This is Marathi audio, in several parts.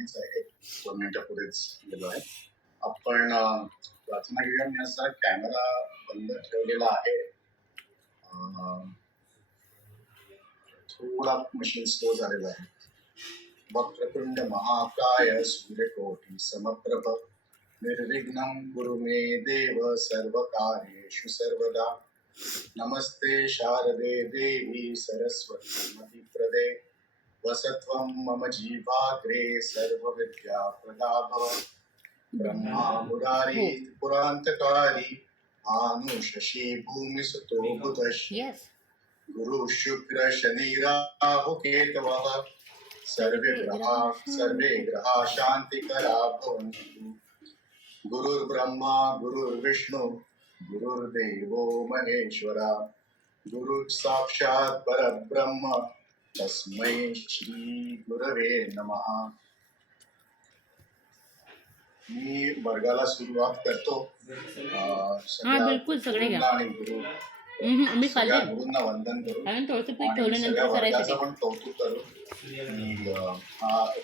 आधीच आहे, 2 मिनिटं पुढेच गेलो आहे. आपण प्रार्थना घेऊया. मी असा कॅमेरा बंद ठेवलेला आहे. थोडा मशीन स्लो झालेला आहे. वक्रतुंड महाकाय सूर्यकोटि समप्रभ निर्विघ्नं कुरु मे देव सर्वकार्येषु सर्वदा. नमस्ते शारदे देवी सरस्वती प्रदे वसत्वं मम जीवाग्रे सर्वविद्याप्रदा भव. ब्रह्मा मुरारी पुरान्तकारी भानु शशि भूमिसुतो बुधश्च गुरु शुक्र शनि राहु केतवः सर्वे ग्रहा शांतिकरा भवन्तु. गुरुर्ब्रह्मा गुरुर्विष्णु गुरुर्देवो महेश्वरा गुरु साक्षात् परब्रह्म तस्मै श्री गुरवे नमः. मी वर्गाला सुरुवात करतो. बिलकुल सगळे घ्या. आणि गुरु मी खाल्ले. गुरूंना वंदन करू कारण थोडंसं पीठ आणि ठेवल्यानंतर सगळ्या करायचं वर्गाचं ते. पण कौतुक करू. हा हे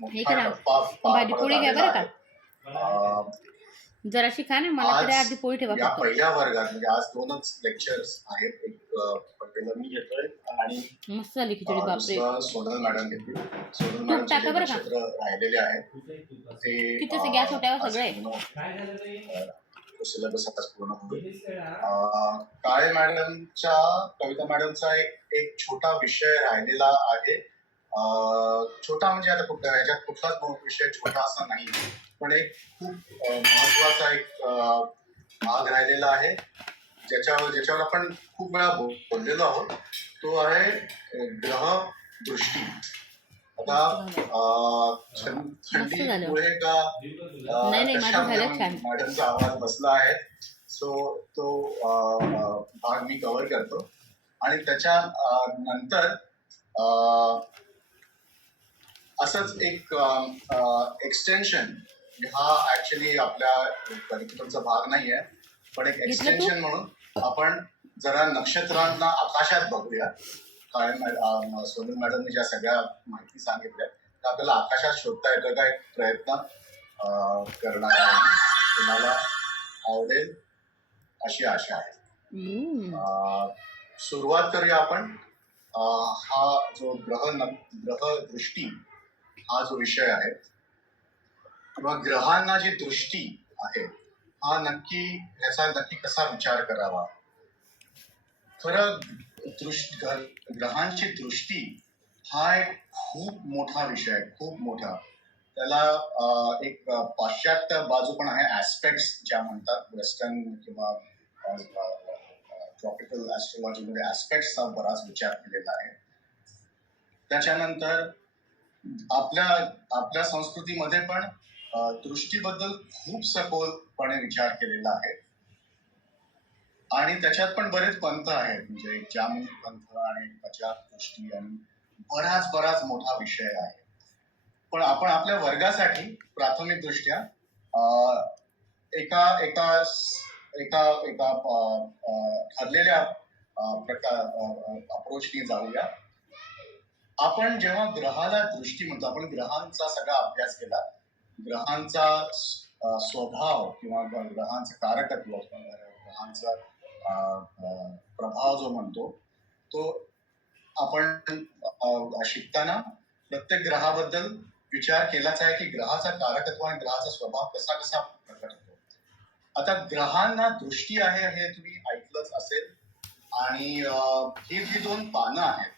मोठा करा. टप्पा पार भाजी पडत पोळी घ्या आलेला बरं का. आहे. जराशी खा ना. मला तरी अर्धी पोळी ठेवा या फक्त. पहिल्या वर्गात म्हणजे आज 2च लेक्चर्स आहेत. एक पहिलं मी घेतोय आणि मस्त झाली खिचडी. बापरे. दुसरं सोनल मॅडम घेतली. सोनल तूप मॅडम टाका बरं का. नक्षत्र राहिलेले आहेत ते किती गॅस होत्यावर सगळे. सिलेबस आताच पूर्ण होईल. काळे मॅडमच्या कविता मॅडमचा एक छोटा विषय राहिलेला आहे. छोटा म्हणजे आता ह्याच्यात कुठलाच विषय छोटा असा नाही, पण एक खूप महत्वाचा एक भाग राहिलेला आहे ज्याच्यावर आपण खूप वेळा बोललेलो आहोत. तो आहे ग्रह दृष्टी. आता थंडीमुळे का मॅडमचा आवाज बसला आहे, सो तो भाग मी कव्हर करतो आणि त्याच्या नंतर असंच एक एक्सटेन्शन. हा ऍक्च्युली आपल्या करिक्युलमचा भाग नाही आहे, पण एक एक्सटेन्शन म्हणून आपण जरा नक्षत्रांना आकाशात बघूया. कारण सोनल मॅडमने ज्या सगळ्या माहिती सांगितल्या त्या आपल्याला आकाशात शोधता येतं का, एक प्रयत्न करणार आहे. तुम्हाला आवडेल अशी आशा आहे. सुरुवात करूया आपण. हा जो ग्रह दृष्टी हा जो विषय आहे किंवा ग्रहांना जी दृष्टी आहे हा ह्याचा नक्की कसा विचार करावा. खरं ग्रहांची दृष्टी हा एक खूप मोठा विषय आहे, खूप मोठा. त्याला एक पाश्चात्य बाजू पण आहे. ऍस्पेक्ट्स ज्या म्हणतात वेस्टर्न किंवा ट्रॉपिकल ऍस्ट्रोलॉजीमध्ये ऍस्पेक्ट्सचा बराच विचार केलेला आहे. त्याच्यानंतर आपल्या संस्कृतीमध्ये पण दृष्टीबद्दल खूप सखोलपणे विचार केलेला आहे आणि त्याच्यात पण बरेच पंथ आहेत. म्हणजे जामिनी पंथ आणि पचार दृष्टी आणि बराच मोठा विषय आहे. पण आपण आपल्या वर्गासाठी प्राथमिक दृष्ट्या एका एका एका एका ठरलेल्या अप्रोचनी जाऊया. आपण जेव्हा ग्रहाला दृष्टी म्हणतो, आपण ग्रहांचा सगळा अभ्यास केला. ग्रहांचा स्वभाव किंवा ग्रहांचं कारकत्व, ग्रहांचा प्रभाव जो म्हणतो तो आपण शिकताना प्रत्येक ग्रहाबद्दल विचार केलाच आहे की ग्रहाचा कारकत्व आणि ग्रहाचा स्वभाव कसा प्रकट होतो. आता ग्रहांना दृष्टी आहे हे तुम्ही ऐकलंच असेल. आणि ही जी 2 पानं आहेत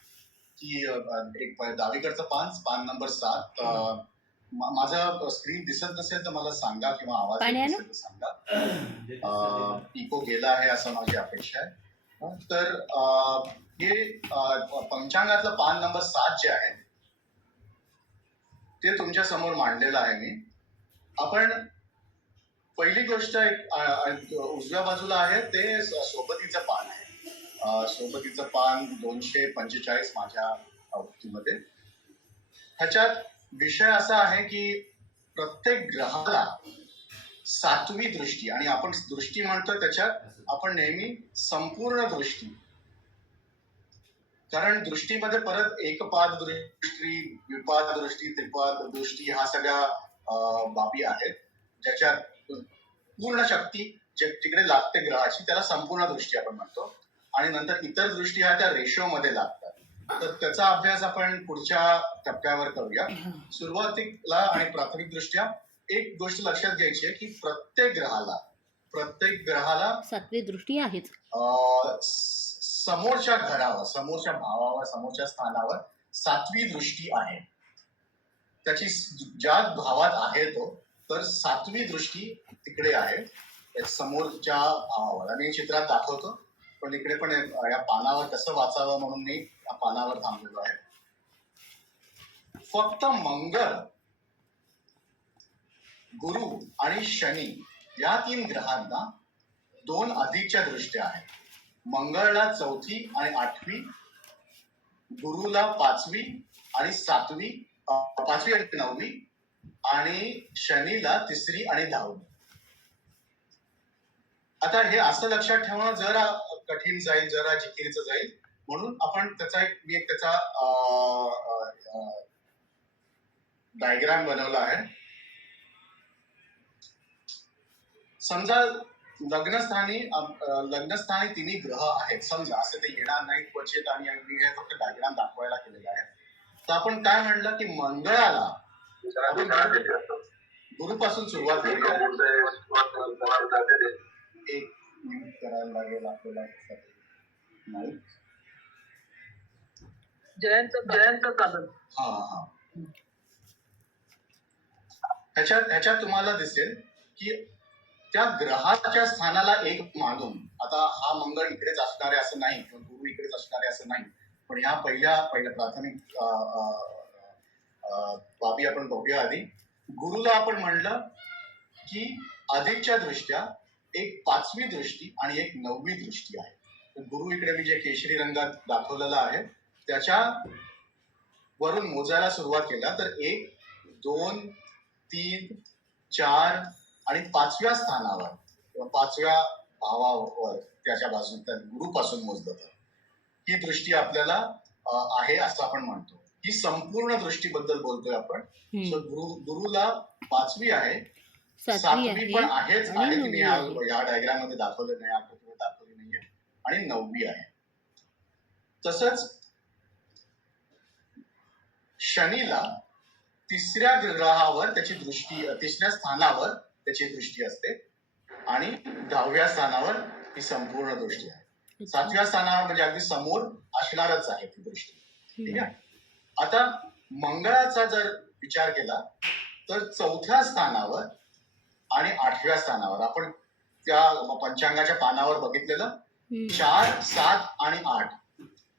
की एक डावीकडचं पान नंबर 7. माझा स्क्रीन दिसत नसेल तर मला सांगा किंवा आवाज नसेल तर सांगा. इको गेला आहे असं माझी अपेक्षा आहे. तर हे पंचांगातलं पान नंबर 7 जे आहे ते तुमच्या समोर मांडलेलं आहे मी. आपण पहिली गोष्ट उजव्या बाजूला आहे ते सोबतीचं पान आहे. सोबतीचं पान 245 माझ्या आवृत्तीमध्ये. ह्याच्यात विषय असा आहे की प्रत्येक ग्रहाला 7वी दृष्टी, आणि आपण दृष्टी म्हणतो त्याच्यात आपण नेहमी संपूर्ण दृष्टी. कारण दृष्टीमध्ये परत एकपाद दृष्टी, द्विपाद दृष्टी, त्रिपाद दृष्टी ह्या सगळ्या बाबी आहेत ज्याच्यात पूर्ण शक्ती जिकडे लागते ग्रहाची त्याला संपूर्ण दृष्टी आपण म्हणतो. आणि नंतर इतर दृष्टी ह्या त्या रेशो मध्ये लागतात. तर त्याचा अभ्यास आपण पुढच्या टप्प्यावर करूया. सुरुवातीला आणि प्राथमिक दृष्ट्या एक गोष्ट लक्षात घ्यायची आहे की प्रत्येक ग्रहाला सातवी दृष्टी आहेच. समोरच्या घरावर, समोरच्या भावावर, समोरच्या स्थानावर सातवी दृष्टी आहे. त्याची ज्या भावात आहे तो, तर सातवी दृष्टी तिकडे आहे समोरच्या भावावर. आणि चित्रात दाखवतो, पण इकडे पण या पानावर कसं वाचावं म्हणून मी या पानावर थांबलेलो आहे. फक्त मंगळ, गुरु आणि शनी या 3 ग्रहांना 2 अधिकच्या दृष्ट्या आहेत. मंगळला 4थी आणि 8वी, गुरुला 5वी आणि 7वी, 5वी आणि 9वी, आणि शनीला 3री आणि 10वी. आता हे असं लक्षात ठेवणं जरा कठीण जाईल, जरा जिकिरीचं जाईल, म्हणून आपण मी एक त्याचा डायग्राम बनवला आहे. समजा लग्नस्थानी 3 ग्रह आहेत, समजा असं ते येणार नाही क्वचित, आणि मी हे फक्त डायग्राम दाखवायला केलेला आहे. तर आपण काय म्हणलं की मंगळाला गुरुपासून सुरुवात करूया. 1 मिनिट करायला लागेल आपल्याला. नाही जयंत चालत. हा ह्याच्यात तुम्हाला दिसेल की त्या ग्रहाच्या स्थानाला एक मानून, आता हा मंगळ इकडेच असणार आहे असं नाही, किंवा गुरु इकडेच असणार आहे असं नाही, पण ह्या पहिल्या प्राथमिक बाबी आपण बघूया. आधी गुरुला आपण म्हणलं की अधिकच्या दृष्ट्या एक 5वी दृष्टी आणि एक 9वी दृष्टी आहे. गुरु इकडे मी जे केशरी रंगात दाखवलेला आहे त्याच्या वरून मोजायला सुरुवात केला तर 1, 2, 3, 4 आणि 5व्या स्थानावर किंवा 5व्या भावावर त्याच्या बाजून त्या गुरुपासून मोजलं तर ही दृष्टी आपल्याला आहे असं आपण म्हणतो. ही संपूर्ण दृष्टीबद्दल बोलतोय आपण. गुरुला 5वी आहे, 7वी पण आहेच आहे, तुम्ही या डायग्राम मध्ये दाखवलं नाही, आकृतीमध्ये दाखवली नाहीये, आणि 9वी आहे. तसंच शनीला 3ऱ्या ग्रहावर त्याची दृष्टी, 3ऱ्या स्थानावर त्याची दृष्टी असते, आणि 10व्या स्थानावर ही संपूर्ण दृष्टी आहे. 7व्या स्थानावर म्हणजे अगदी समोर असणारच आहे ती दृष्टी. ठीक आहे. आता मंगळाचा जर विचार केला तर 4थ्या स्थानावर आणि 8व्या स्थानावर, आपण त्या पंचांगाच्या पानावर बघितलेलं 4, 7 आणि 8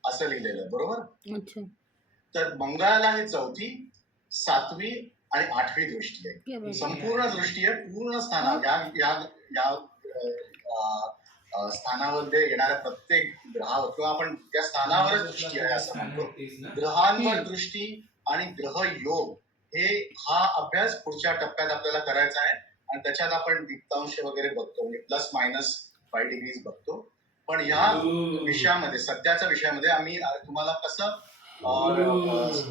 असं लिहिलेलं, बरोबर. तर मंगळाला हे 4थी, 7वी आणि 8वी दृष्टी आहे. संपूर्ण दृष्टी आहे पूर्ण स्थानावर. या स्थानामध्ये येणाऱ्या प्रत्येक ग्रहावर किंवा आपण त्या स्थानावरच दृष्टी आहे असं म्हणतो. ग्रहांवर दृष्टी आणि ग्रह योग हा अभ्यास पुढच्या टप्प्यात आपल्याला करायचा आहे, आणि त्याच्यात आपण दीप्तांश वगैरे बघतो, म्हणजे +- 5 डिग्रीज बघतो. पण ह्या विषयामध्ये, सध्याच्या विषयामध्ये आम्ही तुम्हाला कसं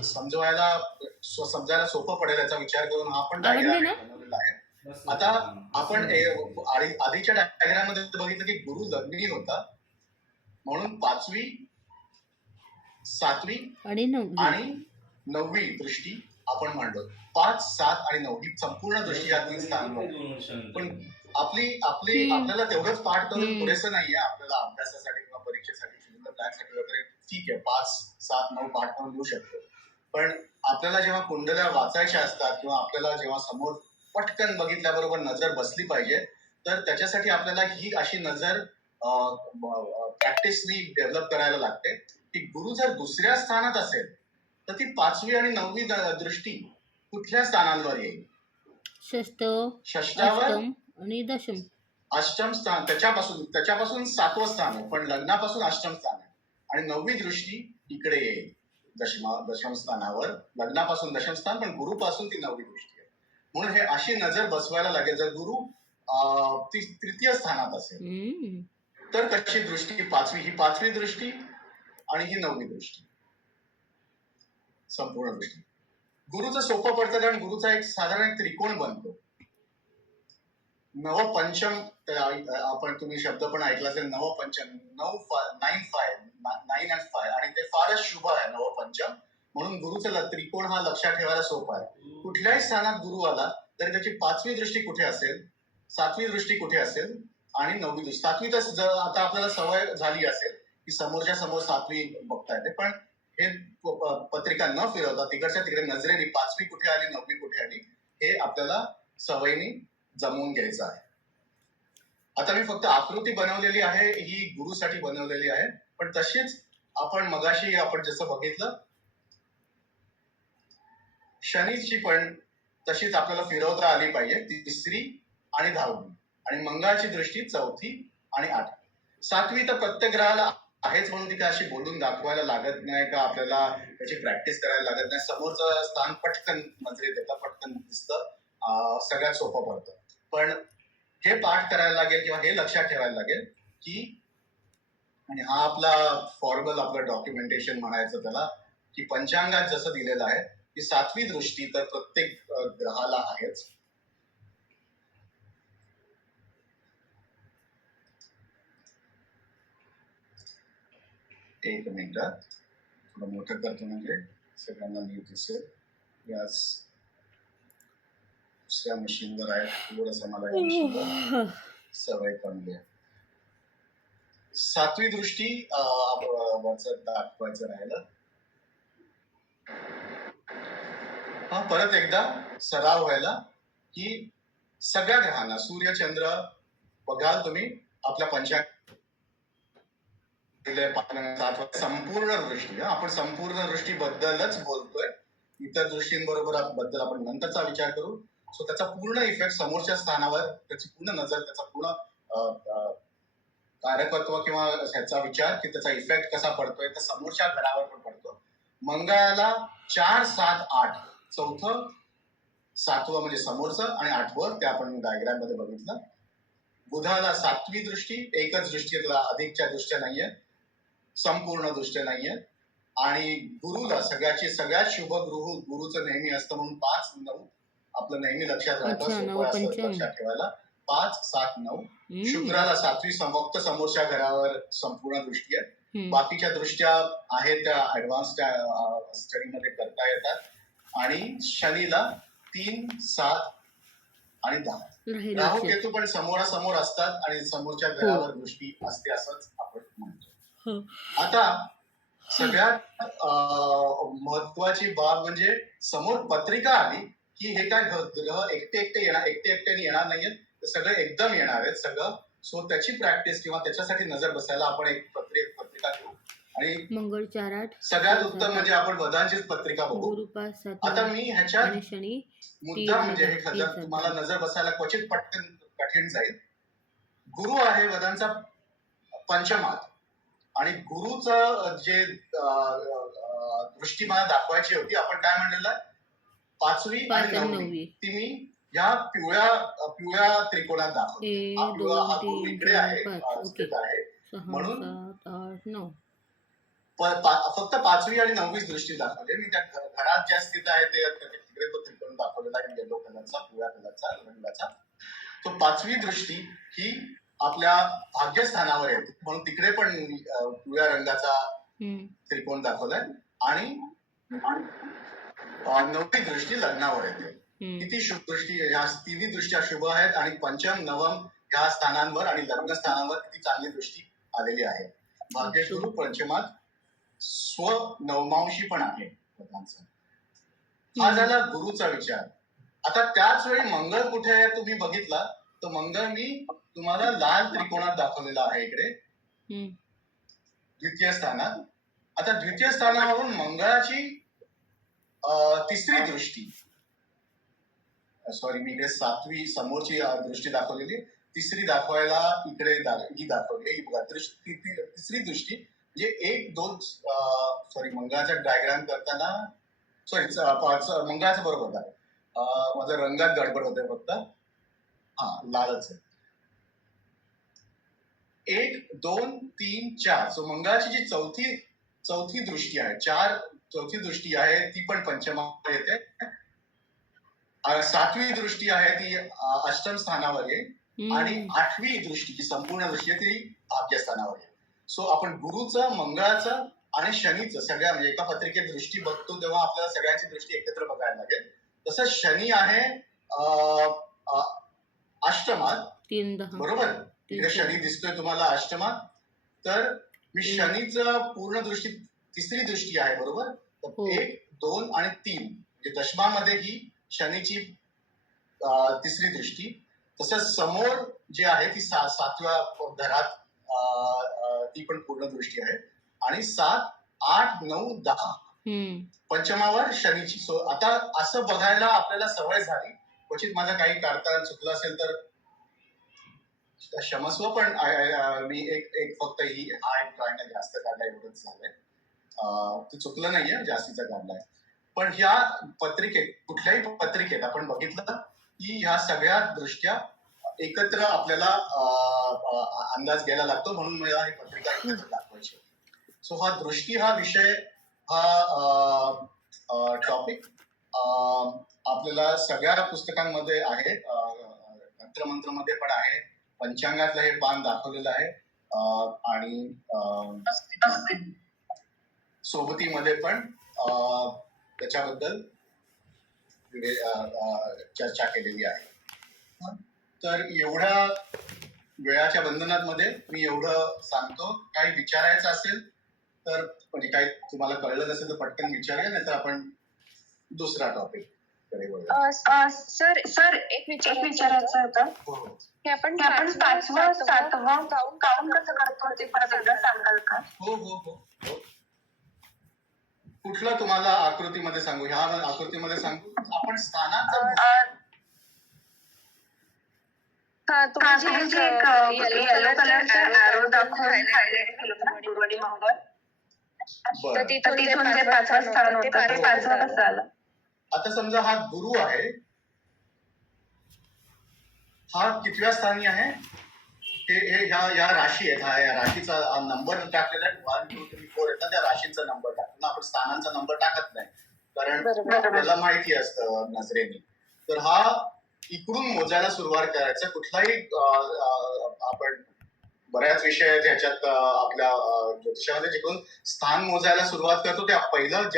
समजायला सोपं पडेल याचा विचार करून हा आपण डायग्राम बनवलेला आहे. आता आपण आधीच्या डायग्राम मध्ये बघितलं की गुरु लग्नी होता, म्हणून 5वी, 7वी आणि 9वी दृष्टी आपण म्हणतो. 5, 7 आणि 9 ही संपूर्ण दृष्टी या 3 स्थानांवर. पण आपल्याला तेवढंच पाठ करून पुरेसं नाहीये आपल्याला अभ्यासासाठी किंवा परीक्षेसाठी, साठी वगैरे. ठीक आहे, 5, 7, 9 पाठ करून देऊ शकतो, पण आपल्याला जेव्हा कुंडल्या वाचायच्या असतात किंवा आपल्याला जेव्हा समोर पटकन बघितल्याबरोबर नजर बसली पाहिजे, तर त्याच्यासाठी आपल्याला ही अशी नजर प्रॅक्टिसनी डेव्हलप करायला लागते की गुरु जर 2ऱ्या स्थानात असेल तर ती 5वी आणि 9वी दृष्टी कुठल्या स्थानांवर येईल? षष्ठावर आणि दशम. अष्टम स्थान, त्याच्यापासून 7वं स्थान आहे, पण लग्नापासून अष्टम स्थान आहे, आणि 9वी दृष्टी इकडे येईल दशम स्थानावर. लग्नापासून दशम स्थान, पण गुरुपासून ती 9वी दृष्टी आहे. म्हणून हे अशी नजर बसवायला लागेल. जर गुरु 3य स्थानात असेल तर कशी दृष्टी? 5वी, ही 5वी दृष्टी आणि ही 9वी दृष्टी, संपूर्ण दृष्टी. गुरुचं सोपं पडतं कारण गुरुचा एक साधारण एक त्रिकोण बनतो. नवपंचम, आपण तुम्ही शब्द पण ऐकला असेल, नवपंचम, 9 and 5, आणि ते फारच शुभ आहे नवपंचम. म्हणून गुरुचं त्रिकोण हा लक्षात ठेवायला सोपा आहे. कुठल्याही स्थानात गुरु आला तरी त्याची 5वी दृष्टी कुठे असेल, 7वी दृष्टी कुठे असेल आणि 9वी दृष्टी. 7वी तर जर आता आपल्याला सवय झाली असेल की समोरच्या समोर 7वी बघता येते, पण हे पत्रिका न फिरवता तिकडच्या तिकडे नजरेने 5वी कुठे आली, 9वी कुठे आली हे आपल्याला सवयीने जमवून घ्यायचं आहे. आता मी फक्त आकृती बनवलेली आहे, ही गुरुसाठी बनवलेली आहे, पण तशीच आपण मगाशी आपण जसं बघितलं शनीची पण तशीच आपल्याला फिरवता आली पाहिजे, 3री आणि 10वी, आणि मंगळाची दृष्टी 4थी आणि 8वी. 7वी तर प्रत्येक ग्रहाला आहेच म्हणून ती काय अशी बोलून दाखवायला लागत नाही का, आपल्याला त्याची प्रॅक्टिस करायला लागत नाही. समोरचं स्थान पटकन नजरेत येतं, पटकन दिसतं, सगळ्यात सोपं पडतं. पण हे पाठ करायला लागेल किंवा हे लक्षात ठेवायला लागेल की, आणि हा आपला फॉर्मल आपलं डॉक्युमेंटेशन म्हणायचं त्याला, की पंचांगात जसं दिलेलं आहे की 7वी दृष्टी तर प्रत्येक ग्रहाला आहेच. एक मिनिट थोडं मोठं करतो म्हणजे सगळ्यांना नीट दिसेल. याच दुसऱ्या मशीनवर आहे, थोडंसं मला या मशीनवर सवय पडली आहे. 7वी दृष्टी वरचं दाखवायचं राहिलं. हा परत एकदा सराव व्हायला की सगळ्या ग्रहांना, सूर्य चंद्र बघाल तुम्ही आपल्या पंचांग संपूर्ण दृष्टी, आपण संपूर्ण दृष्टी बद्दलच बोलतोय. इतर दृष्टींबरोबर बद्दल आपण नंतरचा विचार करू. सो त्याचा पूर्ण इफेक्ट समोरच्या स्थानावर, त्याची पूर्ण नजर, त्याचा पूर्ण कारकत्व किंवा ह्याचा विचार की त्याचा इफेक्ट कसा पडतोय तर समोरच्या घरावर पण पडतो. मंगळाला 4, 7, 8, चौथं 7वं म्हणजे समोरचं आणि 8वं ते आपण डायग्राम मध्ये बघितलं. बुधाला 7वी दृष्टी, एकच दृष्टी, त्याला अधिकच्या दृष्ट्या नाहीये, संपूर्ण दृष्ट्या नाहीये. आणि गुरुला सगळ्यात शुभ गुरुचं नेहमी असतं म्हणून 5, 9 आपलं नेहमी लक्षात राहतं, सोपं असतं लक्षात ठेवायला. 5, 7, 9. शुक्राला 7वी फक्त समोरच्या घरावर संपूर्ण दृष्टी आहे. बाकीच्या दृष्ट्या आहेत त्या ऍडव्हान्स स्टडीमध्ये करता येतात. आणि शनीला 3, 7 आणि 10. राहू केतू पण समोरासमोर असतात आणि समोरच्या घरावर दृष्टी असते असंच आपण म्हणतो. आता सगळ्यात महत्वाची बाब म्हणजे समोर पत्रिका आली की हे काय ग्रह एकट्याने येणार नाहीयेत, सगळे एकदम येणार आहेत सगळं. सो त्याची प्रॅक्टिस किंवा त्याच्यासाठी नजर बसायला आपण एक पत्रिका घेऊ. आणि मंगळ 4, 8 सगळ्यात उत्तम म्हणजे आपण बधांचीच पत्रिका बघू. आता मी ह्याच्यात मुद्दा म्हणजे हे तुम्हाला नजर बसायला क्वचित पटकन कठीण जाईल. गुरु आहे वदांचा पंचमात, आणि गुरुचं जे दृष्टी मला दाखवायची होती, आपण काय म्हणलेलं, 5वी आणि 9वी, ती मी ह्या पिवळ्या त्रिकोणात दाखवली. हा गुरु इकडे आहे, स्थित आहे, म्हणून फक्त 5वी आणि 9वी दृष्टी दाखवली. मी त्या घरात ज्या स्थित आहे ते तिकडे तो त्रिकोण दाखवलेला आहे, येलो कलरचा, पिवळ्या कलरचा, रंगाचा. तो 5वी दृष्टी ही आपल्या भाग्यस्थानावर येते म्हणून तिकडे पण पिवळ्या रंगाचा त्रिकोण दाखवलाय. आणि 9वी दृष्टी लग्नावर येते. किती शुभ दृष्टी, ह्या तिन्ही दृष्ट्या शुभ आहेत. आणि पंचम, नवम ह्या स्थानांवर आणि लग्न स्थानांवर किती चांगली दृष्टी आलेली आहे. भाग्यगुरु पंचमात स्व नवमांशी पण आहे. हा झाला गुरुचा विचार. आता त्याच वेळी मंगळ कुठे आहे तुम्ही बघितला तर मंगळ मी तुम्हाला लाल त्रिकोणात दाखवलेला आहे इकडे द्वितीय स्थानात. आता द्वितीय स्थानावरून मंगळाची 3री दृष्टी, सॉरी मी इकडे 7वी समोरची दृष्टी दाखवलेली, 3री दाखवायला इकडे ही दाखवली. बघा 3री दृष्टी म्हणजे 1, 2, सॉरी मंगळाचा डायग्राम करताना सॉरी मंगळाचं बरोबर आहे, माझ्या रंगात गडबड होते फक्त. हा लालच आहे. 1, 2, 3, 4. सो मंगळाची जी 4थी चौथी दृष्टी आहे, चौथी दृष्टी आहे ती पण पंचमावर येते. सातवी दृष्टी आहे ती अष्टम स्थानावर येईल आणि आठवी दृष्टी जी संपूर्ण दृष्टी आहे ती भाग्यस्थानावर येईल. सो आपण गुरुचं, मंगळाचं आणि शनीचं सगळ्या म्हणजे एका पत्रिकेत दृष्टी बघतो तेव्हा आपल्याला सगळ्यांची दृष्टी एकत्र बघायला लागेल. तसं शनी आहे अष्टमात, 3-10 बरोबर. तिकडे शनी दिसतोय तुम्हाला अष्टमात. तर मी शनीचं पूर्ण दृष्टी तिसरी दृष्टी आहे, बरोबर. हो. 1, 2 आणि 3 म्हणजे दशमामध्ये ही शनीची तिसरी दृष्टी. तसंच समोर जे आहे ती सातव्या घरात ती पण पूर्ण दृष्टी आहे आणि 7, 8, 9, 10 पंचमावर शनीची. सो आता असं बघायला आपल्याला सवय झाली. क्वचित माझं काही काढता चुकलं असेल तर क्षमस्व, पण मी एक फक्त ही हा एक ट्रायंगल जास्त काढला एवढंच झालंय. ते चुकलं नाहीये, जास्तीचा काढलाय. पण ह्या पत्रिकेत, कुठल्याही पत्रिकेत आपण बघितलं की ह्या सगळ्या दृष्ट्या एकत्र आपल्याला अंदाज घ्यायला लागतो, म्हणून मला ही पत्रिका एकत्र दाखवायची. सो हा दृष्टी हा विषय हा टॉपिक आपल्याला सगळ्या पुस्तकांमध्ये आहे. तंत्रमंत्रमध्ये पण आहे, पंचांगातलं हे पान दाखवलेलं आहे आणि सोबतीमध्ये पण त्याच्याबद्दल चर्चा केलेली आहे. तर एवढ्या वेळाच्या बंधनामध्ये मी एवढं सांगतो. काही विचारायचं असेल तर, म्हणजे काही तुम्हाला कळलं नसेल तर पटकन विचारूया, नाही तर आपण दुसरा टॉपिक कडे वळूया. सर एक विचारायचं होतं की आपण 5वं 7वं काउंट कसं करतो ते परत एकदा सांगाल का? हो. कुठला तुम्हाला आकृतीमध्ये सांगू? ह्या आकृतीमध्ये सांगू? आपण स्थानाचा तुम्ही जे येलो कलरचा ॲरो दाखवून हायलाइट केलं ना गुरुवारी मंगळ, तर तिथून जे 5वं स्थान होतं ते 5वं कसं आलं? आता समजा हा गुरु आहे, हा कितव्या स्थानी आहे? हे या राशी आहेत. हा या राशीचा नंबर टाकलेला आहे. 1, 2, 3, 4 येतात, त्या राशींचा नंबर टाकतो ना आपण. स्थानांचा नंबर टाकत नाही, कारण आपल्याला माहिती असतं नजरेने. तर हा इकडून मोजायला सुरुवात करायचं. कुठलाही आपण बऱ्याच विषय आहेत ह्याच्यात आपल्या ज्योतिषामध्ये, जिकडून स्थान मोजायला सुरुवात करतो त्या पहिलं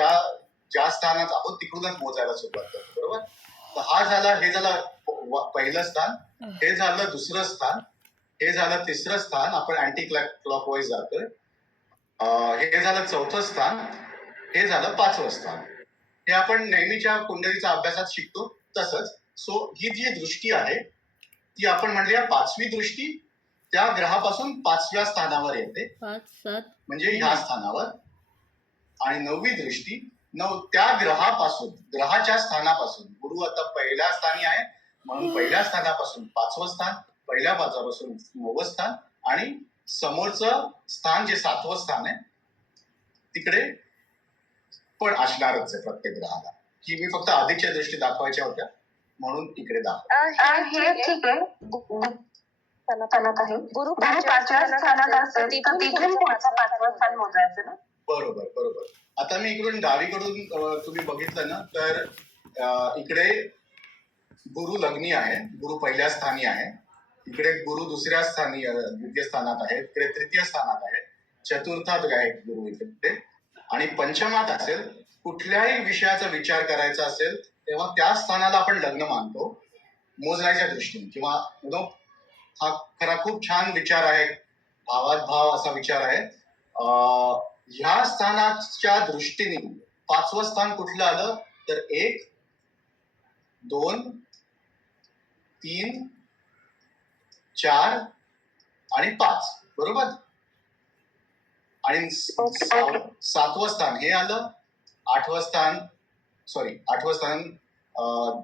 ज्या स्थानात आहोत तिकडूनच मोजायला सुरुवात करतो, बरोबर. तर हा झाला, हे झालं पहिलं स्थान, हे झालं दुसरं स्थान, हे झालं तिसरं स्थान. आपण अँटी क्लॉकवाईज जातोय. हे झालं चौथं स्थान, हे झालं 5वं स्थान. हे आपण नेहमीच्या कुंडलीचा अभ्यासात शिकतो तसंच. सो ही जी दृष्टी आहे ती आपण म्हणूया 5वी दृष्टी त्या ग्रहापासून 5व्या स्थानावर येते, 5-7 म्हणजे ह्या स्थानावर. आणि 9वी दृष्टी त्या ग्रहाच्या स्थानापासून, गुरु आता पहिल्या स्थानी आहे म्हणून पहिल्या स्थानापासून 5वं स्थान, पहिल्या बाजूपासून 9वं स्थान आणि समोरचं स्थान जे 7वं स्थान आहे तिकडे पण असणारच आहे प्रत्येक ग्रहाला. ही मी फक्त आधीच्या दृष्टी दाखवायच्या होत्या म्हणून इकडे दाखव. हे ठीक आहे, गुरु 5व्या स्थानात असेल तर तिथून पुढचं 5वं स्थान मोजायचं ना? बरोबर. आता मी इकडून डावीकडून तुम्ही बघितलं ना, तर इकडे गुरु लग्नी आहे, गुरु पहिल्या स्थानी आहे. इकडे गुरु दुसऱ्या स्थानी द्वितीय स्थानात आहे, इकडे तृतीय स्थानात आहे, चतुर्थात आहे गुरु इकडे. आणि पंचमात असेल, कुठल्याही विषयाचा विचार करायचा असेल तेव्हा त्या स्थानाला आपण लग्न मानतो मोजण्याच्या दृष्टीने. किंवा हा खरा खूप छान विचार आहे, भावात भाव असा विचार आहे. ह्या स्थानाच्या दृष्टीने 5वं स्थान कुठलं आलं तर 1, 2, 3, 4 आणि 5, बरोबर. आणि 7वं स्थान हे आलं, 8वं स्थान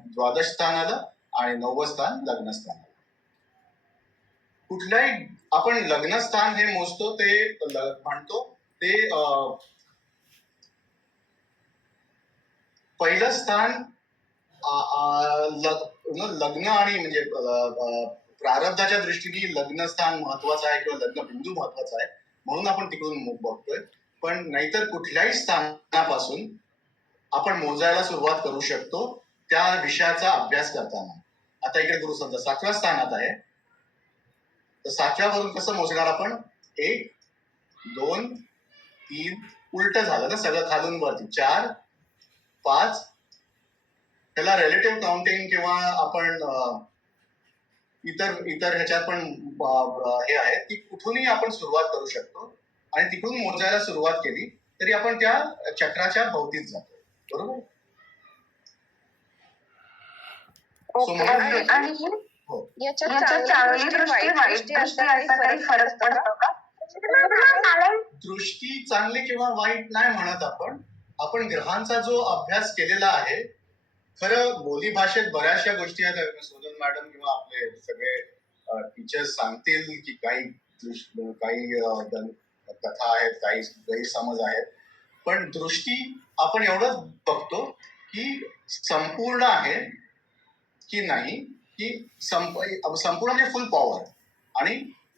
द्वादश स्थान आलं आणि 9वं स्थान लग्नस्थान आलं. कुठल्याही आपण लग्नस्थान हे मोजतो ते म्हणतो ते पहिलं स्थान लग्न आणि म्हणजे प्रारब्धाच्या दृष्टीने लग्नस्थान महत्वाचं आहे किंवा लग्न बिंदू महत्वाचा आहे म्हणून आपण तिकडून बघतोय. पण नाहीतर कुठल्याही स्थानापासून आपण मोजायला सुरुवात करू शकतो त्या विषयाचा अभ्यास करताना. आता इकडे गुरु समजा 7व्या स्थानात आहे, तर 7व्यावरून कसं मोजणार आपण? 1 2 3 उलट झालं ना सगळं खालून वरती, 4 5. त्याला रिलेटिव्ह काउंटिंग किंवा आपण इतर ह्याच्यात पण हे आहे की कुठूनही आपण सुरुवात करू शकतो आणि तिकडून मोजायला सुरुवात केली तरी आपण त्या चक्राच्या भोवतीच जातो. बरोबर? आणि हो. याच्यात चांगली दृष्टी वाईट दृष्टी असा काही फरक पडतो का? दृष्टी चांगली किंवा वाईट नाही म्हणत आपण ग्रहांचा जो अभ्यास केलेला आहे, खरं बोली भाषेत बऱ्याचशा गोष्टी आहेत. सोनल मॅडम किंवा आपले सगळे टीचर्स सांगतील की काही कथा आहेत, काही गैरसमज आहेत, पण दृष्टी आपण एवढंच बघतो की संपूर्ण आहे की नाही, की संपूर्ण म्हणजे फुल पॉवर, आणि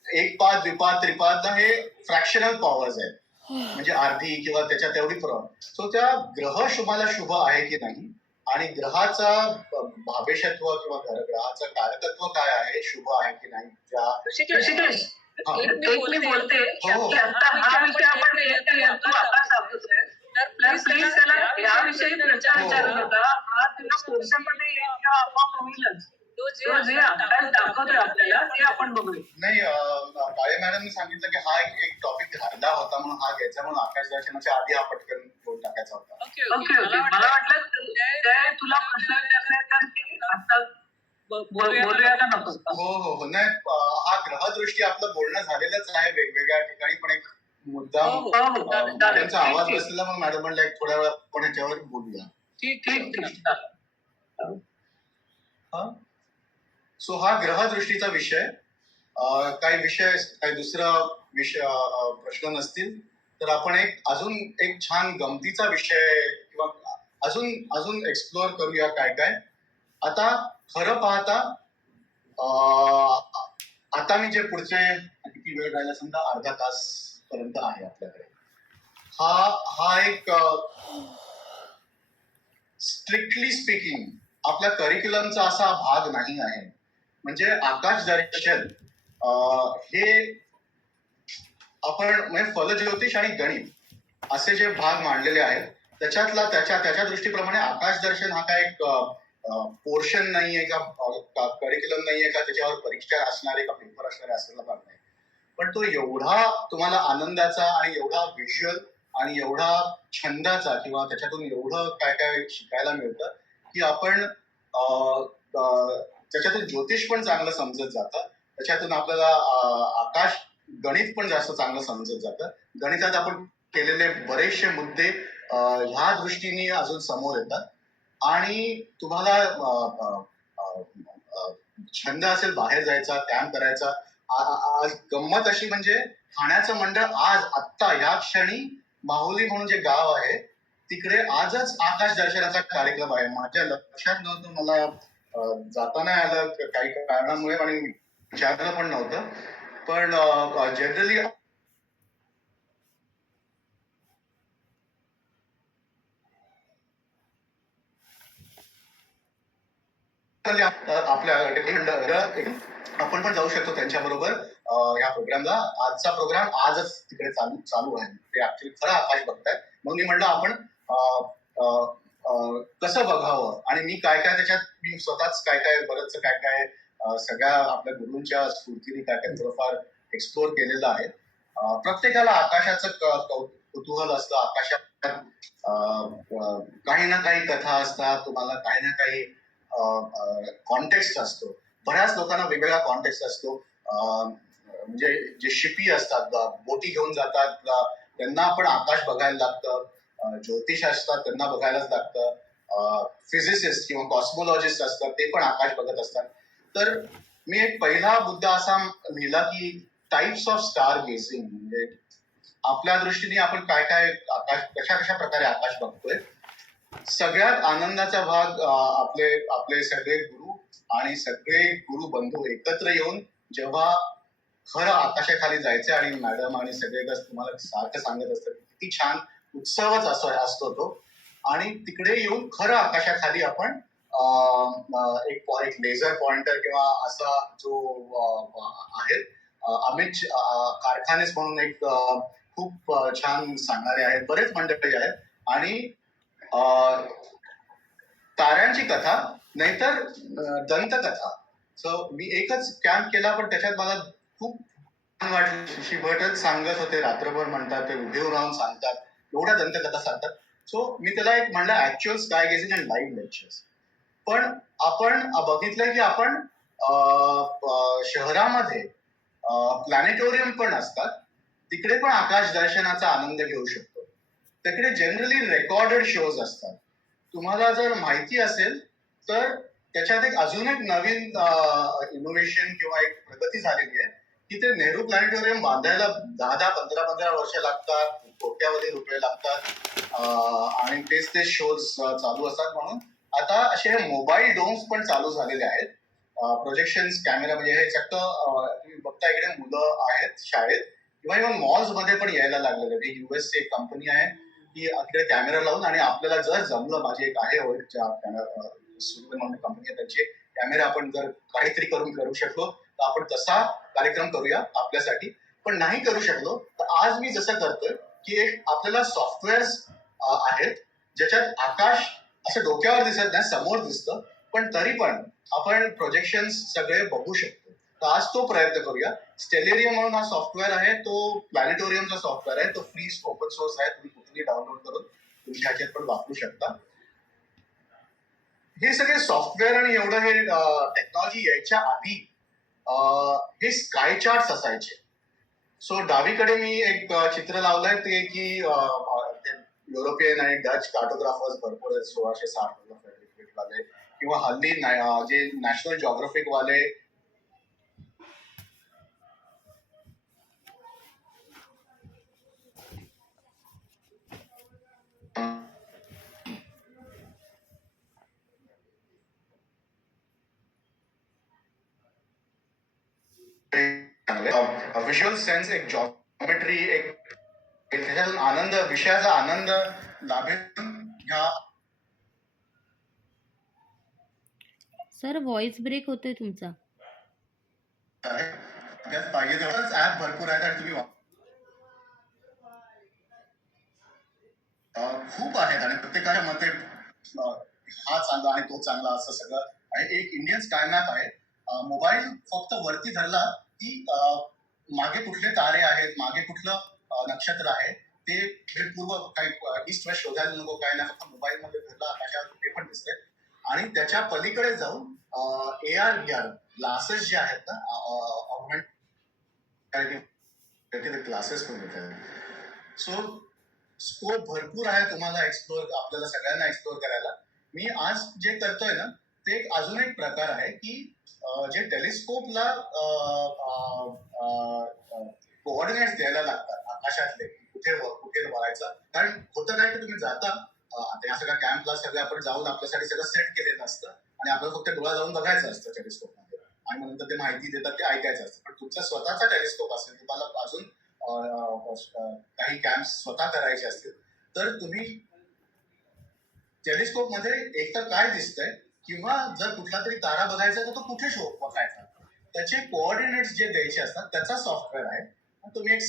एक पाद द्विपाद त्रिपाद हे फ्रॅक्शनल पॉवर्स आहेत, म्हणजे अर्धी किंवा त्याच्या तेवढी सो त्या ग्रह शुभाला शुभ आहे की नाही आणि ग्रहाचा भावेशत्व किंवा ग्रहाचं कारकत्व काय आहे, शुभ आहे की नाही, ऋषिकेश, हा. एक मी बोलते हो. की आता हा विषय आपण तू आता सांगतोय, तर प्लीज त्याला याविषयी विचारू नका. हा तुला कोर्समध्ये येईल किंवा आपोआप होईलच. तो जे अभ्यास दाखवतोय आपल्याला ते आपण बघूया. नाही, काळे मॅडमने सांगितलं की हा एक टॉपिक राहिला होता म्हणून हा घ्यायचा, म्हणून आकाश दर्शनाच्या आधी हा पटकन बोल टाकायचा होता. ओके. मला वाटलं ते तुला प्रश्न विचारले आता बोलूया का नको? हो. नाही, हा ग्रहदृष्टी आपलं बोलणं झालेलंच आहे वेगवेगळ्या ठिकाणी, पण एक मुद्दा मॅडमचा आवाज बसलेला, मग मॅडम म्हणलं एक थोड्या वेळा आपण ह्याच्यावर बोलूया. ठीक. सो हा ग्रहदृष्टीचा विषय. काही दुसरा विषय प्रश्न नसतील तर आपण अजून एक छान गमतीचा विषय किंवा अजून एक्सप्लोअर करूया काय. आता खरं पाहता आता मी जे पुढचे किती वेळ राहिला, समजा अर्धा तास पर्यंत आहे आपल्याकडे. हा एक स्ट्रिक्टली स्पीकिंग आपल्या करिक्युलमचा असा भाग नाही आहे. म्हणजे आकाश दर्शन हे आपण म्हणजे फलज्योतिष आणि गणित असे जे भाग मांडलेले आहेत त्याच्या दृष्टीप्रमाणे आकाश दर्शन हा काय एक पोर्शन नाहीये का, करिक्युलम नाहीये का, त्याच्यावर परीक्षा असणारे का पेपर असणारे असलेला भाग नाही. पण तो एवढा तुम्हाला आनंदाचा आणि एवढा व्हिज्युअल आणि एवढा छंदाचा किंवा त्याच्यातून एवढं काय शिकायला मिळतं की आपण त्याच्यातून ज्योतिष पण चांगलं समजत जातं, त्याच्यातून आपल्याला आकाश गणित पण जास्त चांगलं समजत जातं. गणितात आपण केलेले बरेचसे मुद्दे ह्या दृष्टीने अजून समोर येतात आणि तुम्हाला छंद असेल बाहेर जायचा, ध्यान करायचा. आज गंमत अशी म्हणजे ठाण्याचं मंडळ आज आत्ता या क्षणी माहुली म्हणून जे गाव आहे तिकडे आजच आकाश दर्शनाचा कार्यक्रम आहे. माझ्या लक्षात नव्हतं, मला जाता नाही आलं काही कारणामुळे आणि विचारलं पण नव्हतं, पण जनरली आपल्या आपण पण जाऊ शकतो त्यांच्याबरोबर या प्रोग्रामला. आजचा प्रोग्राम आजच तिकडे चालू आहे. ते ऍक्च्युली खरं आकाश बघतायत, म्हणून मी म्हणलं आपण कसं बघावं आणि मी काय त्याच्यात मी स्वतःच बरंच काय सगळ्या आपल्या गुरूंच्या स्फूर्तीने काय थोडंफार एक्सप्लोर केलेलं आहे. प्रत्येकाला आकाशाचं कुतूहल असतं. आकाशात काही ना काही कथा असतात, तुम्हाला काही ना काही कॉन्टेक्स्ट असतो. बऱ्याच लोकांना वेगवेगळा कॉन्टेक्स्ट असतो. म्हणजे जे शिपी असतात, बोटी घेऊन जातात, त्यांना आपण आकाश बघायला लागतं. ज्योतिष असतात त्यांना बघायलाच लागतं. फिजिसिस्ट किंवा कॉस्मोलॉजिस्ट असतात ते पण आकाश बघत असतात. तर मी एक पहिला मुद्दा असा लिहिला की टाइप्स ऑफ स्टार गेजिंग, म्हणजे आपल्या दृष्टीने आपण काय आकाश कशा प्रकारे आकाश बघतोय. सगळ्यात आनंदाचा भाग आपले सगळे गुरु आणि सगळे गुरु बंधू एकत्र येऊन जेव्हा खरं आकाशाखाली जायचे आणि मॅडम आणि सगळे तुम्हाला सारखं सांगत असतात किती छान उत्सवच असतो तो. आणि तिकडे येऊन खरं आकाशाखाली आपण एक लेझर पॉइंटर किंवा असा जो आहे अमित कारखानेच म्हणून एक खूप छान सांगणारे आहेत, बरेच मंडळी आहेत. आणि ताऱ्यांची कथा नाहीतर दंतकथा. सो मी एकच कॅम्प केला, पण त्याच्यात मला खूप छान वाटलं. शशी भटच सांगत होते, रात्रभर म्हणतात ते, उभे राहून सांगतात, एवढ्या दंतकथा सांगतात. सो मी त्याला एक म्हणलं actual sky gazing and live lectures. पण आपण बघितलं की आपण शहरामध्ये प्लॅनेटोरियम पण असतात, तिकडे पण आकाश दर्शनाचा आनंद घेऊ शकतो. तिकडे जनरली रेकॉर्डेड शोज असतात. तुम्हाला जर माहिती असेल तर त्याच्यात एक अजून एक नवीन इनोव्हेशन किंवा एक प्रगती झालेली आहे की ते नेहरू प्लॅनेटोरियम बांधायला 10-15 वर्ष लागतात, कोट्यावधी रुपये लागतात आणि तेच शोज चालू असतात. म्हणून आता असे मोबाईल डोम्स पण चालू झालेले आहेत. प्रोजेक्शन कॅमेरा म्हणजे हे चक्क तुम्ही बघता इकडे मुलं आहेत शाळेत किंवा इव्हन मॉल्स मध्ये पण यायला लागलेले. US ची एक कंपनी आहे की तिकडे कॅमेरा लावून, आणि आपल्याला जर जमलं, माझी एक आहे ओळखीच्या म्हणून कंपनी आहे, त्याचे कॅमेरा आपण जर काहीतरी करू शकलो तर आपण तसा कार्यक्रम करूया आपल्यासाठी. पण नाही करू शकलो तर आज मी जसं करतोय की एक आपल्याला सॉफ्टवेअर आहेत ज्याच्यात आकाश असं डोक्यावर दिसत नाही, समोर दिसतं, पण तरी पण आपण प्रोजेक्शन सगळे बघू शकतो. तर आज तो प्रयत्न करूया. स्टेलेरियम म्हणून हा सॉफ्टवेअर आहे, तो प्लॅनेटोरियमचा सॉफ्टवेअर आहे, तो फ्री ओपन सोर्स आहे, तुम्ही कुठेही डाउनलोड करून तुम्ही ह्याच्यात पण वापरू शकता. हे सगळे सॉफ्टवेअर आणि एवढं हे टेक्नॉलॉजी यायच्या आधी हे स्काय चार्ट्स असायचे. सो डावीकडे मी एक चित्र लावलंय ते की युरोपियन आणि डच कार्टोग्राफर्स भरपूर आहेत, 1660 वाले किंवा हल्ली जे नॅशनल जॉग्राफिक वाले व्हिज्युअल सेन्स, एक जॉमेट्री, एक त्याच्यातून आनंद, विषयाचा आनंद लाभेल. ह्या सर व्हॉइस ब्रेक होतोय तुमचा. पाहिजे तेवढंच ऍप भरपूर आहेत आणि तुम्ही खूप आहेत आणि प्रत्येकाच्या मते हा चांगला आणि तो चांगला असं सगळं. आणि एक इंडियन स्काय मॅप आहे. मोबाईल फक्त वरती धरला की मागे कुठले तारे आहेत, मागे कुठलं नक्षत्र आहे ते पूर्व काही ईस्ट वेस्ट शोधायला नको, काय नाही, फक्त मोबाईल मध्ये धरला आकाशावर ते पण दिसते. आणि त्याच्या पलीकडे जाऊन AR VR ग्लासेस जे आहेत ना, ऑगमेंटेड क्लासेस पण मिळतात. सो स्कोप भरपूर आहे तुम्हाला एक्सप्लोर, आपल्याला सगळ्यांना एक्सप्लोर करायला. मी आज जे करतोय ना ते एक अजून एक प्रकार आहे की जे टेलिस्कोपला कोऑर्डिनेट्स द्यायला लागतात आकाशातले, कुठे वळायचं. कारण होतं काय की तुम्ही जाता आता या सगळ्या कॅम्पला सगळं आपण जाऊन आपल्यासाठी सगळं सेट केलेलं असतं आणि आपल्याला फक्त डोळा जाऊन बघायचं असतं टेलिस्कोप मध्ये, आणि नंतर ते माहिती देतात ते ऐकायचं असतं. पण तुमचा स्वतःचा टेलिस्कोप असेल, तुम्हाला अजून काही कॅम्प स्वतः करायचे असतील तर तुम्ही टेलिस्कोप मध्ये एकतर काय दिसतंय किंवा जर कुठला तरी तारा बघायचा तर तो कुठे बघायचा, त्याचे कोऑर्डिनेट्स जे द्यायचे असतात त्याचा सॉफ्टवेअर आहे. तुम्ही एक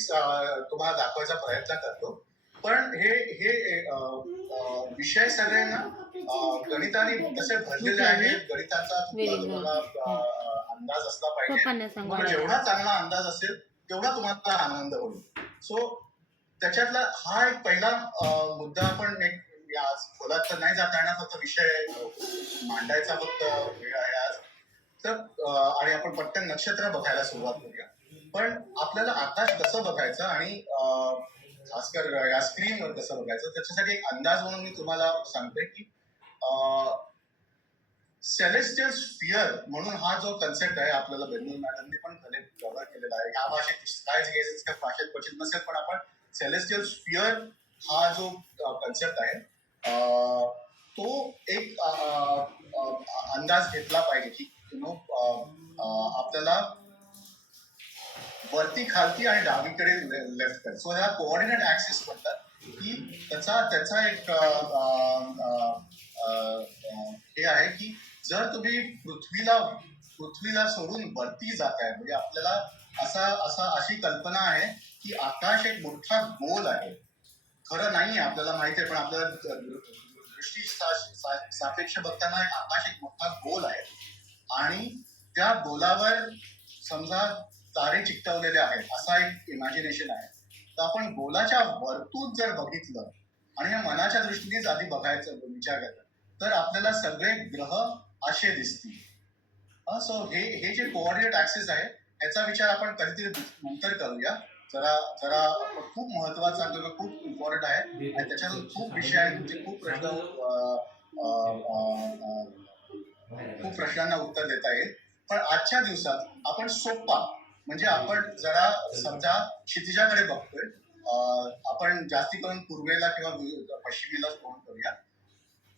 तुम्हाला दाखवायचा प्रयत्न करतो. पण हे विषय सगळ्यांना गणिताने कसे भरलेले आहेत, गणिताचा तुम्हाला अंदाज असला पाहिजे. तुम्हाला जेवढा चांगला अंदाज असेल तेवढा तुम्हाला आनंद होईल. सो त्याच्यातला हा एक पहिला मुद्दा. आपण एक आज खोलात तर नाही जाता येणार, फक्त विषय मांडायचा फक्त वेळ आहे आज तर. आणि आपण पटकन नक्षत्र बघायला सुरुवात करूया. पण आपल्याला आकाश कसं बघायचं आणि खासकर या स्क्रीनवर कसं बघायचं त्याच्यासाठी एक अंदाज म्हणून मी तुम्हाला सांगतोय की सेलेस्टियल स्फिअर म्हणून हा जो कन्सेप्ट आहे, आपल्याला बेंगळूर मॅडमने पण कव्हर केलेला आहे. ह्या भाषेत स्काय गेजेसच्या भाषेत क्वचित नसेल, पण आपण सेलेस्टियल स्फिअर हा जो कन्सेप्ट आहे तो एक अंदाज घेतला पाहिजे की आपल्याला वरती, खालती आणि डावीकडे लेफ्ट कडे. सो ह्या कोऑर्डिनेट ऍक्सिस म्हणतात की त्याचा एक हे आहे की जर तुम्ही पृथ्वीला सोडून वरती जाताय म्हणजे आपल्याला अशी कल्पना आहे की आकाश एक मोठा गोल आहे. खरं नाहीये आपल्याला माहिती आहे, पण आपल्याला दृष्टी सापेक्ष बघताना आकाश एक मोठा गोल आहे आणि त्या गोलावर समजा तारे चिकटवलेले आहेत असा एक इमॅजिनेशन आहे. तर आपण गोलाच्या वरतून जर बघितलं आणि या मनाच्या दृष्टीनेच आधी बघायचं विचार केला तर आपल्याला सगळे ग्रह असे दिसतील. सो हे जे कोऑर्डिनेट ऍक्सिस आहे ह्याचा विचार आपण कधीतरी नंतर करूया. जरा खूप महत्वाचा किंवा खूप इम्पॉर्टंट आहे आणि त्याच्यातून खूप विषय आहेत, म्हणजे खूप प्रश्नांना उत्तर देता येईल. पण आजच्या दिवसात आपण सोपा म्हणजे आपण जरा समजा क्षितिजाकडे बघतोय, आपण जास्ती करून पूर्वेला किंवा पश्चिमेला फोन करूया.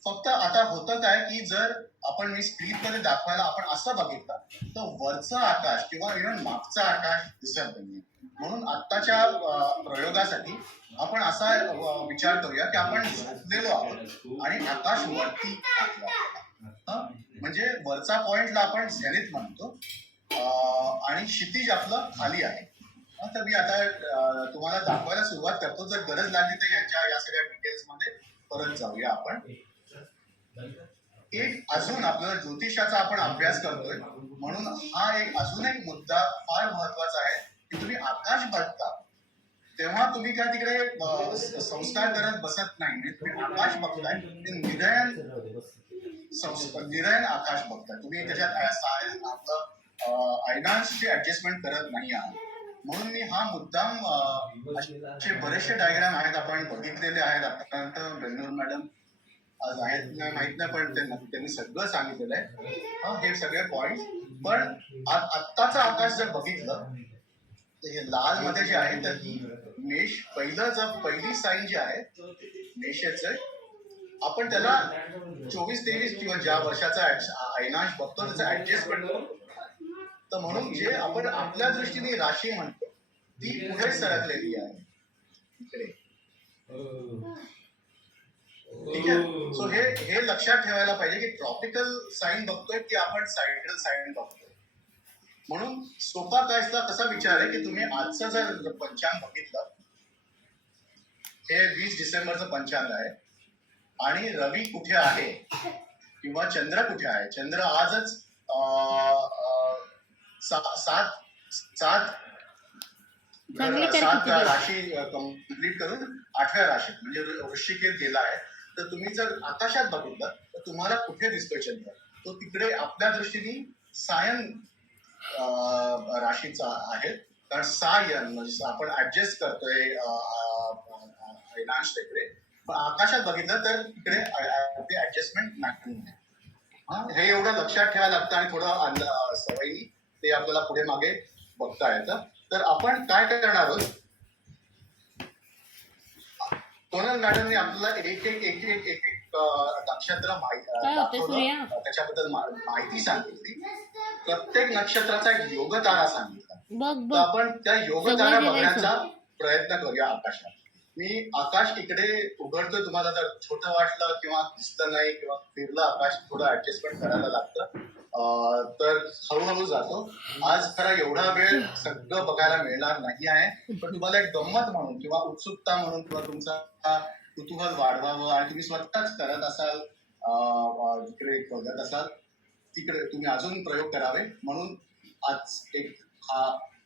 फक्त आता होतं काय की जर आपण मी स्क्रीन मध्ये दाखवायला आपण असं बघितलं तर वरचं आकाश किंवा इव्हन मागचं आकाश दिसत नाहीये. म्हणून आत्ताच्या प्रयोगासाठी आपण असा विचार करूया की आपण झोपलेलो आहोत आणि आकाश वरती म्हणजे वरचा पॉइंटला आपण झेनिथ म्हणतो आणि क्षितिज आपलं खाली आहे. तर मी आता तुम्हाला दाखवायला सुरुवात करतो. जर गरज लागली तर या सगळ्या डिटेल्स मध्ये परत जाऊया आपण. एक अजून आपल्याला ज्योतिषाचा आपण अभ्यास करतोय म्हणून हा अजून एक मुद्दा फार महत्वाचा आहे की तुम्ही आकाश बघता तेव्हा तुम्ही काय तिकडे संस्कार करत बसत नाही. म्हणजे तुम्ही आकाश बघताय ते निरयन आकाश बघताय. तुम्ही त्याच्यात आपलं आयनांसची ऍडजस्टमेंट करत नाही आहात. म्हणून मी हा मुद्दाम असे बरेचसे डायग्राम आहेत आपण बघितलेले आहेत आतापर्यंत. बेंगळूर मॅडम आज आहेत नाही माहित नाही पण त्यांनी सगळं सांगितलेलं आहे हे सगळे पॉइंट. पण आत्ताचं आकाश जर बघितलं तर हे लाल मध्ये जे आहे तर ही मेष पहिली साईन जी आहे मेषाचं आपण त्याला 24-23 किंवा ज्या वर्षाचा अयनाश बघतो त्याचा ऍडजस्टमेंट करतो. तर म्हणून जे आपण आपल्या दृष्टीने राशी म्हणतो ती पुढे सरकलेली आहे इकडे. ठीक आहे. सो हे लक्षात ठेवायला पाहिजे की ट्रॉपिकल साईन बघतोय की आपण सायड्रल साईन बघतोय. म्हणून सोपा कायचा कसा विचार आहे की तुम्ही आजचं जर पंचांग बघितलं हे 20 डिसेंबरचं पंचांग आहे आणि रवी कुठे आहे किंवा चंद्र कुठे आहे. चंद्र आजच 7 राशी कंप्लीट करून 8व्या राशीत म्हणजे वृश्चिकेत गेला आहे. तर तुम्ही जर आकाशात बघितलं तर तुम्हाला कुठे दिसतोय चंद्र तो तिकडे आपल्या दृष्टीने सायन राशीचा आहे. कारण सायन म्हणजे आपण ऍडजस्ट करतोय तिकडे. पण आकाशात बघितलं तर तिकडे ते ऍडजस्टमेंट नाही. हे एवढं लक्षात ठेवायला लागतं आणि थोडं सवयी ते आपल्याला पुढे मागे बघता येतं. तर आपण काय करणार आहोत कोणल मॅडमने आपल्याला एक नक्षत्र त्याच्याबद्दल माहिती सांगितली. प्रत्येक नक्षत्राचा एक योगतारा सांगितला. तर आपण त्या योगतारा बघण्याचा प्रयत्न करूया आकाशात. मी आकाश इकडे उघडतोय. तुम्हाला जर छोटं वाटलं किंवा दिसलं नाही किंवा फिरलं आकाश थोडं ऍडजस्टमेंट करायला लागतं तर हळूहळू जातो. आज खरा एवढा वेळ सगळं बघायला मिळणार नाही आहे. पण तुम्हाला एक गंमत म्हणून किंवा उत्सुकता म्हणून किंवा तुमचा कुतूहल वाढवावं आणि तुम्ही स्वतःच करत असाल जिकडे बघत असाल तिकडे तुम्ही अजून प्रयोग करावे म्हणून आज एक हा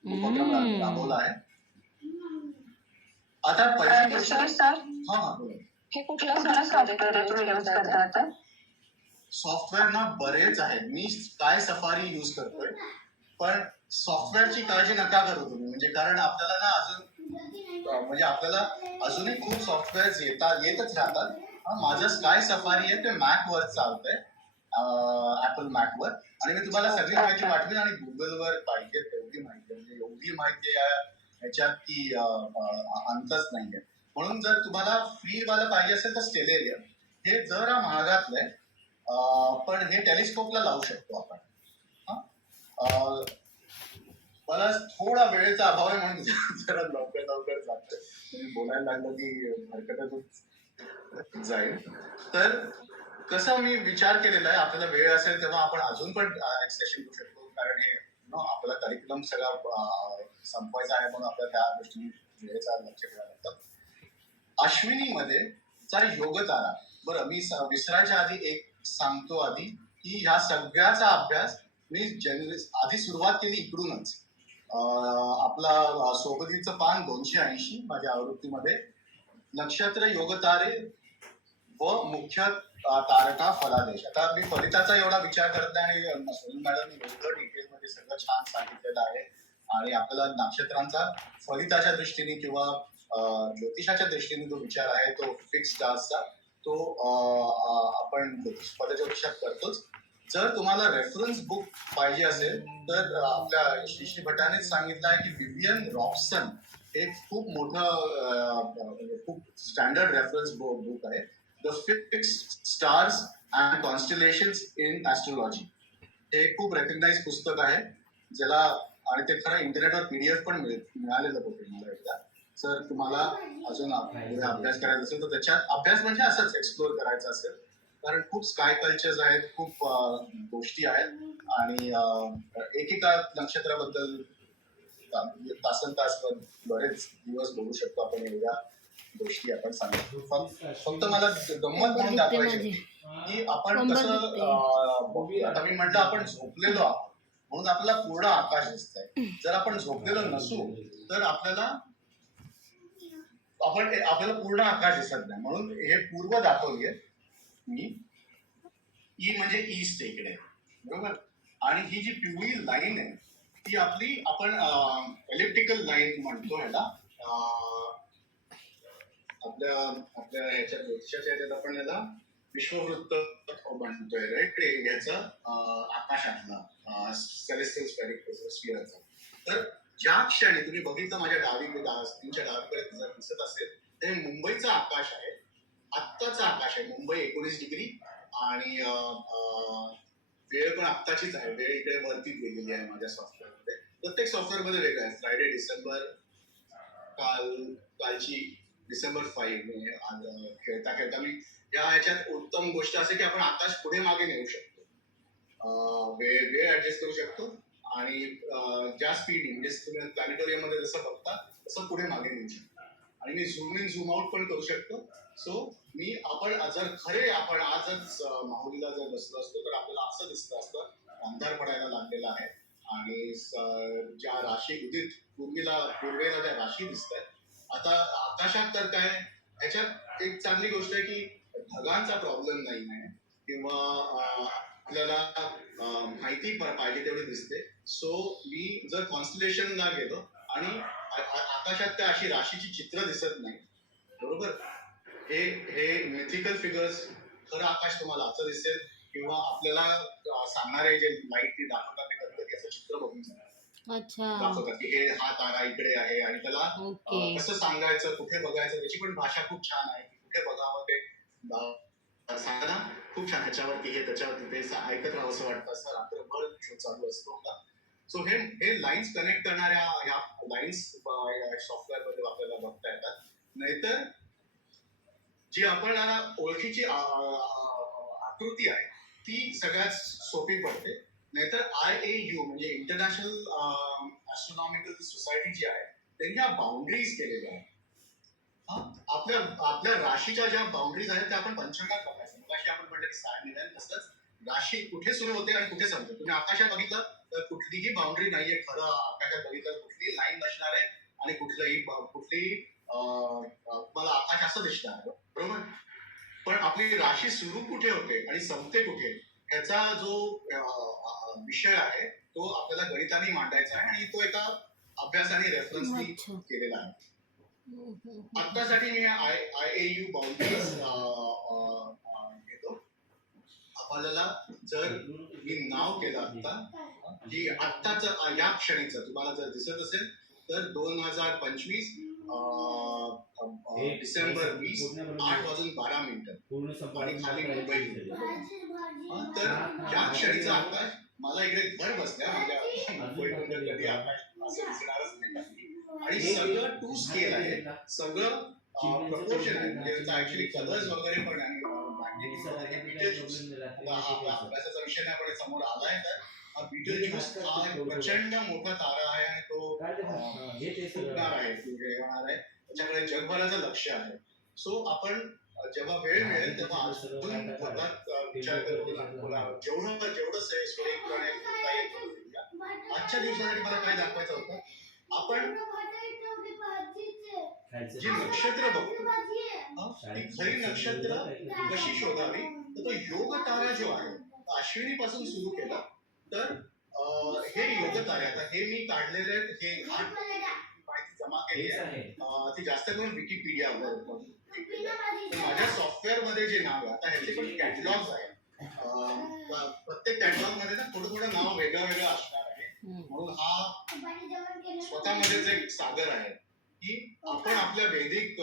उपक्रम राबवला आहे. आता पहिली गोष्ट हे कुठलं सॉफ्टवेअर यूज करता आता? सॉफ्टवेअर ना बरेच आहेत. मी काय सफारी यूज करतोय पण सॉफ्टवेअरची काळजी नका करू तुम्ही. म्हणजे कारण आपल्याला ना अजून म्हणजे आपल्याला अजूनही खूप सॉफ्टवेअर येतच राहतात. माझं स्काय सफारी आहे ते मॅक वर चालतंय ऍपल मॅक वर आणि मी तुम्हाला सगळी माहिती पाठवेन आणि गुगलवर पाहिजे तेवढी माहिती म्हणजे एवढी माहिती ह्याच्यात की अंतच नाहीये. म्हणून जर तुम्हाला फ्री वाला पाहिजे असेल तर स्टेलेरियम हे जरा महागातलं आहे पण हे टेलिस्कोपला लावू शकतो आपण. मला थोडा वेळेचा अभाव आहे म्हणून जरा लवकर जातं. तुम्ही बोलायला लागलं की हरकतच जाईल. तर कसं मी विचार केलेला आहे, आपल्याला वेळ असेल तेव्हा आपण अजून पण एक सेशन घेऊ शकतो, कारण हे आपला करिक्युलम सगळा संपवायचा आहे, म्हणून आपल्याला त्या दृष्टीने वेळेचा लक्ष ठेवायला लागतं. अश्विनीमध्ये चा योग तारा. बरं, मी विसरायच्या आधी एक सांगतो आधी की ह्या सगळ्याचा अभ्यास मी आधी सुरुवात केली इकडूनच. आपला सोबतीचं पान 280 माझ्या आवृत्तीमध्ये नक्षत्र योगतारे व मुख्य तारका फलादेश. आता मी फलिताचा एवढा विचार करत नाही, आणि सोनल मॅडम एवढं डिटेलमध्ये सगळं छान सांगितलेलं आहे, आणि आपल्याला नक्षत्रांचा फलिताच्या दृष्टीने किंवा ज्योतिषाच्या दृष्टीने जो विचार आहे तो फिक्स स्टार्सचा तो आपण पदज्योतिषात करतोच. जर तुम्हाला रेफरन्स बुक पाहिजे असेल तर आपल्या श्री भटानेच सांगितलं आहे की विवियन रॉबसन हे खूप मोठं खूप स्टँडर्ड रेफरन्स बुक आहे, the fixed stars and constellations in astrology. हे खूप रेकग्नाइज पुस्तक आहे, ज्याला आणि ते खरं इंटरनेटवर PDF पण मिळालेलं होतं मला एकदा. जर तुम्हाला अजून पुढे अभ्यास करायचा असेल तर त्याच्यात अभ्यास म्हणजे असंच एक्सप्लोर करायचं असेल, कारण खूप स्काय कल्चर्स आहेत, खूप गोष्टी आहेत, आणि एकेका नक्षत्राबद्दल तासन तास बरेच दिवस बोलू शकतो आपण, एवढ्या गोष्टी आपण सांगतो. फक्त मला गंमत म्हणून दाखवायची की आपण कसं आता मी म्हटलं आपण झोपलेलो आहोत म्हणून आपल्याला पूर्ण आकाश दिसतंय. जर आपण झोपलेलो नसू तर आपल्याला पूर्ण आकाश दिसत नाही, म्हणून हे पूर्व दाखवलीये मी. ई म्हणजे ईस्ट इकडे, बरोबर. आणि ही जी पिवळी लाईन आहे ती आपली आपण इलेक्ट्रिकल लाईन म्हणतो ह्याला. आपल्या ह्याच्या ज्योतिषाच्या ह्याच्यात आपण याला विश्ववृत्त म्हणतोय, राईट. ह्याचं आकाशातला सेलेस्टियल स्फिअरचा. तर ज्या क्षणी तुम्ही बघितलं माझ्या स्क्रीनच्या डावीकडे जर दिसत असेल तर हे मुंबईचं आकाश आहे, आत्ताचं आकाश आहे. मुंबई 19 डिग्री, आणि वेळ पण आत्ताचीच आहे. वेळ इकडे वरती गेलेली आहे माझ्या सॉफ्टवेअरमध्ये. प्रत्येक सॉफ्टवेअरमध्ये वेगळं आहे. फ्रायडे डिसेंबर, कालची डिसेंबर 5. खेळता खेळता मी ह्याच्यात उत्तम गोष्ट असे की आपण आकाश पुढे मागे नेऊ शकतो, वेळ ऍडजस्ट करू शकतो, आणि ज्या स्पीड म्हणजे तुम्ही प्लॅनेटोरियम मध्ये जसं बघता तसं पुढे मागे नेऊ शकतो, आणि मी झूम इन झूम आउट पण करू शकतो. सो आपण जर खरे आपण आजच माहुलीला जर बसलो असतो तर आपल्याला असं दिसतं असतं, अंधार पडायला लागलेला आहे, आणि ज्या राशी उदित पूर्वेला ज्या राशी दिसत आहेत आता आकाशात, तर काय ह्याच्यात एक चांगली गोष्ट आहे की ढगांचा प्रॉब्लेम नाही आहे, किंवा आपल्याला माहिती पाहिजे तेवढी दिसते. सो मी जर कॉन्स्टलेशनला गेलो आणि आकाशात त्या अशी राशीची चित्र दिसत नाही, बरोबर. हे मिथिकल फिगर्स, खरं आकाश तुम्हाला असं दिसेल, किंवा आपल्याला सांगणारे जे लाईट ते दाखवतात ते कधीकधी असं चित्र बघून दाखवतात की हे हा तारा इकडे आहे, आणि त्याला कसं सांगायचं, कुठे बघायचं, त्याची पण भाषा खूप छान आहे. कुठे बघावं ते सांगताना खूप छान, ह्याच्यावरती हे त्याच्यावरती ते ऐकत राहावं असं वाटतं, असं रात्रभर शो चालू असतो का. सो हे लाईन्स कनेक्ट करणाऱ्या ह्या लाईन्स सॉफ्टवेअर मध्ये आपल्याला बघता येतात. नाहीतर जी आपण ओळखीची आकृती आहे ती सगळ्यात सोपी पडते. नाहीतर IAU म्हणजे इंटरनॅशनल ॲस्ट्रॉनॉमिकल सोसायटी जी आहे त्यांच्या बाउंड्रीज केलेल्या आहेत. आपल्या राशीच्या ज्या बाउंड्रीज आहेत त्या आपण पंचांगात बघायचं. मगाशी आपण म्हटलं की साय निदान, तसंच राशी कुठे सुरू होते आणि कुठे संपते. तुम्ही आकाशात बघितलं तर कुठलीही बाउंड्री नाहीये. खरं आकाशात बघितलं कुठलीही लाईन नसणार आहे, आणि कुठलीही तुम्हाला आकाश असं दिसणार आहे, बरोबर. पण आपली राशी सुरू कुठे होते आणि संपते कुठे ह्याचा जो विषय आहे तो आपल्याला गणिताने मांडायचा आहे, आणि तो एका अभ्यासाने रेफरन्सनी केलेला आहे. आत्तासाठी मी IAU बाउंड्रीज घेतो. आपल्याला जर मी नाव केलं आता की आत्ताच या क्षणीचं तुम्हाला जर दिसत असेल तर 2025 डिसेंबर 20 8:12 आणि खाली मुंबई. तर या क्षणीचा आकाश मला इकडे घर बसल्या म्हणजे मुंबईतून जर कधी आकाश असं दिसणारच नाही काही. आणि सगळं टू स्केल आहे, सगळं प्रपोर्शन आहे, म्हणजे त्याचा ऍक्च्युली कलर्स वगैरे पण आणि magnetism वगैरे हे बीटलज्यूस. आता हा आपला अभ्यासाचा विषय नाही पण समोर आलाय तर हा बीटलज्यूस हा एक प्रचंड मोठा तारा आहे आणि तो फुटणार आहे, म्हणजे होणार आहे, त्याच्याकडे जगभराचं लक्ष आहे. सो आपण जेव्हा वेळ मिळेल तेव्हा अजून वर्गात विचार करून जेवढं जेवढं सोयीप्रमाणे बोलता येईल तेवढं बोलूया. आजच्या दिवसासाठी मला काय दाखवायचं होतं, आपण जी नक्षत्र बघतो ती खरी नक्षत्र कशी शोधावी, तर तो योग तारा जो आहे अश्विनी पासून सुरू केला तर हे योग तारे, आता हे मी काढलेले आहेत, हे माहिती जमा केली आहे, ती जास्त करून विकिपीडियावर. माझ्या सॉफ्टवेअर मध्ये जे नाव आहे, आता ह्याचे पण कॅटलॉग्स आहेत, प्रत्येक कॅटलॉग मध्ये ना थोडं थोडं नाव वेगळं वेगळं असणार आहे. म्हणून हा स्वतःमध्येच एक सागर आहे की आपण आपल्या वैदिक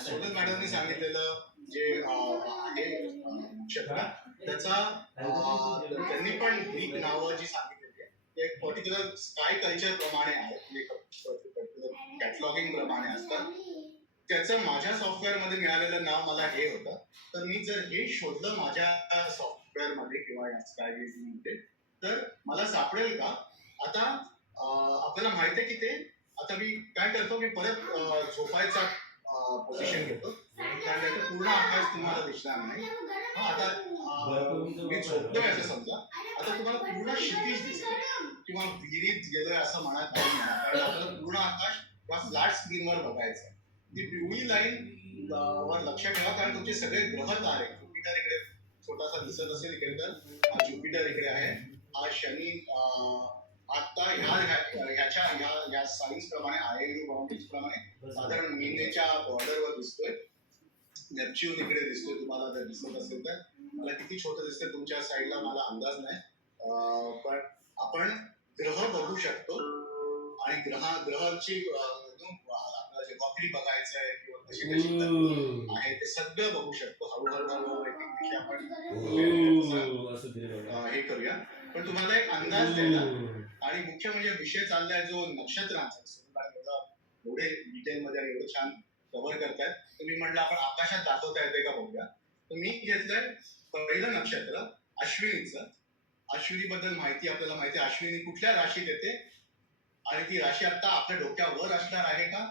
सोनल मॅडमने सांगितलेलं जे आहे नक्षत्र, त्याचा त्यांनी पण ग्रीक नावं जी सांगितलेली आहे ते एक पर्टिक्युलर स्काय कल्चर प्रमाणे आहेत, म्हणजे पर्टिक्युलर कॅटलॉगिंग प्रमाणे असतात. त्याचं माझ्या सॉफ्टवेअर मध्ये मिळालेलं नाव मला हे होतं, तर मी जर हे शोधलं माझ्या सॉफ्टवेअर मध्ये किंवा स्काय मध्ये तर मला सापडेल का? आता आपल्याला माहिती आहे की ते, आता मी काय करतो, मी परत झोपायचा पोझिशन घेतो कारण त्याचं पूर्ण आकाश तुम्हाला दिसणार नाही. आता मी झोपतोय असं समजा, आता तुम्हाला पूर्ण क्षितिज दिसेल किंवा विहिरीत गेलोय असं म्हणत नाही, कारण आपल्याला पूर्ण आकाश किंवा फ्लॅट स्क्रीनवर बघायचं आहे. ती पिवळी लाईन वर लक्ष ठेवा, कारण तुमचे सगळे ग्रह तारे, ज्युपिटर इकडे छोटासा दिसत असेल इकडे तर हा ज्युपिटर इकडे आहे, हा शनी आता ह्या साईन्स प्रमाणे आयएनयू बाउंड्रीज प्रमाणे साधारण मीनेच्या बॉर्डरवर दिसतोय. नेपच्यून इकडे दिसतोय, तुम्हाला जर दिसत असेल तर. मला किती छोटं दिसतंय तुमच्या साईडला मला अंदाज नाही, पण आपण ग्रह बघू शकतो आणि ग्रहांची जॉग्राफी बघायचंय किंवा कशी कशी आहे ते सगळं बघू शकतो. हळूहळू एक एक विषय आपण हे करूया, पण तुम्हाला एक अंदाज द्यायला. आणि मुख्य म्हणजे विषय चाललाय जो नक्षत्रांचा, एवढे डिटेल मध्ये आणि एवढं छान कव्हर करतायत, तर मी म्हटलं आपण आकाशात दाखवता येते का बघूया. तर मी घेतलंय पहिलं नक्षत्र अश्विनीचं. अश्विनी बद्दल माहिती आपल्याला माहिती आहे, अश्विनी कुठल्या राशीत येते आणि ती राशी आता आपल्या डोक्यावर असणार आहे का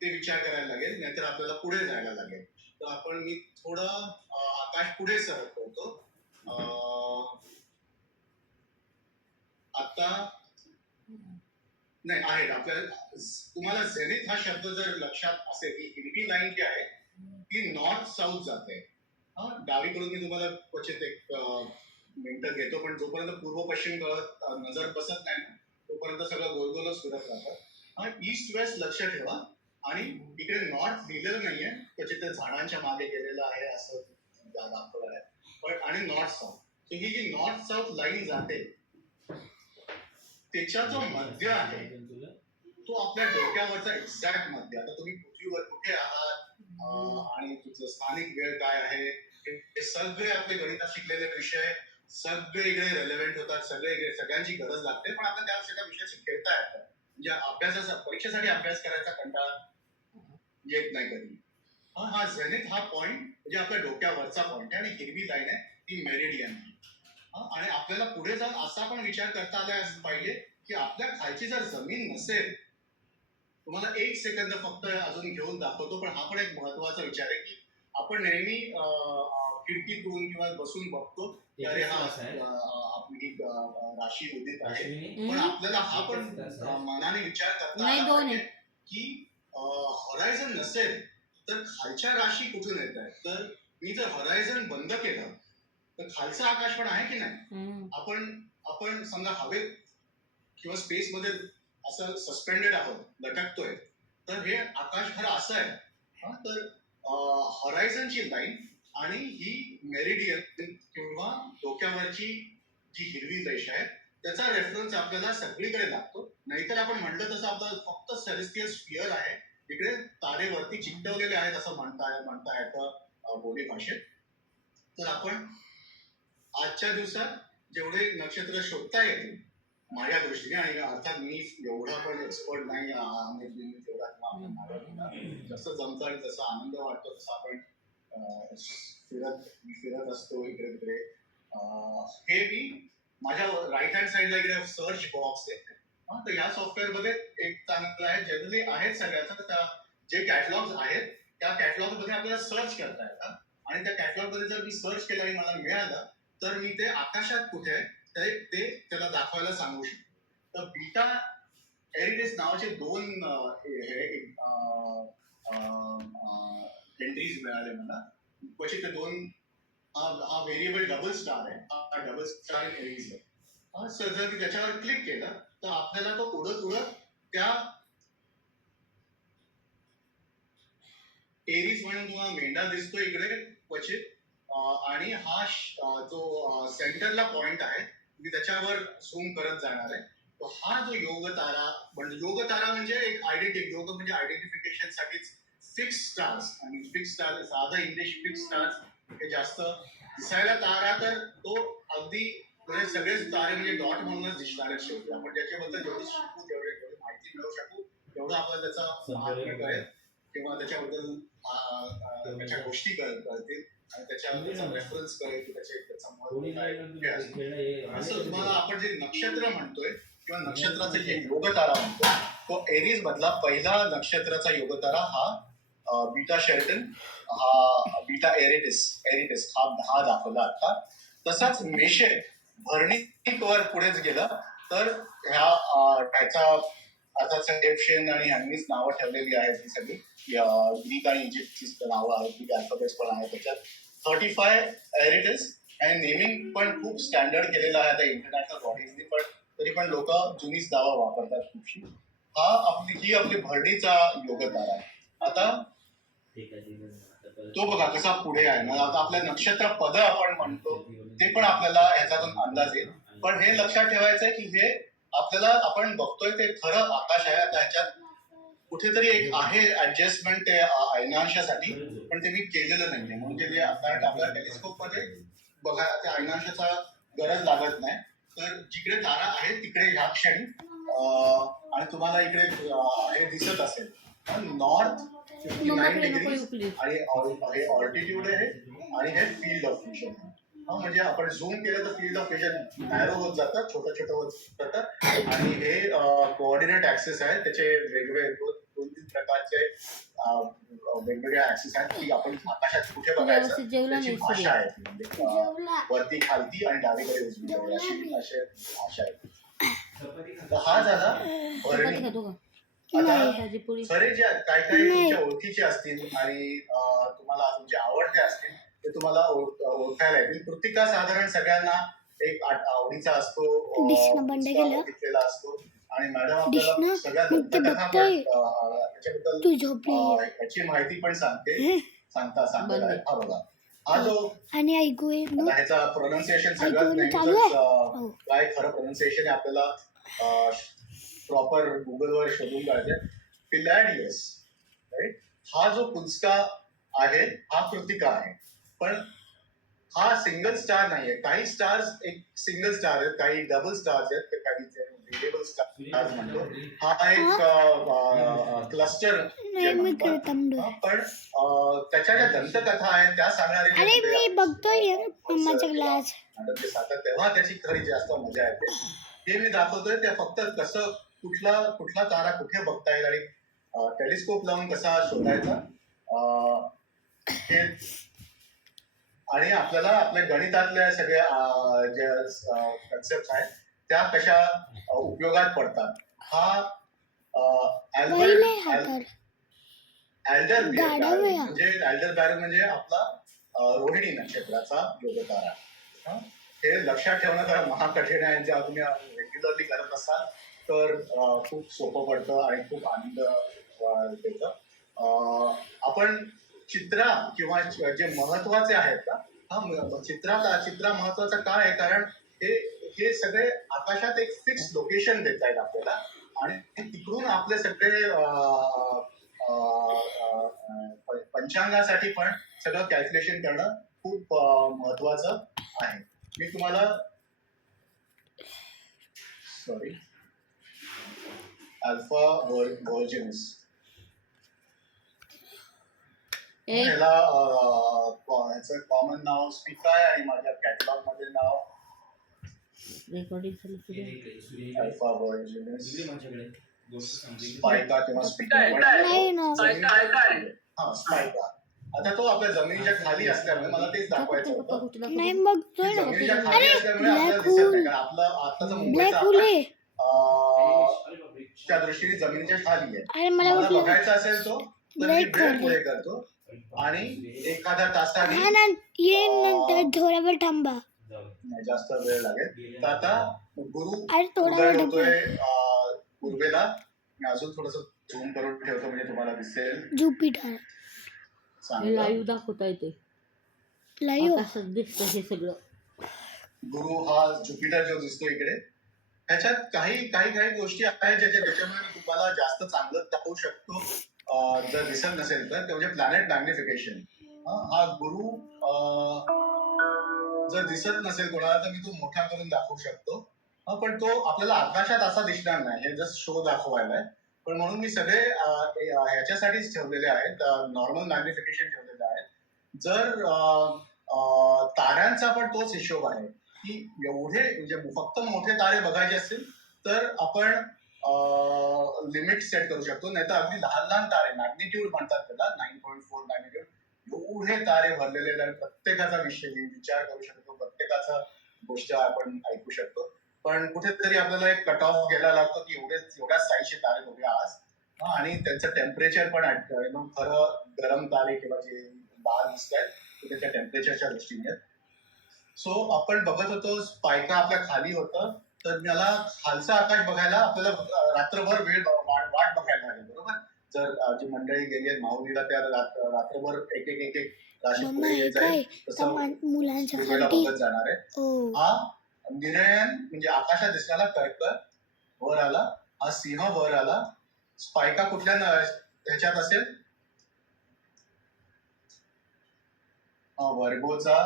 ते विचार करायला लागेल, नाहीतर आपल्याला पुढे जायला लागेल. तर आपण मी थोडं आकाश पुढे सरकवतो. आता नाही आहेत आपल्याला, तुम्हाला झेनिथ हा शब्द जर लक्षात असेल, ही हिरवी लाईन जी आहे ती नॉर्थ साऊथ जाते. डावीकडून मी तुम्हाला क्वचित एक मिनिटं घेतो, पण जोपर्यंत पूर्व पश्चिम कळत नजर बसत नाही ना तोपर्यंत सगळं गोलगोलच फिरत राहतात. ईस्ट वेस्ट लक्ष ठेवा, आणि इकडे नॉर्थ लिहिलेलं नाहीये, क्वचित झाडांच्या मागे गेलेलं आहे असं दाखवलं आहे, पण आणि नॉर्थ साऊथ. ही जी नॉर्थ साऊथ लाईन जाते त्याचा जो मध्य आहे तो आपल्या डोक्यावरचा एक्झॅक्ट मध्य. आता तुम्ही पृथ्वीवर कुठे आहात आणि तुमचं स्थानिक वेळ काय आहे हे सगळे आपले गणितात शिकलेले विषय सगळे इकडे रेलेव्हेंट होतात, सगळे इकडे सगळ्यांची गरज लागते, पण आता त्या सगळ्या विषयाची खेळता येतं. म्हणजे अभ्यासाचा परीक्षेसाठी अभ्यास करायचा कंटाळा येत नाही कधी. हा झेनिथ हा पॉइंट म्हणजे आपल्या डोक्यावरचा पॉइंट आहे, आणि हिरवी लाईन आहे ती मेरिडियन. आणि आपल्याला पुढे जाऊन असा पण विचार करता आला पाहिजे की आपल्या खालची जर जमीन नसेल, तुम्हाला एक सेकंद फक्त अजून घेऊन दाखवतो, पण हा पण एक महत्वाचा विचार आहे की आपण नेहमी खिडकीतून किंवा बसून बघतो की अरे हा आपली राशी उदित आहे, पण आपल्याला हा पण मनाने विचार करता आला पाहिजे की हॉरायझन नसेल तर खालच्या राशी कुठून येत आहेत. तर मी जर हॉरायझन बंद केलं तर खालचं आकाश पण आहे की नाही. आपण समजा हवेत किंवा स्पेस मध्ये असं सस्पेंडेड आहोत, लटकतोय, तर हे आकाश खरं असं आहे. तर हॉरायझनची लाईन आणि ही मेरिडियन किंवा डोक्यावरची जी हिरवी रेष आहे त्याचा रेफरन्स आपल्याला सगळीकडे लागतो. नाहीतर आपण म्हटलं तसं आपलं फक्त सेलेस्टियल स्फिअर आहे, इकडे तारेवरती चिकटवलेले आहेत असं म्हणता येतं बोली भाषेत. तर आपण आजच्या दिवसात जेवढे नक्षत्र शोधता येतील माझ्या दृष्टीने, आणि अर्थात मी एवढा पण एक्सपर्ट नाही आमिर बिन तेवढा किंवा आपण नावाला जसं जमतं आणि जसं आनंद वाटतो तसं आपण फिरत असतो इकडे तिकडे. हे मी माझ्या राईट हँड साईडला इकडे सर्च बॉक्स आहे. तर या सॉफ्टवेअर मध्ये एक चांगलं आहे, जनरली आहेत सगळ्याचा, जे कॅटलॉग आहेत त्या कॅटलॉग मध्ये आपल्याला सर्च करता येतात, आणि त्या कॅटलॉग मध्ये जर मी सर्च केलं आणि मला मिळालं तर मी ते आकाशात कुठे आहे ते त्याला दाखवायला सांगू शकतो. तर बीटा एरिडिस नावाचे 2 एंट्रीज मिळाले मला. क्वचित ते 2 हा व्हेरिएबल डबल स्टार आहे, हा डबल स्टार एरिज आहे. जर मी त्याच्यावर क्लिक केलं तर आपल्याला तो उडत त्या एरिज म्हणून तुम्हाला मेंढा दिसतो इकडे क्वचित, आणि हा जो सेंटरला पॉइंट आहे, मी त्याच्यावर झूम करत जाणार आहे. तो हा जो योग तारा म्हणजे एक योग म्हणजे आयडेंटिफिकेशन साठीच फिक्स स्टार्स, आणि फिक्स स्टार साधा इंग्लिश फिक्स स्टार्स हे जास्त दिसायला तारा, तर तो अगदी म्हणजे सगळेच तारे म्हणजे डॉट म्हणूनच दिसणार आहेत शेवटी. आपण त्याच्याबद्दल जेवढी शिकू जेवढी माहिती मिळवू शकू तेवढं आपल्याला त्याचा महात्म्य कळेल, किंवा त्याच्याबद्दल त्याच्या गोष्टी कळतील, आणि त्याचा रेफरन्स कळेल की त्याचा महत्व काय. असं तुम्हाला आपण जे नक्षत्र म्हणतोय किंवा नक्षत्राचा जे योगतारा म्हणतो, तो एरीज मधला पहिला नक्षत्राचा योगतारा हा बीटा शेल्टन, हा बीटा एरिडिस हा दाखवला आता. तसाच मेषे भरणीवर पुढेच गेला तर ह्याचा अर्थात एजिप्शियन आणि यांनीच नावं ठेवलेली आहेत, ती सगळी ग्रीक आणि इजिप्तची नावं आहेत, ग्रीक अल्फाबेट्स पण आहेत त्याच्यात. 35 एरिडिस, आणि नेमिंग पण खूप स्टँडर्ड केलेलं आहे आता इंटरनॅशनल बॉडीजनी, पण तरी पण लोक जुनीच नावं वापरतात खूपशी. ही आपली भरणीचा योगतारा आहे. आता तो बघा कसा पुढे आहे. आता आपल्या नक्षत्र पद आपण म्हणतो ते पण आपल्याला ह्याच्यातून अंदाज येईल, पण हे लक्षात ठेवायचं आहे की हे आपल्याला आपण बघतोय ते खरं आकाश आहे. आता ह्याच्यात कुठेतरी एक आहे ऍडजस्टमेंट ते अयनांशासाठी, पण ते मी केलेलं नाहीये, म्हणजे ते कारण आपल्या टेलिस्कोप मध्ये बघा त्या अयनांशाचा गरज लागत नाही. तर जिकडे तारा आहे तिकडे ह्या क्षणी आणि तुम्हाला इकडे हे दिसत असेल नॉर्थ 59 डिग्री, आणि हे ऑल्टिट्यूड आहे आणि हे फील्ड ऑफ व्हिजन. म्हणजे आपण झूम केलं तर फील्ड ऑफ व्हिजन नॅरो होत जातात, छोटं होत जातात, आणि हे कोऑर्डिनेट ऍक्सिस आहे, त्याचे वेगवेगळे 2-3 प्रकारचे वेगवेगळे ऍक्सिस आहेत की आपण आकाशात कुठे बघायचं त्याची भाषा आहे, म्हणजे वरती खालती आणि डावीकडे उजवीकडे अशी भाषा आहे. तर हा झाला भरणी. आता खरे जे काही तुमच्या ओळखीचे असतील आणि तुम्हाला तुमचे आवडते असतील ते तुम्हाला ओळखायला येतील. कृतिका साधारण सगळ्यांना एक आवडीचा असतो, घेतलेला असतो, आणि मॅडम आपल्याला सगळ्या दंतकथा पण त्याच्याबद्दल याची माहिती पण सांगतात. हा बघा, हा जो ह्याचा प्रोनाऊन्सिएशन सगळ्यात नेहमीच काय खरं प्रोनाऊन्सिएशन आपल्याला प्रॉपर गुगलवर शोधून काढते. पिलॅडियस, राईट. हा जो पुंजका आहे हा कृतिका आहे, पण हा सिंगल स्टार नाहीये. काही स्टार्स एक सिंगल स्टार आहेत, काही डबल स्टार्स आहेत, काही व्हेरिएबल स्टार्स म्हणतो. हा एक क्लस्टर पण त्याच्या ज्या दंतकथा आहेत त्या सांगणारे तेव्हा त्याची खरी जास्त मजा येते. हे मी दाखवतोय ते फक्त कसं कुठला तारा कुठे बघता येईल आणि टेलिस्कोप लावून कसा शोधायचा हे, आणि आपल्याला आपल्या गणितातल्या सगळ्या ज्या कन्सेप्ट आहेत त्या कशा उपयोगात पडतात. हा ॲल्डरबॅरन म्हणजे आपला रोहिणी नक्षत्राचा योगतारा. हे लक्षात ठेवणं जरा महाकठीण आहे. जे तुम्ही रेग्युलरली करत असाल तर खूप सोपं पडतं आणि खूप आनंद देतं. आपण चित्रा किंवा जे महत्वाचे आहेत ना, चित्रा महत्वाचं काय आहे, कारण हे सगळे आकाशात एक फिक्स लोकेशन देत आहेत आपल्याला, आणि तिकडून आपले सगळे पंचांगासाठी पण सगळं कॅल्क्युलेशन करणं खूप महत्वाचं आहे. मी तुम्हाला सॉरी, अल्फा व्हर्जिन्स. एक याला ह्याचं कॉमन नाव स्पिका आहे आणि माझ्या कॅटलॉग मध्ये नाव रेकॉर्डिंग चालू सुरू. अल्फा व्हर्जिन्स माझ्याकडे गोष्ट सांगते स्पायका किंवा स्पिका. नाही ना. हा स्पायका. आता तो आपल्या जमिनीच्या खाली असल्यामुळे मला तेच दाखवायचं होतं. नाही बघतोय ना. जमिनीच्या खाली असल्यामुळे आपल्याला ब्लॅक दिसत होल. नाही कारण आपलं आताचा ब्लॅक मुंबईचा होल आकाश, आहे. त्या दृष्टीने जमिनीच्या खाली आहे. अरे मला मला वाटलं बघायचा असेल तो तर मी ब्लॅक वेळ होल पुढे आहे. करतो आणि एखाद्या तासाने हा ना, ये नंतर थोड्यावर थांबा. नाही, जास्त वेळ लागेल. तर आता गुरु अरे थोडा उदय वेळ होतोय पूर्वेला. मी अजून थोडस झूम करून ठेवतो म्हणजे तुम्हाला दिसेल ज्युपिटर चांगलं. लाईव्ह दाखवता येते, लाईव्ह. आकाशात दिसतं हे सगळं. गुरु हा ज्युपिटर जो दिसतो इकडे, ह्याच्यात काही काही काही गोष्टी आहेत ज्याच्यामुळे मी तुम्हाला जास्त चांगलं दाखवू शकतो. जर दिसत नसेल तर ते म्हणजे प्लॅनेट मॅग्निफिकेशन. हा गुरु जर दिसत नसेल कोणाला तर मी तो मोठा करून दाखवू शकतो. पण तो आपल्याला आकाशात असा दिसणार नाही, हे जस्ट शो दाखवायला आहे. पण म्हणून मी सगळे ह्याच्यासाठीच ठेवलेले आहेत, नॉर्मल मॅग्निफिकेशन ठेवलेले आहेत. जर ताऱ्यांचा पण तोच हिशोब आहे की एवढे म्हणजे फक्त मोठे तारे बघायचे असतील तर आपण लिमिट सेट करू शकतो. नाही तर अगदी लहान लहान तारे, मॅग्निट्यूड म्हणतात त्याला, 9.4 मॅग्निट्यूड, एवढे तारे भरलेले आहेत. प्रत्येकाचा विचार करू शकतो, प्रत्येकाचा गोष्ट आपण ऐकू शकतो. पण कुठेतरी आपल्याला एक कट ऑफ घ्यायला लागतो की एवढ्या साईजचे तारे बघूया आज. आणि त्यांचं टेम्परेचर पण खरं गरम तारे किंवा जे लाल दिसत आहेत ते त्याच्या टेम्परेचरच्या दृष्टीने आहेत. सो आपण बघत होतो स्पायका आपल्या खाली होतं, तर मला खालचा आकाश बघायला आपल्याला रात्रभर वाट बघायला लागेल, बरोबर. जर जी मंडळी गेली आहेत माहुलीला त्या रात्रभर एक एक एक एक राशी मम्मा पुढे हे येत काय जाईल तसं मुलांच्या वेगवेगळा साठी. बघत जाणार आहे. हो. हा निरयन म्हणजे आकाशात दिसणारा कर्क वर आला, हा सिंह वर आला. स्पायका कुठल्या ह्याच्यात असेल, वर्गोचा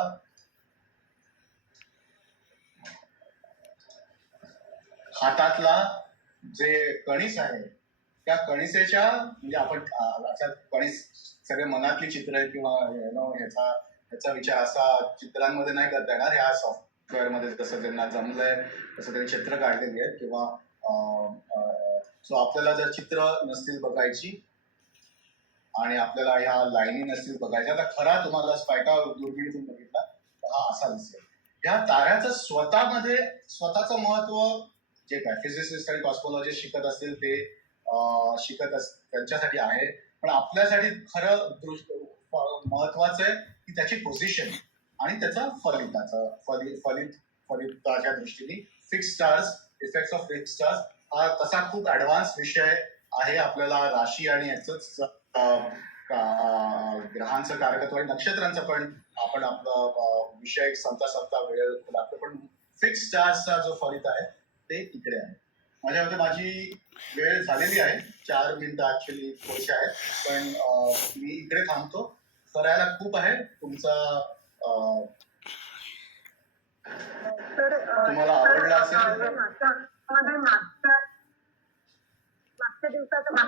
हातातला जे कणीस आहे त्या कणिसेच्या म्हणजे आपण अशा कणीस सगळे मनातली चित्र आहेत किंवा ह्याचा विचार असा चित्रांमध्ये नाही करता येणार. ह्या सॉफ्टवेअर मध्ये कसं त्यांना जमलंय तसं त्यांनी चित्र काढलेली आहेत किंवा सो आपल्याला जर चित्र नसतील बघायची आणि आपल्याला ह्या लाईनी नसतील बघायच्या तर खरा तुम्हाला स्पायका दुर्बिणीतून बघितला तर हा असा दिसेल. या ताऱ्याचं स्वतःमध्ये स्वतःचं महत्व जे काय फिजिसिस्ट आणि कॉस्मॉलॉजिस्ट शिकत असतील ते त्यांच्यासाठी आहे. पण आपल्यासाठी खरं महत्वाचं आहे की त्याची पोझिशन आणि त्याचा फलिताच्या दृष्टीने fix stars, effects of fix stars हा तसा खूप ऍडव्हान्स विषय आहे. आपल्याला राशी आणि याच ग्रहांचं कारकत्व आणि नक्षत्रांचं पण आपण आपला विषय संपता वेळ लागतो. पण फिक्स स्टार्सचा जो फलित आहे ते इकडे आहे. माझ्या मते माझी वेळ झालेली आहे, 4 मिनिटं ऍक्च्युली थोडीशी आहेत. पण मी इकडे थांबतो. करायला खूप आहे तुमचा तुम्हाला आवडला असेल. मागच्या दिवसाचं पण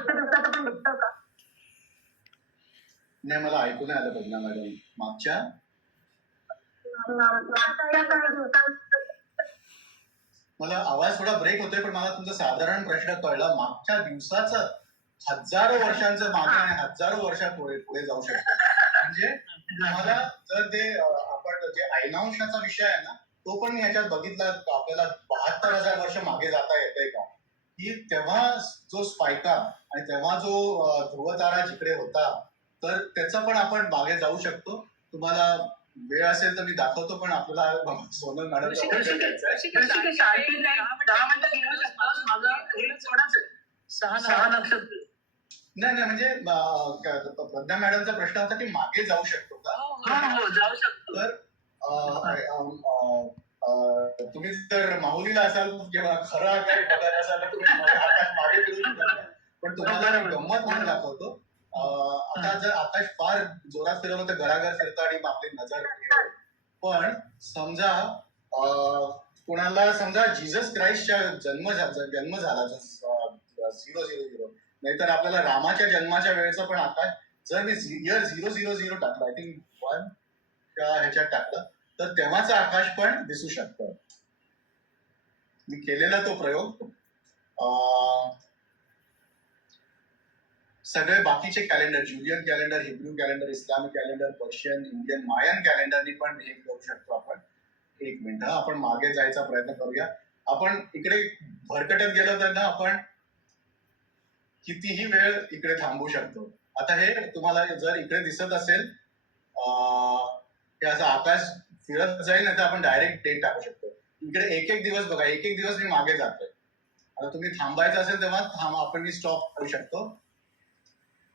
दिसतं का? नाही, मला ऐकू नाही आलं बघना मॅडम. मागच्या मला आवाज थोडा ब्रेक होतोय पण मला तुमचा साधारण प्रश्न कळला. मागच्या दिवसाचं हजारो वर्षांचं मागे आणि हजारो वर्षा पुढे जाऊ शकतो. म्हणजे तुम्हाला जर ते आपण जे ऐनांशाचा विषय आहे ना तो पण मी ह्याच्यात बघितला. आपल्याला 72,000 वर्ष मागे जाता येतंय का की तेव्हा जो स्पायका आणि तेव्हा जो ध्रुवतारा जिकडे होता तर त्याचं पण आपण मागे जाऊ शकतो. तुम्हाला वेळ असेल तर मी दाखवतो. पण आपल्याला सोनल मॅडम नाही म्हणजे प्रज्ञा मॅडमचा प्रश्न होता की मागे जाऊ शकतो का. जाऊ शकतो. तर तुम्ही जर माहुलीला असाल किंवा खरं आकाश बघायला असाल तर तुम्ही आकाश मागे फिरू शकता. पण तुम्हाला गंमत म्हणून दाखवतो. आता जर आकाश फार जोरात फिरवलं तर घराघर फिरतं आणि आपली नजर. पण समजा कोणाला समजा जीसस क्राइस्टच्या जन्म झाला 000, नाहीतर आपल्याला रामाच्या जन्माच्या वेळेचा पण आकाश जर मी इयर 000 टाकलं, आय थिंक 1 ह्याच्यात टाकलं, तर तेव्हाचा आकाश पण दिसू शकतं. मी केलेला तो प्रयोग. सगळे बाकीचे calendar, Julian calendar, Hebrew calendar, Islamic calendar, Persian, Indian, Mayan कॅलेंडरनी पण हे करू शकतो आपण. एक मिनिट, आपण मागे जायचा प्रयत्न करूया. आपण इकडे भरकटत गेलो तर ना आपण कितीही वेळ इकडे थांबू शकतो. आता हे तुम्हाला जर इकडे दिसत असेल हे असं आकाश फिरत जाईल, नाही तर आपण डायरेक्ट डेट टाकू शकतो. इकडे एक एक दिवस बघा, एक एक दिवस मी मागे जातोय. आता तुम्ही थांबायचं असेल तेव्हा आपण मी स्टॉप करू शकतो.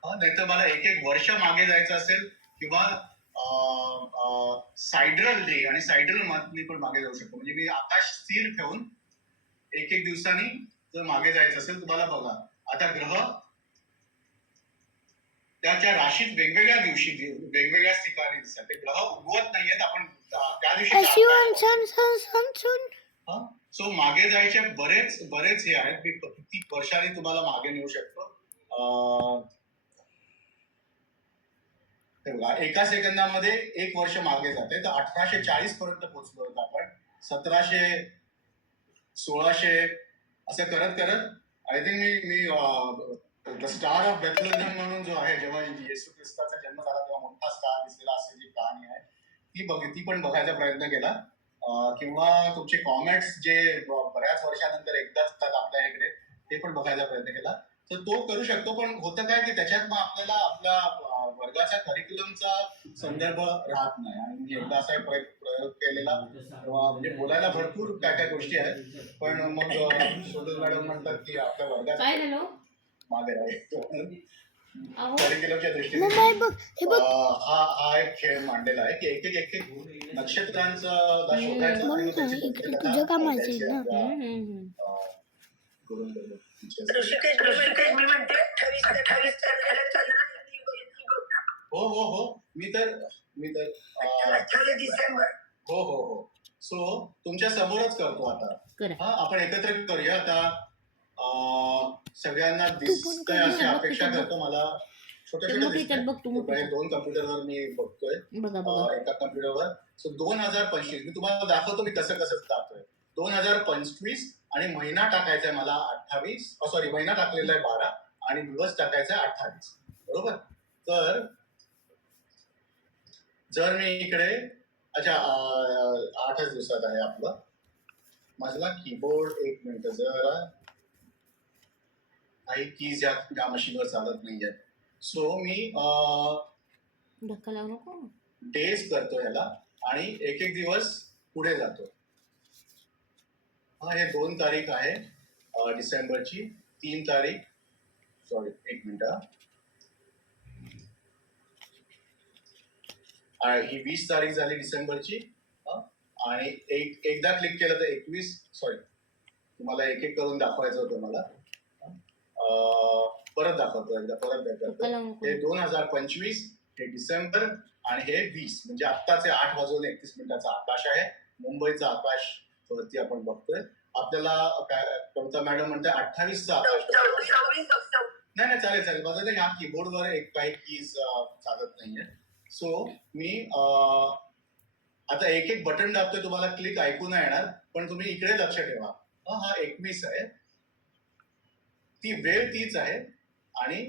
नाहीतर मला एक एक वर्ष मागे जायचं असेल किंवा सायड्रल डे आणि सायड्रल मंथनी पण मागे जाऊ शकतो. म्हणजे मी आकाश स्थिर ठेवून एक एक दिवसांनी जर मागे जायचं असेल, तुम्हाला बघा आता ग्रह त्याच्या राशीत वेगवेगळ्या दिवशी वेगवेगळ्या ठिकाणी दिसतात. ते ग्रह उगवत नाहीयेत. आपण त्या दिवशी सो मागे जायचे बरेच हे आहेत. मी किती वर्षांनी तुम्हाला मागे नेऊ शकतो. एका सेकंदामध्ये 1 वर्ष मागे जाते. तर 1840 पर्यंत पोहोचलो होतो आपण. 1700, 1600 असं करत करत I think me the star of Bethlehem म्हणून जो आहे, जेव्हा येशू ख्रिस्ताचा जन्म झाला तेव्हा मोठा स्टार दिसलेला अशी जी कहाणी आहे ती पण बघायचा प्रयत्न केला. किंवा तुमचे कॉमेंट्स जे बऱ्याच वर्षानंतर एकदाच येतात आपल्या इकडे, ते पण बघायचा प्रयत्न केला. तर तो करू शकतो. पण होतं काय की त्याच्यात मग आपल्याला आपल्या वर्गाच्या करिक्युलमचा संदर्भ राहत नाही. आणि मी एकदा असा प्रयोग केलेला तेव्हा म्हणजे बोलायला भरपूर काय काय गोष्टी आहेत, पण मग सोनल मॅडम म्हणतात की आपल्या वर्गात मागे करिक्युलमच्या दृष्टीने हा एक खेळ मांडलेला आहे की एक नक्षत्रांचा शोधायचा आणि तुझं काम असेल ना. ऋषिकेश मी म्हणते 28 तारखेला हो मी तर 28 डिसेंबर. हो सो तुमच्या समोरच करतो आता. आपण एकत्र करूया आता. सगळ्यांना दिसतंय अशी अपेक्षा करतो. मला छोट्या 2 कम्प्युटरवर मी बघतोय. एका कम्प्युटरवर. सो 2025 मी तुम्हाला दाखवतो मी कसं दाखवतोय. 2025 आणि महिना टाकायचा आहे मला 28, महिना टाकलेला आहे 12 आणि दिवस टाकायचा आहे 28, बरोबर. तर जर मी इकडे 8च दिवसात आहे आपलं. माझा कीबोर्ड एक मिनिट, जरा काही कीज या मशीनवर चालत नाहीये. सो मी डेज करतो ह्याला आणि एक एक दिवस पुढे जातो. हे 2 तारीख आहे डिसेंबरची. 3 तारीख, एक मिनिट, ही 20 तारीख झाली डिसेंबरची. आणि एकदा क्लिक केलं तर 21, तुम्हाला एक एक करून दाखवायचं होतं मला. परत दाखवतो हे 2025, हे डिसेंबर आणि हे 20, म्हणजे आत्ताचे 8:31 आकाश आहे. मुंबईचं आकाश वरती आपण बघतोय. आपल्याला कविता मॅडम म्हणते 28चा आकाश. नाही चालेल. माझं ह्या कीबोर्डवर काही कीज चालत नाहीये. सो मी आता एक एक बटन दाबतोय. तुम्हाला क्लिक ऐकू नाही येणार, पण तुम्ही इकडे लक्ष ठेवा. हा 21 आहे. ती वेळ तीच आहे. आणि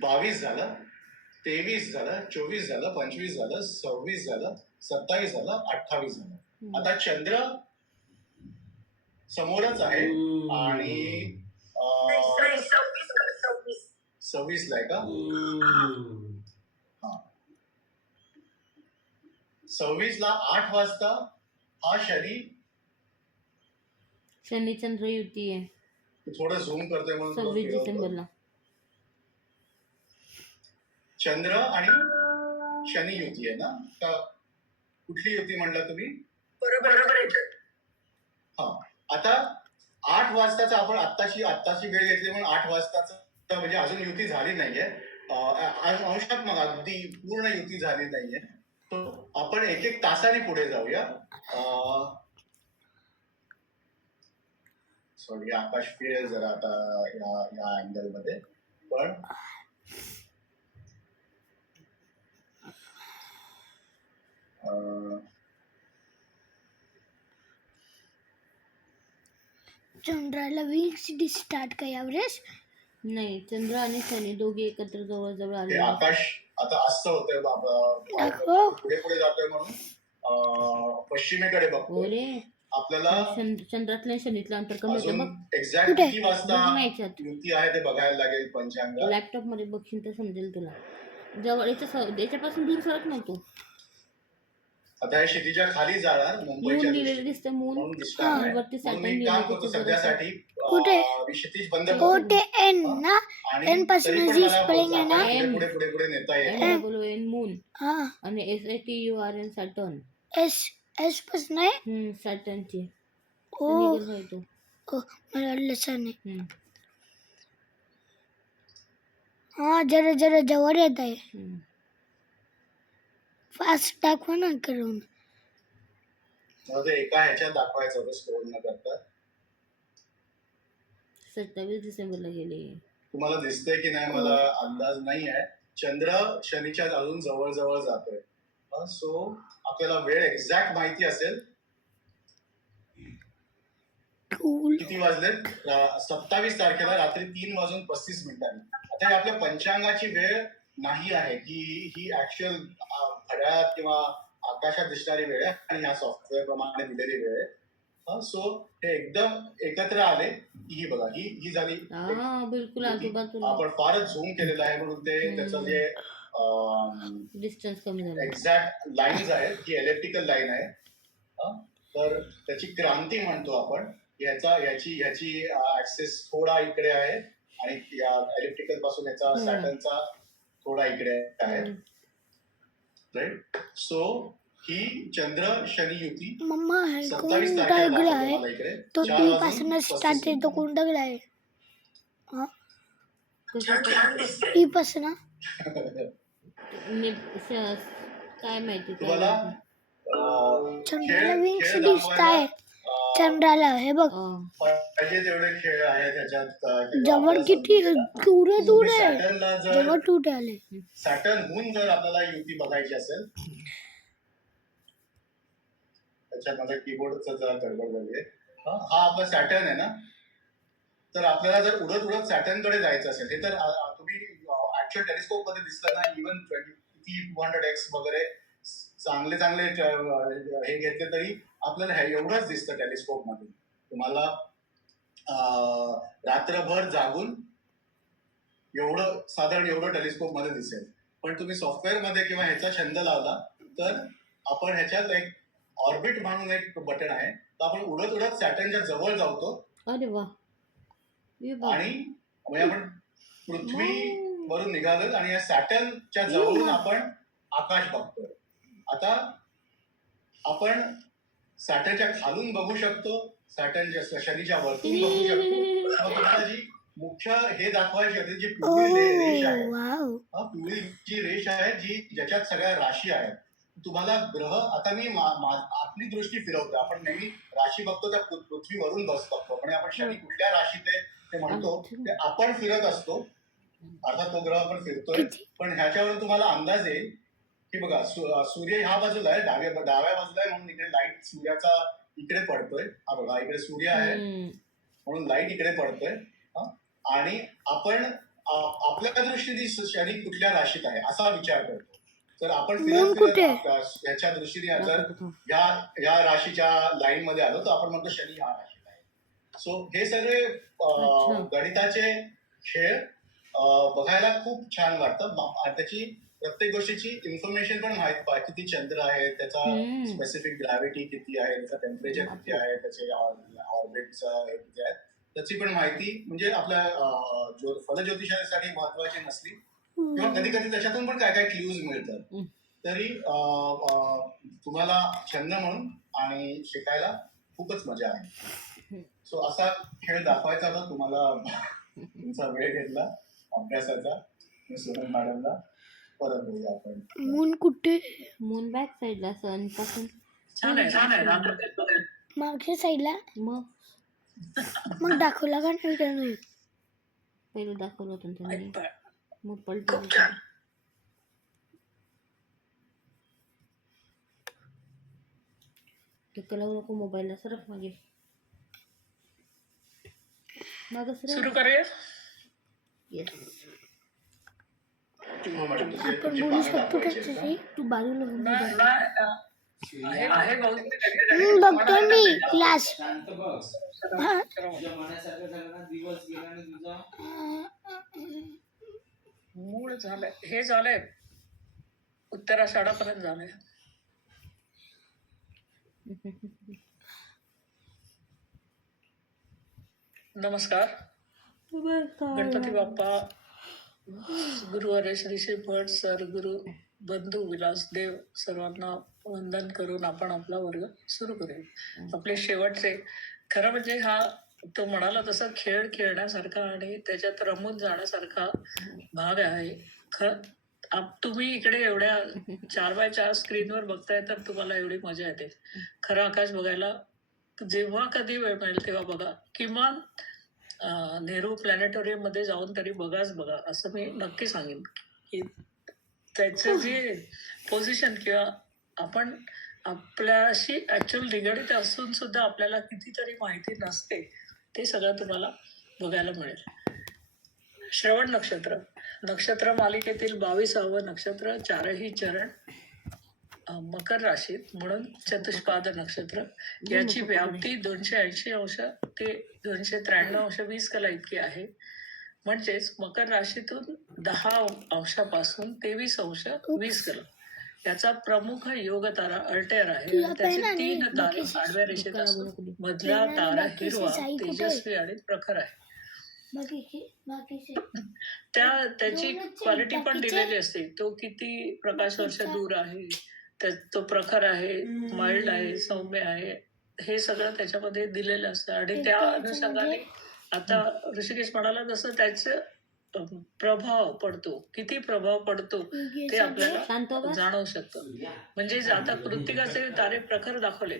22 झालं, 23 झालं, 24 झालं, 25 झालं, 26 झालं, 27 झालं, 28 झालं. आता चंद्र समोरच आहे आणि 26 ला आहे का? 26 ला 8 वाजता हा शनी चंद्र युती आहे. थोडं झूम करतोय म्हणून 26 डिसेंबरला चंद्र आणि शनी युती आहे ना? का कुठली युती म्हणला तुम्ही? बरोबर. आता 8 वाजताचा आपण आत्ताची वेळ घेतली म्हणून 8 वाजताचा म्हणजे अजून युती झाली नाहीये. अंशात्मक अगदी पूर्ण युती झाली नाहीये. तर आपण एक एक तासाने पुढे जाऊया. सॉरी आकाश फिरेल जरा आता या अँगल मध्ये पण चंद्राला विंग्स दिसतात का यावेळेस? नाही, चंद्र आणि शनी दोघे एकत्र जवळ हे आले. आकाश आता असं होतंय दाखव. पुढे पुढे जातोय म्हणून पश्चिमेकडे बघतोय ओरे, आपल्याला चंद्रातलं आणि शनीतलं अंतर कमी होतं अजून बघ. एक्झॅक्ट कुठे? किती वाजता बघ ना याच्यात. युती आहे ते बघायला लागेल पंचांगात. लॅपटॉप मध्ये बघशील तर समजेल तुला. जवळ याच्यापासून दूर सरक नव्हतो. आता हे क्षितिजा खाली जाणार मून मुंबईच्या लिहिलेलं दिशेने. दिसतं मून. म्हणून दिसणार नाही. वरती म्हणून सॅटर्न मी काम लिहिलं करतो तिथे सध्यासाठी कुठे? मी क्षितिज बंद कुठे? करतो O ते N ना? आणि N पासून तरी पण जी मला spelling आहे ना? पुढे पुढे पुढे पुढे नेता येईल. MOON मून हा. आणि SATURN सॅटर्न. S पासून आहे? सॅटर्नची. ओ निघेल होय तो. मला लक्षात नाही. हम्म, हा जरा जरा जवळ येत आहे. हम्म. फास्ट दाखवा ना करून. मला ते एका ह्याच्यात दाखवायचं होतं स्क्रोल न करता. 27 डिसेंबरला गेले. तुम्हाला दिसतंय की नाही मला अंदाज नाही आहे. चंद्र शनीच्या अजून जवळ जवळ जातोय. सो आपल्याला वेळ एक्झॅक्ट माहिती असेल. Cool. किती वाजले? 27 तारखेला रात्री 3:35. आता हे आपल्या पंचांगाची वेळ नाही आहे की ही ऍक्च्युअल घड्याळात किंवा आकाशात दिसणारी वेळ आहे आणि ह्या सॉफ्टवेअर प्रमाणे दिलेली वेळ आहे. सो हे एकदम एकत्र आले की ही बघा ही झाली. हा बिलकुल आजूबाजूला आपण फारच झूम केलेलं आहे म्हणून ते त्याचं जे डिस्टन्स कमी झालं. एक्झॅक्ट लाईन्स आहेत ही इलेक्ट्रिकल लाईन आहे. तर त्याची क्रांती म्हणतो आपण. याची ऍक्सेस थोडा इकडे आहे आणि या इलेक्ट्रिकल पासून याचा सॅटर्नचा थोडा इकडे आहे. राईट. सो ही चंद्र शनी युती मम्मा हे 27 कोणता तारखेला गड दाखवतो आहे? मला इकडे. तो 4 टी वाजून पासून 35 स्टार्ट आहे. तो मिनिटांनी. कोणता गड आहे? कसं टी पासून? काय माहिती काय तुम्हाला माहिती. चंद्राला खेळ विंग्स खेळ दिसत आहे. दाखवायला चंद्राला हे बघ पाहिजे तेवढे खेळ आहेत त्याच्यात. जवळ किती दूर दूर आहे. सॅटर्नला जवळ जर तुटे आले. सॅटर्नहून जर आपल्याला युती बघायची असेल त्याच्यामध्ये कीबोर्डचं जरा गडबड झाली आहे. हा आपला सॅटर्न आहे ना. तर आपल्याला जर उडत उडत सॅटर्नकडे जायचं असेल हे तर तुम्ही ऍक्च्युअल टेलिस्कोप मध्ये दिसतं ना. इव्हन 200x वगैरे चांगले चांगले हे घेतले तरी आपल्याला एवढंच दिसतं टेलिस्कोप मध्ये. तुम्हाला रात्रभर जागून साधारण एवढं टेलिस्कोप मध्ये दिसेल. पण तुम्ही सॉफ्टवेअर मध्ये किंवा ह्याचा छंद लावला तर आपण ह्याच्यात एक ऑर्बिट म्हणून एक बटन आहे. तर आपण उडत उडत सॅटर्नच्या जवळ जातो. अरे वा. आणि म्हणजे आपण पृथ्वीवरून निघालो आणि या सॅटर्नच्या जवळून आपण आकाश बघतोय. आता आपण सॅटर्नच्या खालून बघू शकतो. सॅटर्नच्या शनीच्या वरतून बघू शकतो. मग तुम्हाला जी मुख्य हे दाखवायची होती जी पिवळी रेष आहे. वाव. पिवळी जी रेष आहे ज्याच्यात सगळ्या राशी आहेत. तुम्हाला ग्रह आता मी आपली दृष्टी फिरवतो. आपण नेहमी राशी बघतो त्या पृथ्वीवरून बघतो. पण आपण शनी कुठल्या राशीत आहे ते म्हणतो ते आपण फिरत असतो. अर्थात तो ग्रह आपण फिरतोय. पण ह्याच्यावरून तुम्हाला अंदाज येईल की बघा सूर्य ह्या बाजूला आहे डाव्या बाजूला आहे म्हणून इकडे लाईट सूर्याचा इकडे पडतोय. हा बघा इकडे सूर्य आहे म्हणून लाईट इकडे पडतोय. आणि आपण आपल्या दृष्टीने शनी कुठल्या राशीत आहे असा विचार करतो. तर आपण फिरत ह्याच्या दृष्टीने जर या राशीच्या लाईन मध्ये आलो तर आपण म्हणतो शनी ह्या राशीत आहे. सो हे सगळे गणिताचे खेळ बघायला खूप छान वाटतं. त्याची प्रत्येक गोष्टीची इन्फॉर्मेशन पण माहित पाहिजे. किती चंद्र आहे, त्याचा स्पेसिफिक ग्रॅव्हिटी किती आहे, त्याचा टेम्परेचर किती आहे, त्याचे ऑर्बिटचं किती आहे त्याची पण माहिती म्हणजे आपल्या फलज्योतिषासाठी महत्वाची नसली किंवा कधी कधी त्याच्यातून पण काय काय क्ल्यूज मिळतात. तरी तुम्हाला छंद म्हणून आणि शिकायला खूपच मजा आहे. सो असा खेळ दाखवायचा होता तुम्हाला. तुमचा वेळ घेतला अभ्यासाचा. मी सोनल मॅडमला परत बोलूया आपण. मून कुठे? मून बॅक साईडला सन पासून छान आहे दाखवते बघेल. मागच्या साईडला मग दाखवला का नाही त्याने? पहिले दाखवलं होतं ना त्यांनी, ऐक, मग पलटी खूप छान. लावू नको मोबाईलला, सरक मागे मागं सुरू सरक. करूया. येस, आपण बोलू शकतो त्याच्याशी. तू बाजूला हो, मी बाजूला. आहे बहुतेक. बघतोय मी क्लास. शांत बस. हा. तुझ्या मनासारखं झालं ना, दिवस गेला आणि तुझा मूळ झालंय, हे झालंय उत्तराषाढापर्यंत झालंय. नमस्कार. गणपती बाप्पा, गुरुवारे श्री श्रीफळ सद्गुरु बंधू विलासदेव सर्वांना वंदन करून आपण आपला वर्ग सुरू करूया. आपले शेवटचे, खरं म्हणजे हा तो म्हणाला तसा खेळ खेळण्यासारखा आणि त्याच्यात रमून जाण्यासारखा भाग आहे. तुम्ही इकडे एवढ्या 4x4 स्क्रीनवर बघताय तर तुम्हाला एवढी मजा येते. खरं आकाश बघायला जेव्हा कधी वेळ मिळेल तेव्हा बघा. किमान नेहरू प्लॅनेटोरियम मध्ये जाऊन तरी बघा असं मी नक्की सांगेन. की त्याचं जे पोझिशन किंवा आपण आपल्याशी ऍक्च्युअल निगडीत असून सुद्धा आपल्याला कितीतरी माहिती नसते, ते सगळं तुम्हाला बघायला मिळेल. श्रवण नक्षत्र मालिकेतील 22वे नक्षत्र, 4ही चरण मकर राशीत म्हणून चतुष्पाद नक्षत्र. याची व्याप्ती 280 अंश ते 293 अंश 20 कला इतकी आहे. म्हणजेच मकर राशीतून 10 अंशापासून 23 अंश 20 कला. याचा प्रमुख योग तारा अल्टेअर आहे. त्याचे 3 तारे आडव्या रेषेत असून मधला तारा हिरवा, तेजस्वी आणि प्रखर आहे. त्याची क्वालिटी पण दिलेली असते. तो किती प्रकाश वर्ष दूर आहे, तो प्रखर आहे, माइल्ड आहे, सौम्य आहे, हे सगळं त्याच्यामध्ये दिलेलं असतं. आणि त्या अनुषंगाने आता ऋषिकेश म्हणाला जसं त्याचं प्रभाव पडतो, किती प्रभाव पडतो ते आपल्याला जाणवू शकतं. म्हणजे आता कृत्तिकाचे तारे प्रखर दाखवले,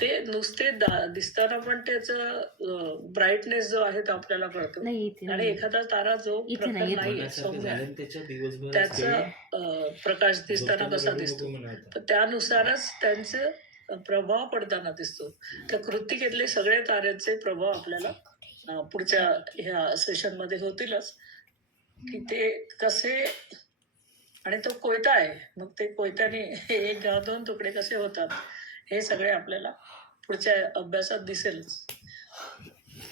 ते नुसते दिसताना पण त्याचं ब्राईटनेस जो आहे तो आपल्याला कळतो. आणि एखादा तारा जो प्रखर नाही, सौम्य आहे, त्याचा प्रकाश दिसताना कसा दिसतो, तर त्यानुसारच त्यांचे प्रभाव पडताना दिसतो. तर कृत्तिकेतले सगळे ताऱ्यांचे प्रभाव आपल्याला पुढच्या ह्या सेशन मध्ये होतीलच, की ते कसे. आणि तो कोयता आहे, मग ते कोयत्याने 1 किंवा 2 तुकडे कसे होतात हे सगळे आपल्याला पुढच्या अभ्यासात दिसेलच.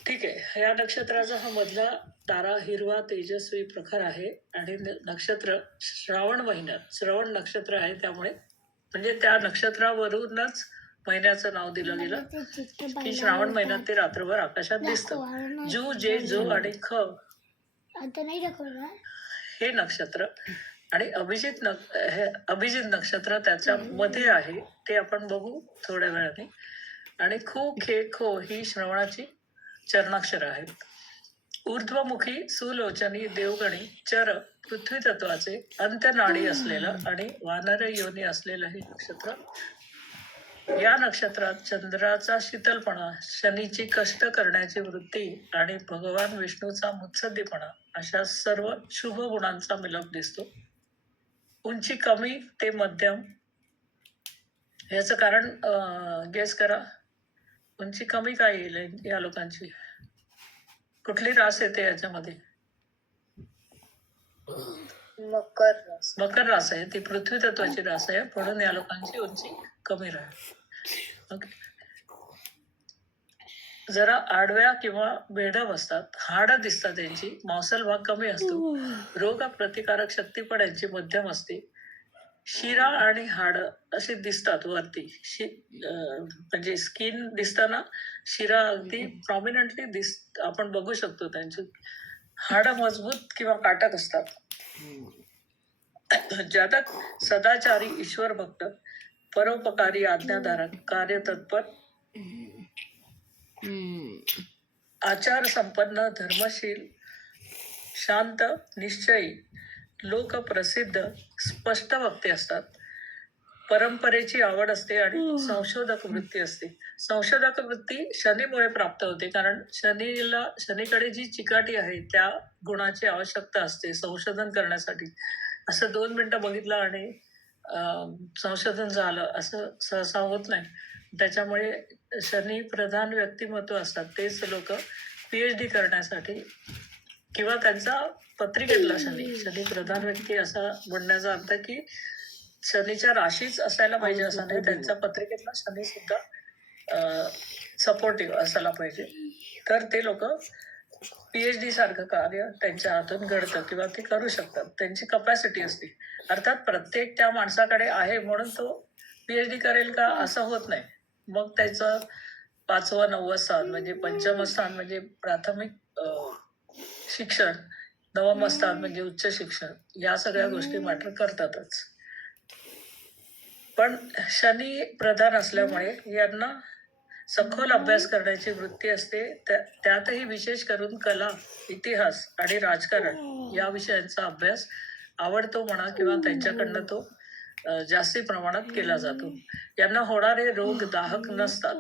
ठीक आहे. या नक्षत्राचा हा मधला तारा हिरवा, तेजस्वी, प्रखर आहे. आणि नक्षत्र श्रावण नक्षत्र आहे. त्यामुळे म्हणजे त्या नक्षत्रावरूनच महिन्याचं नाव दिलं गेलं की श्रावण महिन्यात ते रात्रभर आकाशात दिसतं. जू, जे, जो आणि ख हे नक्षत्र आणि अभिजित नक्षत्र त्याच्या मध्ये आहे, ते आपण बघू थोड्या वेळाने. आणि खो, खे, खो ही श्रवणाची चरणाक्षर आहेत. ऊर्ध्वमुखी, सुलोचनी, देवगणी, चर पृथ्वी तत्वाचे अंत्यनाडी असलेलं आणि वानर योनी असलेलं हे नक्षत्र. या नक्षत्रात चंद्राचा शीतलपणा, शनीची कष्ट करण्याची वृत्ती आणि भगवान विष्णूचा मुत्सद्दीपणा अशा सर्व शुभ गुणांचा मिलप दिसतो. उंची कमी ते मध्यम. याचं कारण गेस करा. उंची कमी काय येईल या लोकांची? कुठली रास येते याच्यामध्ये? मकर रास आहे. ती पृथ्वी तत्वाची रास आहे, म्हणून या लोकांची उंची कमी राहील. ओके. जरा आडव्या किंवा बेढप असतात, हाडं दिसतात त्यांची, मांसल भाग कमी असतो, रोग प्रतिकारक शक्ती पण यांची मध्यम असते. शिरा आणि हाड असे दिसतात वरती, म्हणजे स्किन दिसताना शिरा अगदी प्रॉमिनंटली आपण बघू शकतो. त्यांची हाड मजबूत किंवा काटक असतात. जातक सदाचारी, ईश्वर भक्त, परोपकारी, आज्ञाधारक, कार्यतत्पर, आचार संपन्न, धर्मशील, शांत, निश्चयी, लोकप्रसिद्ध, स्पष्ट वक्ते असतात. परंपरेची आवड असते आणि संशोधक वृत्ती असते. संशोधक वृत्ती शनीमुळे प्राप्त होते, कारण शनीकडे जी चिकाटी आहे त्या गुणाची आवश्यकता असते संशोधन करण्यासाठी. असं 2 मिनिटं बघितलं आणि संशोधन झालं असं सहसा होत नाही. त्याच्यामुळे शनी प्रधान व्यक्तिमत्व असतात तेच लोक PhD करण्यासाठी किंवा त्यांचा पत्रिकेतला शनी प्रधान व्यक्ती असा म्हणण्याचा अर्थ की शनीच्या राशीच असायला पाहिजे असं नाही, त्यांच्या पत्रिकेतला शनी सुद्धा सपोर्टिव्ह असायला पाहिजे. तर ते लोक PhD सारखं कार्य त्यांच्या हातून घडतं किंवा ते करू शकतात, त्यांची कपॅसिटी असते. अर्थात प्रत्येक त्या माणसाकडे आहे म्हणून तो PhD करेल का असं होत नाही. मग त्याचं 5वं 9वं स्थान म्हणजे पंचम स्थान म्हणजे प्राथमिक शिक्षण, 9वं स्थान म्हणजे उच्च शिक्षण, या सगळ्या गोष्टी मॅटर करतातच. पण शनी प्रधान असल्यामुळे यांना सखोल अभ्यास करण्याची वृत्ती असते. त्यातही विशेष करून कला, इतिहास आणि राजकारण या विषयांचा अभ्यास आवडतो म्हणा किंवा त्यांच्याकडनं तो जास्ती प्रमाणात केला जातो. यांना होणारे रोग दाहक नसतात,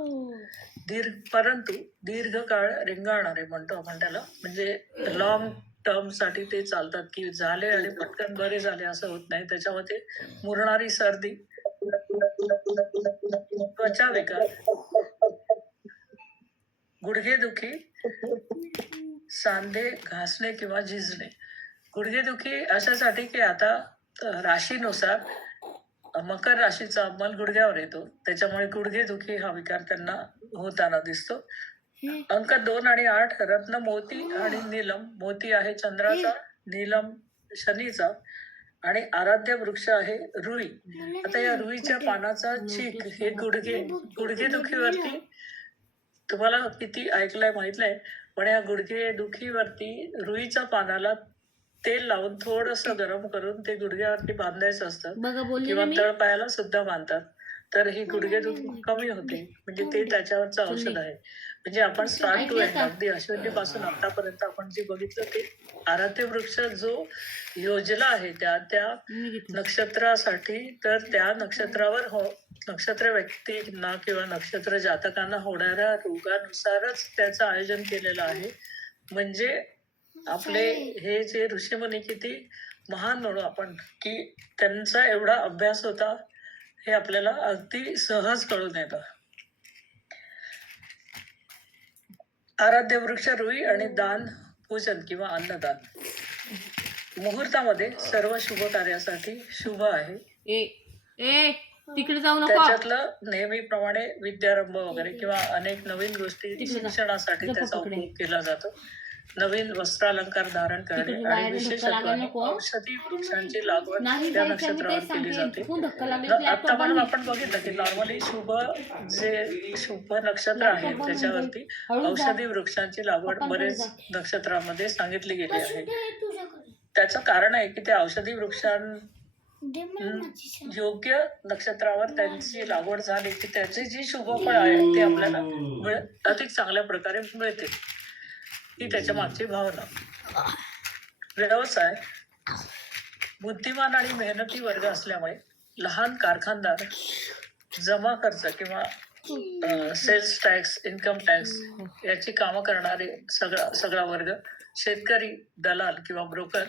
परंतु दीर्घकाळ रेंगाळणारे म्हणतो आपण त्याला, म्हणजे लॉंग टर्म साठी ते चालतात की झाले आणि पटकन बरे झाले असं होत नाही. त्याच्यामध्ये मुरणारी सर्दी, त्वचा विकार, गुडघेदुखी, सांधे घासणे किंवा झिजणे. गुडघेदुखी अशासाठी की आता राशीनुसार मकर राशीचा अंमल गुडघ्यावर येतो, त्याच्यामुळे गुडघेदुखी हा विकार त्यांना होताना दिसतो. अंक 2 आणि 8 रत्न मोती आणि नीलम. मोती आहे चंद्राचा, नीलम शनीचा आणि आराध्य वृक्ष आहे रुई. आता या रुईच्या पानाचा चीक हे गुडघेदुखीवरती, तुम्हाला किती ऐकलंय माहित नाही, पण या गुडघेदुखीवरती रुईच्या पानाला तेल लावून थोडंसं गरम करून ते गुडघ्यावरती बांधायचं असतं बघा बोलली किंवा ना मी. तळपायाला सुद्धा बांधतात. तर ही गुडघेदुखी कमी होते, म्हणजे ते त्याच्यावरचं औषध आहे. म्हणजे आपण स्टार्ट टू एंड अगदी अश्विनीपासून आतापर्यंत आपण जे बघितलं ते आराध्य वृक्ष जो योजला आहे त्या मी घेतलं. नक्षत्रासाठी, तर त्या नक्षत्रावर नक्षत्र व्यक्तींना किंवा नक्षत्र जातकांना होणाऱ्या रोगानुसारच त्याचं आयोजन केलेलं आहे. म्हणजे आपले हे जे ऋषीमुनी किती महान म्हणू आपण की त्यांचा एवढा अभ्यास होता हे आपल्याला अगदी सहज कळून येतं. आराध्य वृक्ष रुई आणि दान पूजन किंवा अन्नदान मुहूर्तामध्ये सर्व शुभ कार्यासाठी शुभ आहे. ए तिकडे जाऊ नको. त्याच्यातलं नेहमीप्रमाणे विद्यारंभ वगैरे किंवा अनेक नवीन गोष्टी शिक्षणासाठी त्याचा उपयोग केला जातो. नवीन वस्त्रालंकार धारण करणे आणि विशेषत्वाने औषधी वृक्षांची लागवड त्या नक्षत्रावर केली जाते. आता म्हणून आपण बघितलं की नॉर्मली शुभ नक्षत्र आहे त्याच्यावरती औषधी वृक्षांची लागवड बरेच नक्षत्रामध्ये सांगितली गेली आहे. त्याचं कारण आहे की त्या औषधी योग्य नक्षत्रावर त्यांची लागवड झाली की त्याची जी शुभ फळ आहे ते आपल्याला अधिक चांगल्या प्रकारे मिळते. ही त्याच्या मागची भावना. व्यवसाय बुद्धिमान आणि मेहनती वर्ग असल्यामुळे लहान कारखानदार, जमा खर्च किंवा सेल्स टॅक्स, इन्कम टॅक्स याची कामं करणारे सगळा वर्ग, शेतकरी, दलाल किंवा ब्रोकर,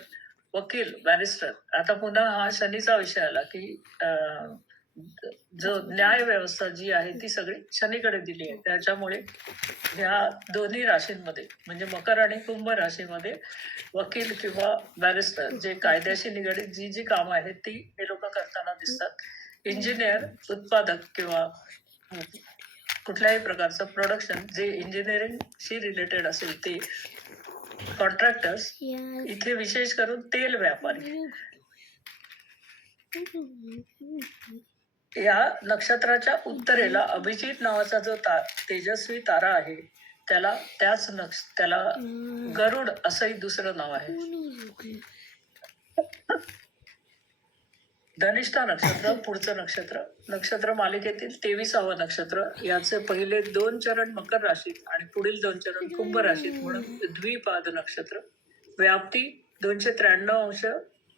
वकील, बॅरिस्टर. आता पुन्हा हा शनीचा विषय आला की जो न्याय व्यवस्था जी आहे ती सगळी शनीकडे दिली आहे. त्याच्यामुळे ह्या दोन्ही राशींमध्ये म्हणजे मकर आणि कुंभ राशीमध्ये वकील किंवा बॅरिस्टर जे कायद्याशी निगडीत जी कामं आहेत ती हे लोक करताना दिसतात. इंजिनियर, उत्पादक किंवा कुठल्याही प्रकारचं प्रोडक्शन जे इंजिनिअरिंगशी रिलेटेड असेल ते, कॉन्ट्रॅक्टर्स, इथे विशेष करून तेल व्यापारी. या नक्षत्राच्या उत्तरेला अभिजित नावाचा जो तेजस्वी तारा आहे त्याला गरुड असंही दुसरं नाव आहे. धनिष्ठा नक्षत्र पुढचं नक्षत्र मालिकेतील 23वं नक्षत्र. याचे पहिले 2 चरण मकर राशीत आणि पुढील 2 चरण कुंभ राशीत म्हणून द्विपाद नक्षत्र. व्याप्ती 293 अंश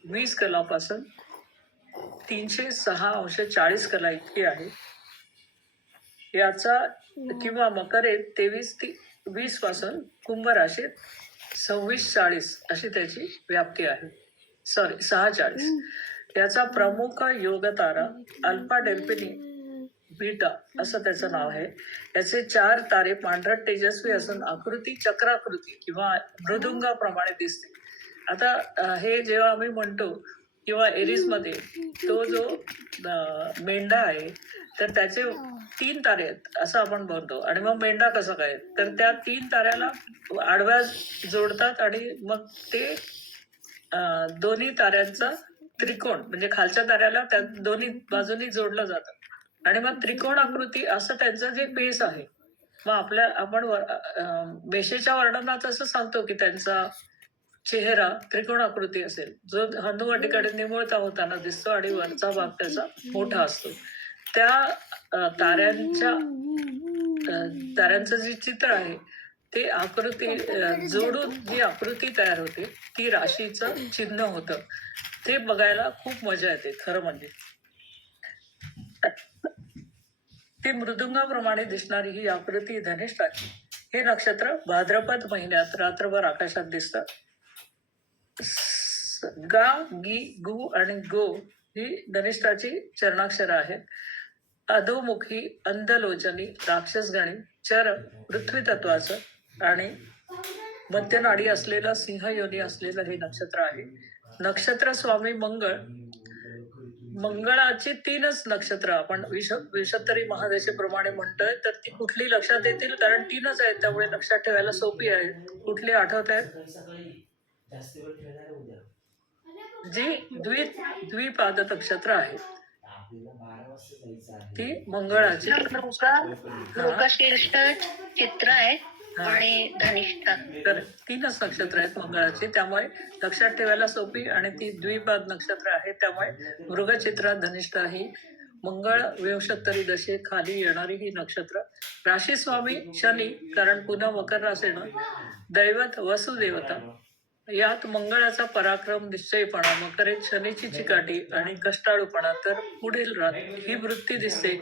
20 कलापासून 306°40 कला इतकी आहे. याचा किंवा मकर 23 ते 20 पासून कुंभ राशीत 26-40 अशी त्याची व्याप्ती आहे. 46. याचा प्रमुख योग तारा अल्फा डेल्फिनी बीटा असं त्याचं नाव आहे. याचे 4 तारे पांढरट तेजस्वी असून आकृती चक्राकृती किंवा मृदुंगाप्रमाणे दिसते. आता हे जेव्हा आम्ही म्हणतो किंवा एरिस मध्ये तो जो मेंढा आहे तर त्याचे 3 तारे आहेत असं आपण म्हणतो. आणि मग मेंढा कसा काय, तर त्या 3 ताऱ्याला आडव्या जोडतात आणि मग ते दोन्ही ताऱ्यांचा त्रिकोण म्हणजे खालच्या ताऱ्याला त्या दोन्ही बाजूनी जोडलं जातं आणि मग त्रिकोणाकृती असं त्यांचं जे बेस आहे. मग आपण मेषेच्या वर्णनात असं सांगतो की त्यांचा चेहरा त्रिकोणाकृती असेल, जो हनुवटीकडे निमुळता होताना दिसतो आणि वरचा भाग त्याचा मोठा असतो. त्या ताऱ्यांचं जे चित्र आहे ते आकृती जोडून जी आकृती तयार होते ती राशीचं चिन्ह होतं. ते बघायला खूप मजा येते खरं म्हणजे. ती मृदुंगाप्रमाणे दिसणारी ही आकृती धनिष्ठाची. हे नक्षत्र भाद्रपद महिन्यात रात्रभर आकाशात दिसतं. गा, गी, गु आणि गो ही धनिष्ठाची चरणाक्षरं आहेत. अधोमुखी, अंधलोचनी, राक्षसगणी, चर पृथ्वी तत्वाचं आणि मध्यनाडी असलेलं सिंह योनी असलेलं हे नक्षत्र आहे. नक्षत्र स्वामी मंगळाची 3च नक्षत्र आपण विषत्तरी महादशेप्रमाणे म्हणतोय तर ती कुठली लक्षात येतील, कारण 3च आहेत त्यामुळे लक्षात ठेवायला सोपी आहे. कुठली आठवत आहेत? जास्त वेळ खेळणार आहे उद्या. जी द्विपाद नक्षत्र आहे आपल्याला 12 वाजता जायचं आहे. ती मंगळाची. मृगशीर्ष चित्र आहे आणि धनिष्ठा. तर 3च नक्षत्र आहेत मंगळाची, त्यामुळे लक्षात ठेवायला सोपी आणि ती द्विपाद नक्षत्र आहे. त्यामुळे मृगचित्रात धनिष्ठा ही मंगळ विंशोत्तरी दशे खाली येणारी ही नक्षत्र. राशी स्वामी शनी, कारण पुन्हा मकर राशीनं दैवत वसुदेवता. यात मंगळाचा पराक्रम, निश्चयपणा, मकरेत शनीची चिकाटी आणि कष्टाळूपणा, तर पुढील रात ही वृत्ती दिसते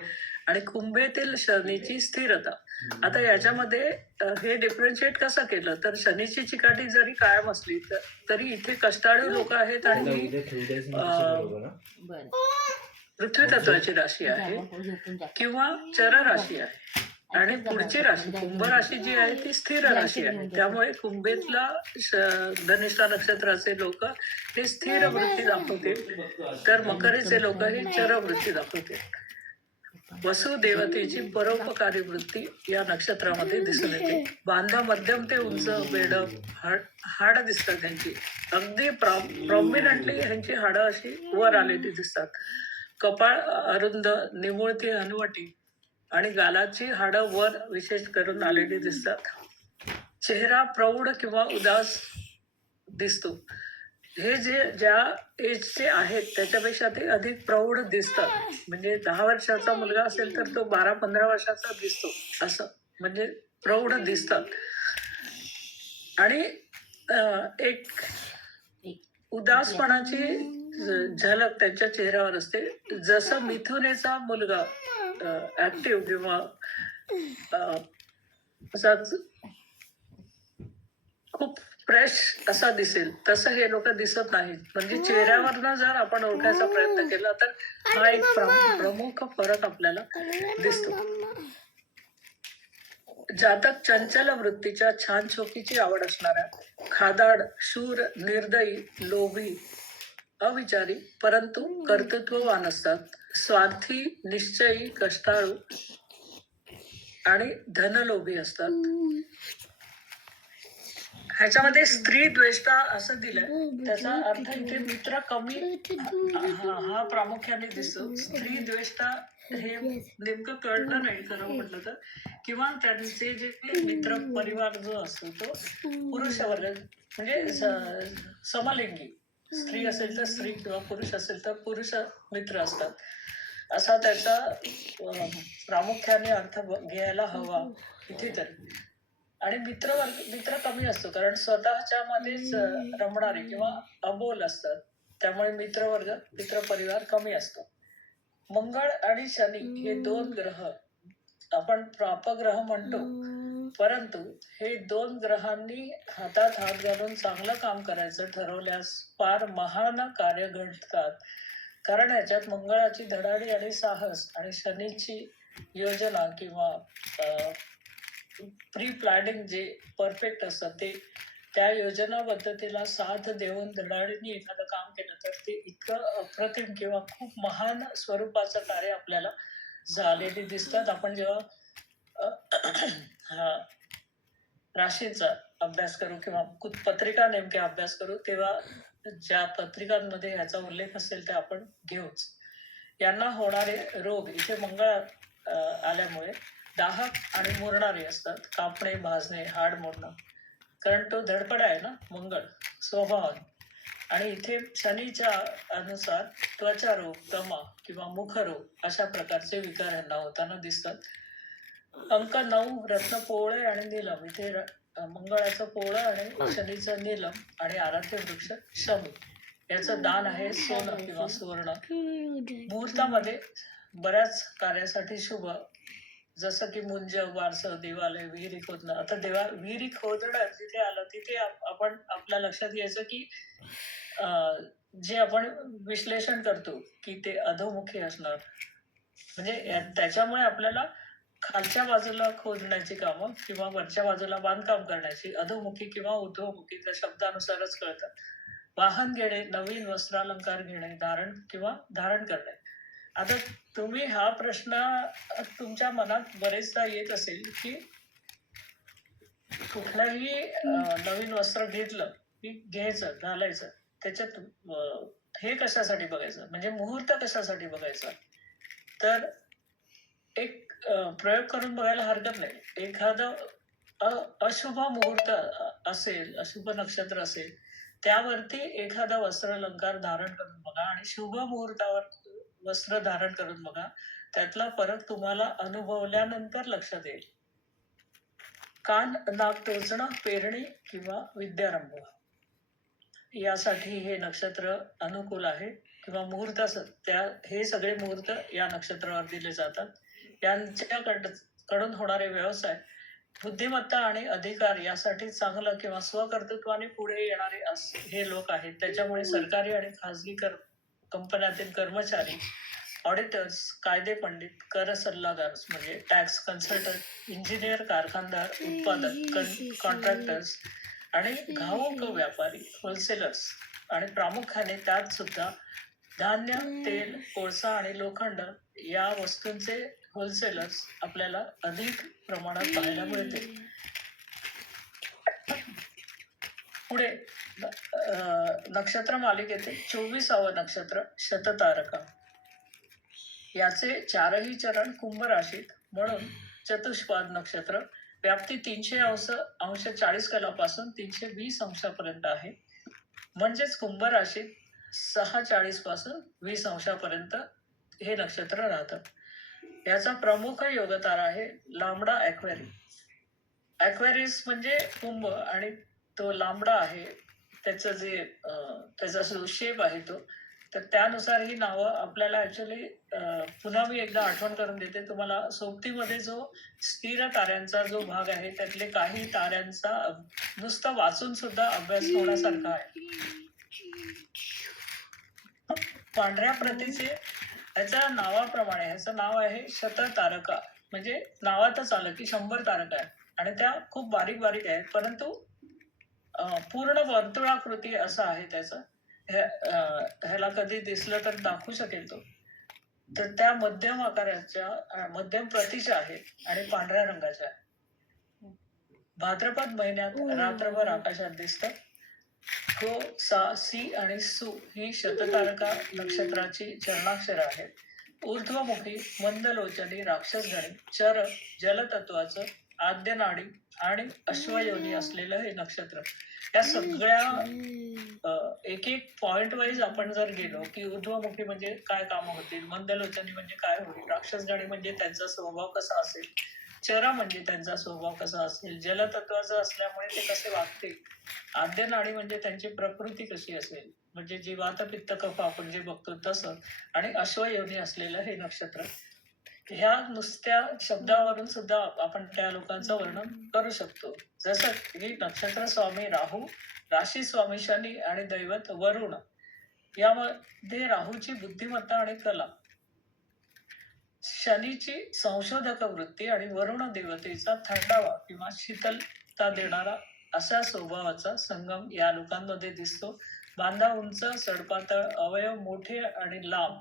आणि कुंभेतील शनीची स्थिरता. आता याच्यामध्ये हे डिफरन्शिएट कसं केलं तर शनीची चिकाटी जरी कायम असली तरी इथे कष्टाळू लोक आहेत आणि पृथ्वी तत्वाची राशी आहे किंवा चर राशी आहे. आणि पुढची राशी कुंभ राशी जी आहे ती स्थिर राशी आहे. त्यामुळे कुंभेतला धनिष्ठा नक्षत्राचे लोक हे स्थिर वृत्ती दाखवतील तर मकरेचे लोक हे चर वृत्ती दाखवतील. वसुदेवतेची परोपकारी वृत्ती या नक्षत्रामध्ये दिसून येते. बांधा मध्यम ते उंच, बेडक हाड दिसतात त्यांची. अगदी प्रॉमिनंटली ह्यांची हाडं अशी वर आलेली दिसतात. कपाळ अरुंद, निमुळती हनुवटी आणि गालाची हाडं वर विशेष करून आलेली दिसतात. चेहरा प्रौढ किंवा उदास दिसतो. हे ज्या एजचे आहेत त्याच्यापेक्षा ते अधिक प्रौढ दिसतात. म्हणजे 10 वर्षाचा मुलगा असेल तर तो 12-15 वर्षाचा दिसतो, असं म्हणजे प्रौढ दिसतात. आणि एक उदासपणाची झलक त्यांच्या चेहऱ्यावर असते. जसं मिथुनेचा मुलगा ऍक्टिव्ह किंवा असाच खूप फ्रेश असा दिसेल तसं हे लोक दिसत नाहीत. म्हणजे चेहऱ्यावरनं जर आपण ओळखायचा प्रयत्न केला तर हा एक प्रमुख फरक आपल्याला दिसतो. जातक चंचल वृत्तीच्या, छान शोकीची आवड असणाऱ्या, खादाड, शूर, निर्दयी, लोभी, अविचारी परंतु कर्तृत्ववान असतात. स्वार्थी, निश्चयी, कष्टाळू आणि धनलोभी असतात. ह्याच्यामध्ये स्त्री द्वेष्टा असं दिलंय, त्याचा अर्थ इथे मित्र कमी हा प्रामुख्याने दिसतो. स्त्री द्वेष्टा हे नेमकं कळलं नाही खरं म्हटलं तर, किंवा त्यांचे जे मित्र परिवार जो असतो तो पुरुष वर्ग म्हणजे समलिंगी, स्त्री असेल तर स्त्री किंवा पुरुष असेल तर पुरुष मित्र असतात असा त्याचा प्रामुख्याने अर्थ घ्यायला हवा इथे तरी. आणि मित्र कमी असतो कारण स्वतःच्या मध्येच रमणारे किंवा अबोल असतात. त्यामुळे मित्रवर्ग मित्रपरिवार कमी असतो. मंगळ आणि शनी हे 2 ग्रह आपण पापग्रह म्हणतो, परंतु हे 2 ग्रहांनी हातात हात घालून चांगलं काम करायचं ठरवल्यास फार महान कार्य घडतात. कारण ह्याच्यात मंगळाची धडाडी आणि साहस आणि शनीची योजना किंवा प्री प्लॅनिंग जे परफेक्ट असतं ते त्या योजनाबद्धतेला साथ देऊन धडाडीने एखादं काम केलं तर ते इतकं अप्रतिम किंवा खूप महान स्वरूपाचं कार्य आपल्याला झालेली दिसतात. आपण जेव्हा हा राशीचा अभ्यास करू किंवा पत्रिका नेमके अभ्यास करू तेव्हा ज्या पत्रिकांमध्ये याचा उल्लेख असेल ते आपण घेऊच. यांना होणारे रोग इथे मंगळ आल्यामुळे दाहक आणि मुरणारे असतात. कापणे, भाजणे, हाड मोडणं, कारण तो धडपड आहे ना मंगळ स्वभावाने. आणि इथे शनीच्या अनुसार त्वचा रोग, दमा किंवा मुखरोग अशा प्रकारचे विकार यांना होताना दिसतात. अंक 9 रत्न पोवळे आणि नीलम. इथे मंगळाचं पोवळं आणि शनीचं नीलम आणि आराध्य वृक्ष शमी. याचं दान आहे सोनं किंवा सुवर्ण. मुहूर्तामध्ये बऱ्याच कार्यासाठी शुभ, जसं की मुंज, वारसं, देवालय, विहिरी खोदणं. आता विहिरी खोदणं जिथे आलं तिथे आपण आपल्या लक्षात घ्यायचं की जे आपण विश्लेषण करतो की ते अधोमुखी असणार, म्हणजे त्याच्यामुळे आपल्याला खालच्या बाजूला खोदण्याची कामं किंवा वरच्या बाजूला बांधकाम करण्याची अधोमुखी किंवा ऊर्ध्वमुखी त्या शब्दानुसारच कळतात. वाहन घेणे, नवीन वस्त्रालंकार घेणे, धारण करणे. आता तुम्ही हा प्रश्न तुमच्या मनात बरेचदा येत असेल की कुठलंही नवीन वस्त्र घेतलं की घ्यायचं, घालायचं, त्याच्यात हे कशासाठी बघायचं, म्हणजे मुहूर्त कशासाठी बघायचा. तर एक प्रयोग करून बघायला हरकत नाही. एखादं अशुभ मुहूर्त असेल, अशुभ नक्षत्र असेल, त्यावरती एखादा वस्त्रालंकार धारण करून बघा आणि शुभ मुहूर्तावर वस्त्र धारण करून बघा. त्यातला फरक तुम्हाला अनुभवल्यानंतर लक्षात येईल. कान, नाक टोचणं, पेरणी किंवा विद्यारंभ यासाठी हे नक्षत्र अनुकूल आहे किंवा मुहूर्त हे सगळे मुहूर्त या नक्षत्रावर दिले जातात. यांच्याकडून होणारे व्यवसाय, बुद्धिमत्ता आणि अधिकार यासाठी चांगलं किंवा स्वकर्तृत्वाने पुढे येणारे हे लोक आहेत. त्याच्यामुळे सरकारी आणि खाजगी कंपन्यातील कर्मचारी, ऑडिटर्स, कायदे पंडित, कर सल्लागार म्हणजे टॅक्स कन्सल्टंट, इंजिनियर, कारखानदार, उत्पादक, कॉन्ट्रॅक्टर्स आणि घाऊक व्यापारी, होलसेलर्स आणि प्रामुख्याने त्यात सुद्धा धान्य, तेल, कोळसा आणि लोखंड या वस्तूंचे होलसेलर्स आपल्याला अधिक प्रमाणात पाहायला मिळते. पुढे नक्षत्र मालिकेतील 24वे नक्षत्र शततारका. याचे 4ही चरण कुंभ राशीत म्हणून चतुष्पाद नक्षत्र. व्याप्ती 300° 320 अंशापर्यंत आहे. म्हणजेच कुंभ राशीत 6:40 पासून 20 अंशापर्यंत हे नक्षत्र राहतं. याचा प्रमुख योगतारा आहे लांबडा ॲक्वेरियस म्हणजे कुंभ, आणि तो लांबडा आहे. त्याचा जो शेप आहे तो, तर त्यानुसार ही नावं आपल्याला ऍक्च्युली पुन्हा मी एकदा आठवण करून देते तुम्हाला. सोबतीमध्ये जो स्थिर ताऱ्यांचा जो भाग आहे त्यातले काही ताऱ्यांचा नुसतं वाचून सुद्धा अभ्यास होण्यासारखा आहे. पांढऱ्या प्रतीचे ह्याच्या नावाप्रमाणे ह्याचं नाव आहे शततारका. म्हणजे नावातच आलं की 100 तारका आहे आणि त्या खूप बारीक बारीक आहेत, परंतु पूर्ण वर्तुळाकृती असं आहे त्याचं. ह्याला कधी दिसलं तर दाखवू शकेल तो. तर त्या मध्यम आकाराच्या, मध्यम प्रतीच्या आहेत आणि पांढऱ्या रंगाच्या आहेत. भाद्रपद महिन्यात रात्रभर आकाशात दिसतात. गो, सा, सी आणि सु ही शततारका नक्षत्राची चरणाक्षरं आहेत. ऊर्ध्वमुखी, मंदलोचनी, राक्षसगणी, चर, जलतत्वाचं, आद्य नाडी आणि अश्वयोनी असलेलं हे नक्षत्र. या सगळ्या एक पॉइंट वाईज आपण जर गेलो की ऊर्ध्वमुखी म्हणजे काय कामं होतील, मंदलोचनी म्हणजे काय होईल, राक्षसगणी म्हणजे त्यांचा स्वभाव कसा असेल, चर म्हणजे त्यांचा स्वभाव कसा असेल, जलतत्वाचं असल्यामुळे ते कसे वागतील, आद्य नाडी म्हणजे त्यांची प्रकृती कशी असेल, म्हणजे जी वात पित्त कफ आपण जे बघतो तसं, आणि अश्वयोनी असलेलं हे नक्षत्र. ह्या नुसत्या शब्दावरून सुद्धा आपण त्या लोकांचं वर्णन करू शकतो. जसं की नक्षत्र स्वामी राहू, राशी स्वामी शनी आणि दैवत वरुण. यामध्ये राहूची बुद्धिमत्ता आणि कला, शनीची संशोधक वृत्ती आणि वरुण देवतेचा थंडावा किंवा शीतलता देणारा अशा स्वभावाचा संगम या लोकांमध्ये दिसतो. बांधा उंच, सडपातळ, अवयव मोठे आणि लांब.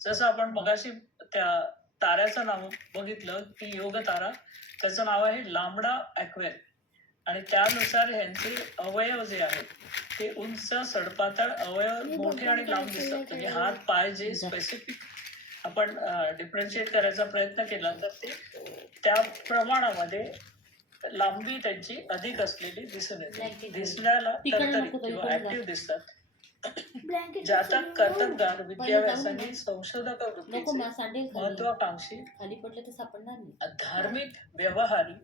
जसं आपण मगाशी त्या ताऱ्याचं नाव बघितलं की योग तारा, त्याचं नाव आहे लांबडा ॲक्वेर, आणि त्यानुसार ह्यांचे अवयव जे आहेत ते उंच, सडपातळ, अवयव मोठे आणि लांब दिसतात. म्हणजे हात पाय जे स्पेसिफिक आपण डिफरन्शिएट करायचा प्रयत्न केला तर ते त्या प्रमाणामध्ये लांबी त्यांची अधिक असलेली दिसून येते. दिसण्याला तरतरी किंवा ऍक्टिव्ह दिसतात. ब्लँकेट जातक कर्तबगार, विद्याव्यासंगी, संशोधक नको वृत्तीचे, मा सांडेल खाली महत्वाकांक्षी, खाली पडलं तर सापडणार नाही. धार्मिक, व्यवहारी,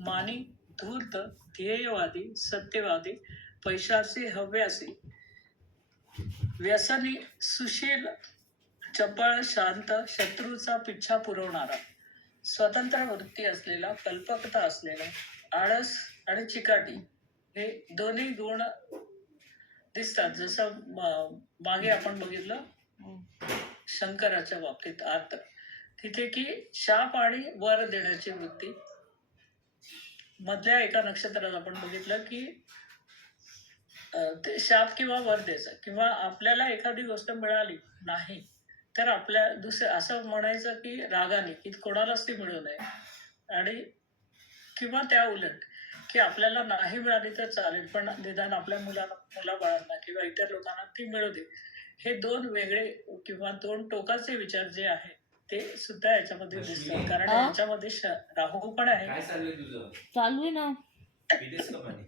मानी, धूर्त, ध्येयवादी, सत्यवादी, पैशाचे हव्यासी, व्यसनी, सुशील, चपळ, शांत, शत्रूचा पिच्छा पुरवणारा, स्वतंत्र वृत्ती असलेला, कल्पकता असलेला, आळस आणि चिकाटी हे दोन्ही गुण दिसतात. जसं मागे आपण बघितलं शंकराच्या बाबतीत आर्त, तिथे की शाप आणि वर देण्याची वृत्ती. मधल्या एका नक्षत्रात आपण बघितलं की ते शाप किंवा वर द्यायचं, किंवा आपल्याला एखादी गोष्ट मिळाली नाही तर आपल्या असं म्हणायचं की रागाने की कोणालाच ती मिळू नये, आणि किंवा त्या उलट की आपल्याला नाही मिळाली तर चालेल पण निदान आपल्या मुलाबाळांना किंवा इतर लोकांना ती मिळू दे. हे दोन वेगळे किंवा दोन टोकाचे विचार जे आहेत ते सुद्धा याच्यामध्ये दिसतात, कारण हा? याच्यामध्ये राहू पण आहे काय चाललंय तुझं? चालू आहे ना. पितेस का पाणी?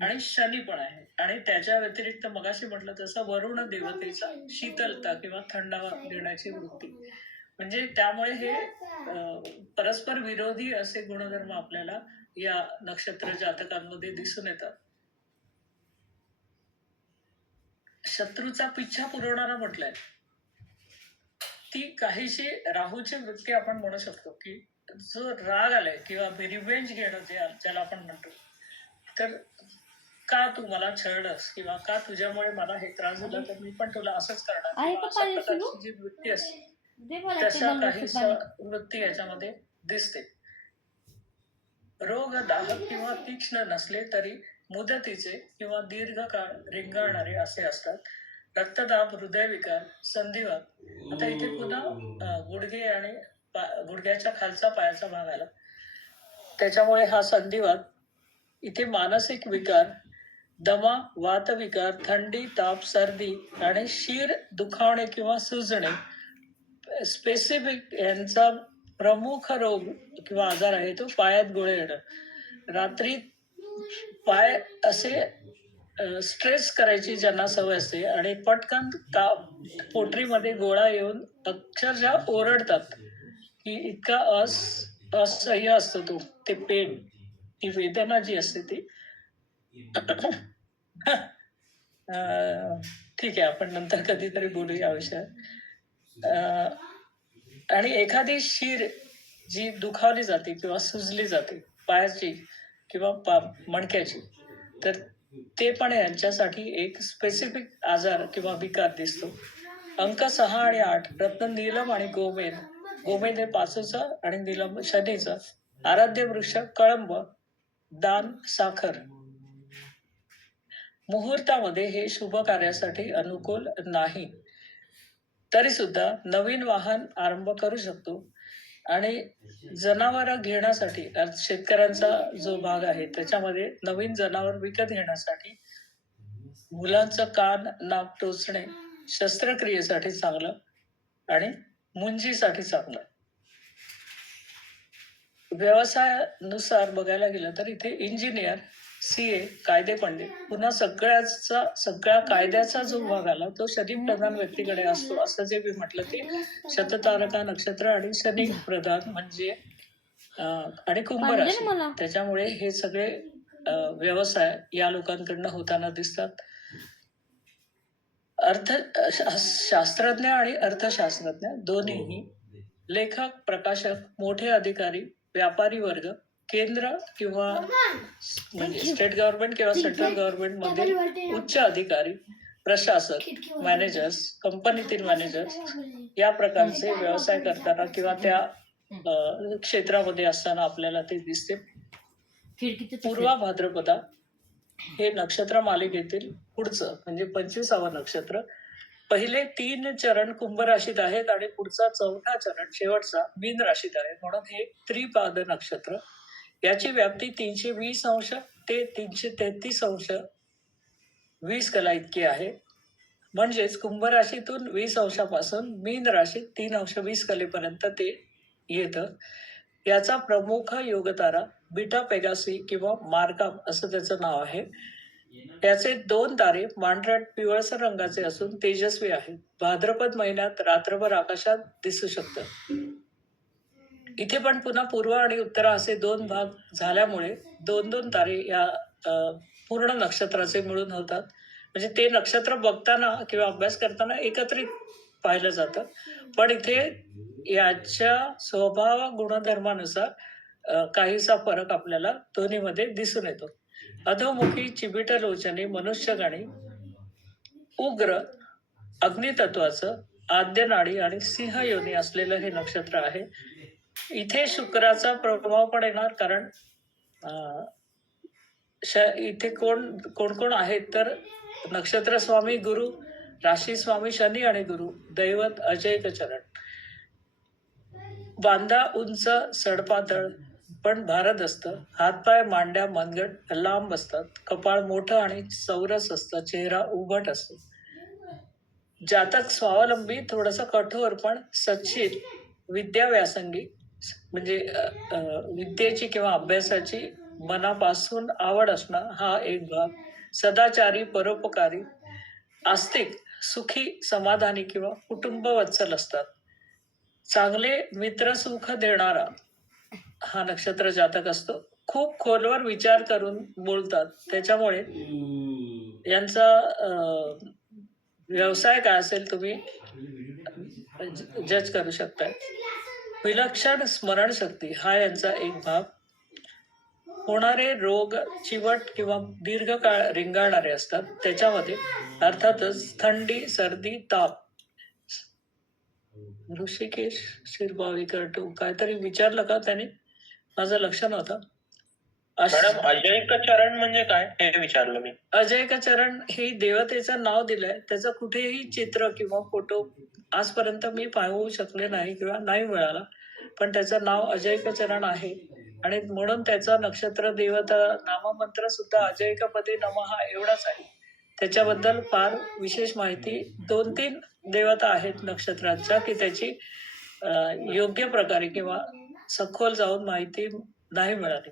आणि शनी पण आहे, आणि त्याच्या व्यतिरिक्त मगाशी म्हटलं तसं वरुण देवतेचा शीतलता किंवा थंडावा देण्याची वृत्ती. म्हणजे त्यामुळे हे परस्पर विरोधी असे गुणधर्म आपल्याला या नक्षत्र जातकांमध्ये दिसून येतात. शत्रूचा पिच्छा पुरवणारा म्हटलंय, ती काहीशी राहूची वृत्ती आपण म्हणू शकतो की जो राग आलाय किंवा रिवेंज घेणं ज्याला आपण म्हणतो, तर का तू मला छळलंस किंवा का तुझ्यामुळे मला हे त्रास झाला तर मी पण तुला असंच करणार, आहे किंवा का अशा पाणी प्रकारची सुरू? जी वृत्ती असते दे मला तशा टेबलवरचं काही पाणी. वृत्ती याच्यामध्ये दिसते. रोग दाहक किंवा तीक्ष्ण नसले तरी मुदतीचे किंवा दीर्घकाळ रेंगाळणारे असे असतात. रक्तदाब, हृदयविकार, संधिवात. आता इथे पुन्हा गुडघे आणि गुडघ्याच्या खालचा पायाचा भाग आला, त्याच्यामुळे हा संधिवात. इथे मानसिक विकार, दमा, वातविकार, थंडी, ताप, सर्दी आणि शीर दुखावणे किंवा सुजणे स्पेसिफिक यांचा प्रमुख रोग किंवा आजार आहे तो पायात गोळे येणं. रात्री पाय असे स्ट्रेस करायची ज्यांना सवय असते आणि पटकन पोटरीमध्ये गोळा येऊन अक्षरशः ओरडतात की इतका असह्य असतो तो ते पेन, ती वेदना जी असते ती. ठीक आहे, आपण नंतर कधीतरी बोलू या विषयात. आणि एखादी शीर जी दुखावली जाते किंवा सुजली जाते पायाची किंवा मणक्याची, तर ते पण यांच्यासाठी एक स्पेसिफिक आजार किंवा विकार दिसतो. अंक 6 आणि 8 रत्न नीलम आणि गोमेद. गोमेद हे पासूचं आणि नीलम शनीचं. आराध्य वृक्ष कळंब, दान, साखर. मुहूर्तामध्ये हे शुभ कार्यासाठी अनुकूल नाही, तरी सुद्धा नवीन वाहन आरंभ करू शकतो. आणि जनावर घेण्यासाठी शेतकऱ्यांचा जो भाग आहे त्याच्यामध्ये नवीन जनावर विकत घेण्यासाठी, मुलांचं कान नाक टोचणे शस्त्रक्रियेसाठी चांगलं आणि मुंजीसाठी चांगलं. व्यवसायानुसार बघायला गेलं तर इथे इंजिनियर, CA, कायदे पंडित, पुन्हा सगळ्या कायद्याचा जो भाग आला तो शनी प्रधान व्यक्तीकडे असतो. असं जे मी म्हटलं ते शततारका नक्षत्र आणि शनी प्रधान म्हणजे आणि कुंभ पाणी दे राशी. ना मला. त्याच्यामुळे हे सगळे व्यवसाय या लोकांकडनं होताना दिसतात. शास्त्रज्ञ आणि अर्थशास्त्रज्ञ दोन्हीही, लेखक, प्रकाशक, मोठे अधिकारी, व्यापारी वर्ग, केंद्र किंवा म्हणजे स्टेट गव्हर्नमेंट किंवा सेंट्रल गव्हर्नमेंट मध्ये उच्च अधिकारी, प्रशासक, मॅनेजर्स, कंपनीतील मॅनेजर्स या प्रकारचे व्यवसाय करताना किंवा त्या क्षेत्रामध्ये असताना आपल्याला ते दिसते. खिडकीचे पूर्वा भाद्रपदा हे नक्षत्र मालिकेतील पुढचं म्हणजे 25वं नक्षत्र. पहिले 3 चरण कुंभ राशीत आहेत आणि पुढचा 4था चरण शेवटचा मीन राशीत आहे, म्हणून हे त्रिपाद नक्षत्र. याची व्याप्ती 320 अंश ते 333 अंश 20 कला इतकी आहे. म्हणजेच कुंभ राशीतून 20 अंशापासून मीन राशीत 3 अंश 20 कलेपर्यंत ते येतं. याचा प्रमुख योगतारा बीटा पेगासी किंवा मार्काम असं त्याचं नाव आहे. याचे 2 तारे पांढऱ्या पिवळसर रंगाचे असून तेजस्वी आहेत. भाद्रपद महिन्यात रात्रभर आकाशात दिसू शकतं. इथे पण पुन्हा पूर्व आणि उत्तर असे 2 भाग झाल्यामुळे 2-2 तारे या पूर्ण नक्षत्राचे मिळून होतात. म्हणजे ते नक्षत्र बघताना किंवा अभ्यास करताना एकत्रित पाहिलं जातं. पण इथे याच्या स्वभाव गुणधर्मानुसार काहीसा फरक आपल्याला दोन्हीमध्ये दिसून येतो. अधोमुखी चिबिट लोचने मनुष्यगणी उग्र अग्नितत्वाचं आद्य नाडी आणि सिंह योनी असलेलं हे नक्षत्र आहे. इथे शुक्राचा प्रभाव पण येणार, कारण इथे कोण कोण आहेत तर नक्षत्र स्वामी गुरु, राशी स्वामी शनी आणि गुरु, दैवत अजैक चरण. बांधा उंच सडपातळ पण भारत असतं. हातपाय मांड्या मनगट लांब असतात. कपाळ मोठं आणि चौरस असतं. चेहरा उभट असतो. जातक स्वावलंबी, थोडंसं कठोर पण सच्शील, विद्या व्यासंगी म्हणजे विद्येची किंवा अभ्यासाची मनापासून आवड असणं हा एक भाग. सदाचारी, परोपकारी, आस्तिक, सुखी, समाधानी किंवा कुटुंबवत्सल असतात. चांगले मित्र सुख देणारा हा नक्षत्र जातक असतो. खूप खोलवर विचार करून बोलतात, त्याच्यामुळे यांचा व्यवसाय काय असेल तुम्ही जज करू शकता. विलक्षण स्मरणशक्ती हा यांचा एक भाग. होणारे रोग चिवट किंवा दीर्घकाळ रिंगाळणारे असतात. त्याच्यामध्ये अर्थातच थंडी, सर्दी, ताप. ऋषिकेश शिरबावीकर टू काहीतरी विचारलं का त्याने? माझं लक्ष नव्हतं. मॅडम, अजैक चरण म्हणजे काय हे विचारलं मी. अजैक चरण हे देवतेचं नाव दिलंय. त्याचं कुठेही चित्र किंवा फोटो आजपर्यंत मी पाहू शकले नाही किंवा नाही मिळाला, पण त्याचं नाव अजैक चरण आहे आणि म्हणून त्याचा नक्षत्र देवता नाममंत्र सुद्धा अजैकपदे नमः एवढाच आहे. त्याच्याबद्दल फार विशेष माहिती 2-3 देवता आहेत नक्षत्रांच्या की त्याची योग्य प्रकारे किंवा सखोल जाऊन माहिती नाही मिळाली.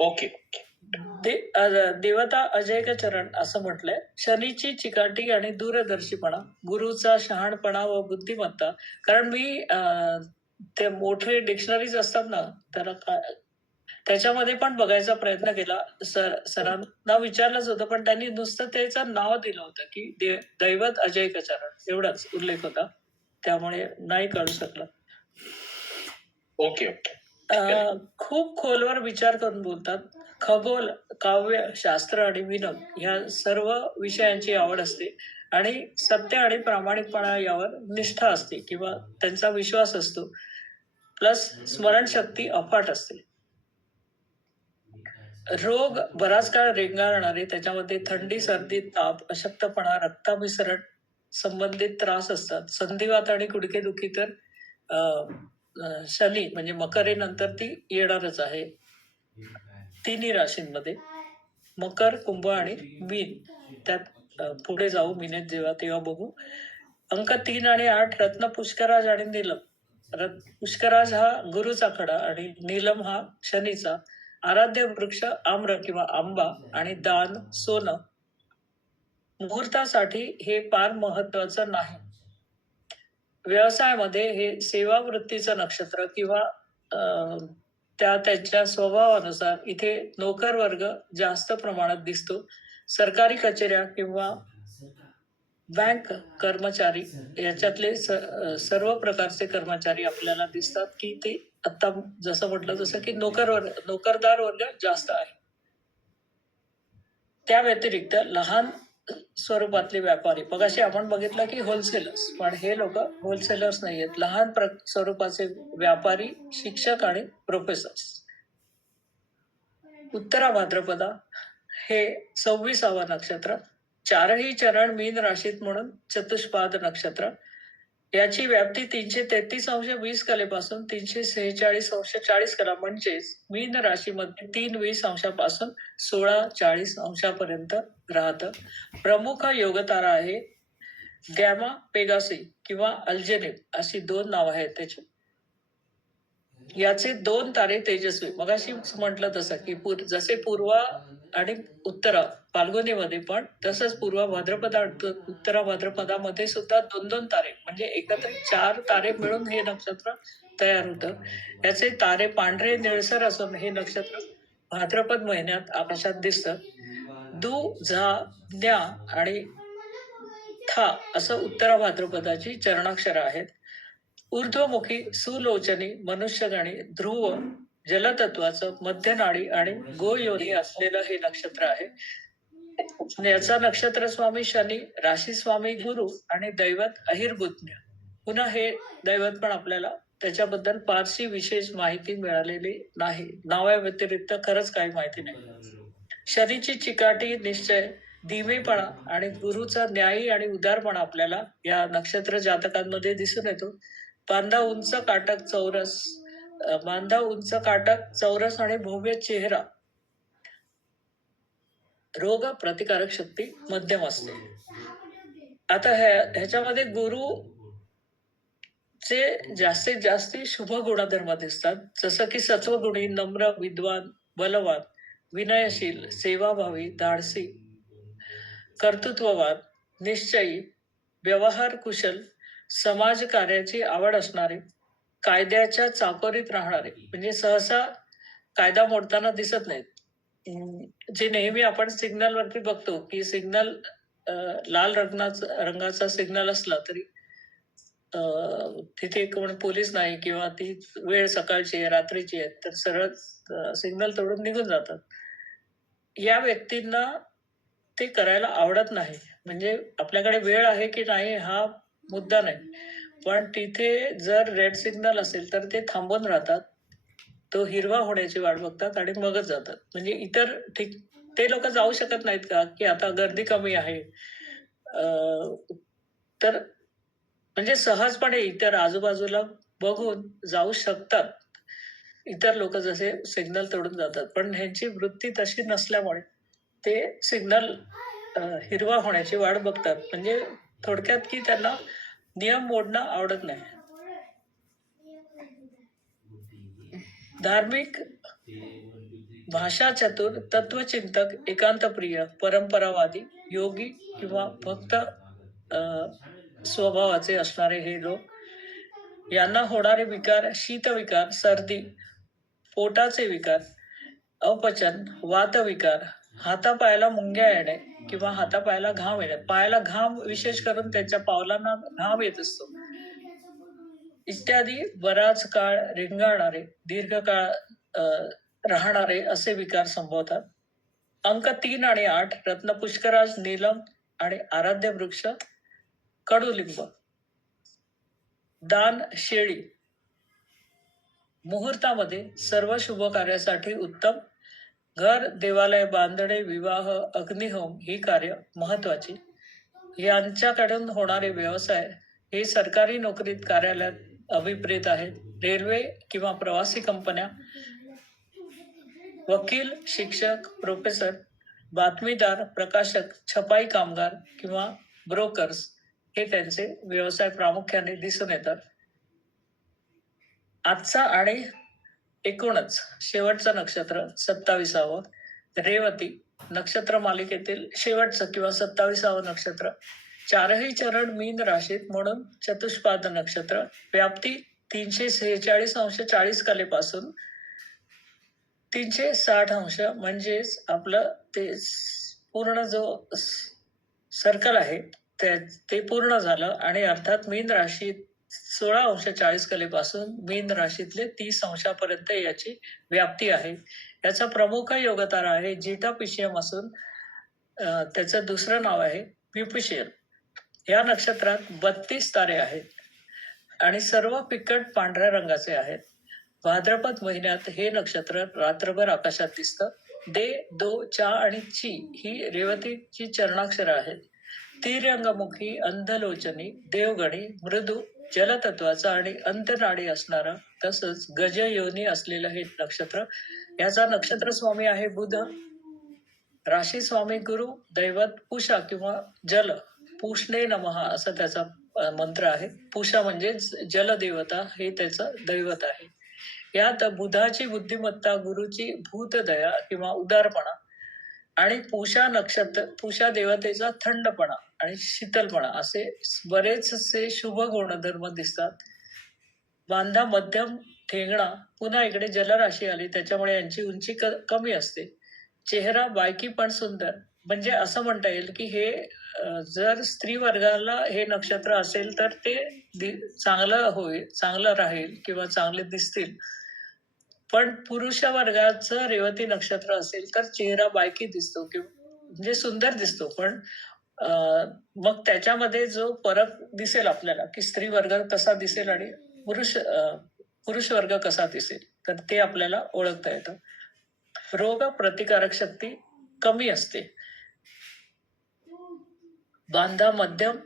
ओके. देवता अजैक चरण असं म्हटलंय. शनीची चिकाटी आणि दूरदर्शीपणा, गुरुचा शहाणपणा व बुद्धिमत्ता. कारण मी ते मोठे डिक्शनरीज असतात ना, त्याच्यामध्ये पण बघायचा प्रयत्न केला. सरांना विचारलंच होतं, पण त्यांनी नुसतं त्याचं नाव दिलं होतं की दैवत अजैक चरण एवढाच उल्लेख होता, त्यामुळे नाही कळू शकलं. ओके. खूप खोलवर विचार करून बोलतात. खगोल, काव्य, शास्त्र आणि विनोद ह्या सर्व विषयांची आवड असते आणि सत्य आणि प्रामाणिकपणा यावर निष्ठा असते किंवा त्यांचा विश्वास असतो. प्लस स्मरणशक्ती अफाट असते. रोग बराच काळ रेंगाळणारे, त्याच्यामध्ये थंडी, सर्दी, ताप, अशक्तपणा, रक्ताभिसरण संबंधित त्रास असतात. संधिवात आणि गुडघेदुखी तर शनी म्हणजे मकरेनंतर ती येणारच आहे. 3 राशींमध्ये मकर, कुंभ आणि मीन. त्यात पुढे जाऊ मीनेत जेव्हा तेव्हा बघू. अंक 3 आणि 8 रत्न पुष्कराज आणि नीलम. पुष्कराज हा गुरुचा खडा आणि नीलम हा शनीचा. आराध्य वृक्ष आम्र किंवा आंबा आणि दान सोनं. मुहूर्तासाठी हे फार महत्वाचं नाही. व्यवसायामध्ये हे सेवावृत्तीचं नक्षत्र किंवा त्याच्या स्वभावानुसार इथे नोकर वर्ग जास्त प्रमाणात दिसतो. सरकारी कचेऱ्या किंवा बँक कर्मचारी याच्यातले सर्व प्रकारचे कर्मचारी आपल्याला दिसतात की ते आता जसं म्हटलं तसं की नोकरदार वर्ग जास्त आहे. त्या व्यतिरिक्त लहान स्वरूपातले व्यापारी, मगाशी आपण बघितलं की होलसेलर्स, पण हे लोक होलसेलर्स नाही आहेत, लहान स्वरूपाचे व्यापारी, शिक्षक आणि प्रोफेसर्स. उत्तरा भाद्रपदा हे 26वा नक्षत्र, चारही चरण मीन राशीत म्हणून चतुष्पाद नक्षत्र. याची व्याप्ती 333°20 कलेपासून 346°40 कला म्हणजेच मीन राशीमध्ये 3:20 16:40 अंशापर्यंत राहतं. प्रमुख योगतारा आहे गॅमा पेगासी किंवा अल्जेनिम अशी 2 नावं आहेत त्याची. याचे 2 तारे तेजस्वी, मगाशी म्हटलं तसं की जसे पूर्वा आणि उत्तरा फाल्गुनीमध्ये पण तसंच पूर्वा भाद्रपदा उत्तरा भाद्रपदामध्ये सुद्धा 2-2 तारे म्हणजे एकत्रित 4 तारे मिळून हे नक्षत्र तयार होतं. याचे तारे पांढरे निळसर असून हे नक्षत्र भाद्रपद महिन्यात आकाशात दिसतं. दु, झा, न्या आणि था असं उत्तरा भाद्रपदाची चरणाक्षर आहेत. ऊर्ध्वमुखी, सुलोचनी, मनुष्यगणी, ध्रुव, जलतत्वाचं, मध्यनाडी आणि गोयोनी असलेलं हे नक्षत्र आहे. याचा नक्षत्र स्वामी शनी, राशी स्वामी गुरु आणि दैवत अहिर्बुद्ध. पुन्हा हे दैवत पण आपल्याला त्याच्याबद्दल फारशी विशेष माहिती मिळालेली नाही. नावा व्यतिरिक्त खरंच काही माहिती नाही. शनीची चिकाटी, निश्चय, धीमेपणा आणि गुरुचा न्यायी आणि उदारपणा आपल्याला या नक्षत्र जातकांमध्ये दिसून येतो. बांधा उंच काटक चौरस आणि भव्य चेहरा. रोग प्रतिकारक शक्ती मध्यम असते. आता ह्याच्यामध्ये गुरु चे जास्तीत जास्त शुभ गुणधर्म दिसतात, जसं की सत्वगुणी, नम्र, विद्वान, बलवान, विनयशील, सेवाभावी, धाडसी, कर्तृत्ववान, निश्चयी, व्यवहार कुशल, समाज कार्याची आवड असणारे, कायद्याच्या चाकोरीत राहणारे म्हणजे सहसा कायदा मोडताना दिसत नाहीत. जे नेहमी आपण सिग्नल वरती बघतो की सिग्नल लाल रंगाचा सिग्नल असला तरी तिथे कोण पोलीस नाही किंवा ती वेळ सकाळची आहे, रात्रीची आहे, तर सरळ सिग्नल तोडून निघून जातात. या व्यक्तींना ते करायला आवडत नाही. म्हणजे आपल्याकडे वेळ आहे की नाही हा मुद्दा नाही, पण तिथे जर रेड सिग्नल असेल तर ते थांबून राहतात, तो हिरवा होण्याची वाट बघतात आणि मगच जातात. म्हणजे इतर ते लोक जाऊ शकत नाहीत का की आता गर्दी कमी आहे, तर म्हणजे सहजपणे इतर आजूबाजूला बघून जाऊ शकतात. इतर लोक जसे सिग्नल तोडून जातात, पण ह्यांची वृत्ती तशी नसल्यामुळे ते सिग्नल हिरवा होण्याची वाट बघतात. म्हणजे थोडक्यात की त्यांना नियम मोडणं आवडत नाही. धार्मिक, भाषा चतुर, तत्वचिंतक, एकांतप्रिय, परंपरावादी, योगी किंवा भक्त स्वभावाचे असणारे हे लोक. यांना होणारे विकार शीतविकार, सर्दी, पोटाचे विकार, अपचन, वातविकार, हातापायाला मुंग्या येणे किंवा हातापायाला घाम येणे. पायाला घाम विशेष करून त्यांच्या पावलांना घाम येत असतो इत्यादी बराच काळ रेंगाळणारे, दीर्घकाळ राहणारे असे विकार संभवतात. अंक 3 आणि 8 रत्न पुष्कराज, नीलम आणि आराध्य वृक्ष कडुलिंब. दान शेळी. मुहूर्तामध्ये सर्व शुभ कार्यासाठी उत्तम. घर, देवालय बांधणे, विवाह, अग्निहोम ही कार्य महत्वाची. यांच्याकडून होणारे व्यवसाय हे सरकारी नोकरीत, कार्यालयात अभिप्रेत आहेत. रेल्वे किंवा प्रवासी कंपन्या, वकील, शिक्षक, प्रोफेसर, बातमीदार, प्रकाशक, छपाई कामगार किंवा ब्रोकर्स हे त्यांचे व्यवसाय प्रामुख्याने दिसून येतात. आजचा आणि एकूणच शेवटचं नक्षत्र 27वं रेवती नक्षत्र मालिकेतील शेवटचं किंवा 27वं नक्षत्र. चारही चरण मीन राशीत म्हणून चतुष्पाद नक्षत्र. व्याप्ती 346°40 कलेपासून 360° म्हणजेच आपलं ते पूर्ण जो सर्कल आहे ते पूर्ण झालं आणि अर्थात मीन राशीत 16 अंश 40 कलेपासून मीन राशीतले 30 अंशापर्यंत याची व्याप्ती आहे. याचा प्रमुख योगतारा आहे जीटा पिशियम असून त्याचं दुसरं नाव आहे प्युपिशियम. या नक्षत्रात 32 तारे आहेत आणि सर्व फिकट पांढऱ्या रंगाचे आहेत. भाद्रपद महिन्यात हे नक्षत्र रात्रभर आकाशात दिसतं. दे, दो, चा आणि ची ही रेवतीची चरणाक्षरं आहेत. तिर्यंगमुखी, अंधलोचनी, देवगणी, मृदू, जलतत्वाचा आणि अंत्यनाडी असणारा तसंच गजयोनी असलेलं हे नक्षत्र. याचा नक्षत्र स्वामी आहे बुध, राशी स्वामी गुरु, दैवत पूषा किंवा जल, पूषणे नमः असं त्याचा मंत्र आहे. पूषा म्हणजे जलदेवता हे त्याचं दैवत आहे. यात बुधाची बुद्धिमत्ता, गुरुची भूतदया किंवा उदारपणा आणि पूषा देवतेचा थंडपणा आणि शीतलपणा असे बरेचसे शुभ गुणधर्म दिसतात. बांधा मध्यम ठेंगणा, पुन्हा इकडे जलराशी आली त्याच्यामुळे यांची उंची कमी असते. चेहरा बायकी पण सुंदर, म्हणजे असं म्हणता येईल की हे जर स्त्री वर्गाला हे नक्षत्र असेल तर ते चांगलं राहील किंवा चांगले दिसतील. पण पुरुष वर्गाचं रेवती नक्षत्र असेल तर चेहरा बायकी दिसतो किंवा म्हणजे सुंदर दिसतो. पण मग त्याच्यामध्ये जो फरक दिसेल आपल्याला की स्त्री वर्ग कसा दिसेल आणि पुरुष वर्ग कसा दिसेल तर ते आपल्याला ओळखता येतं. रोग प्रतिकारक शक्ती कमी असते. बांधा मध्यम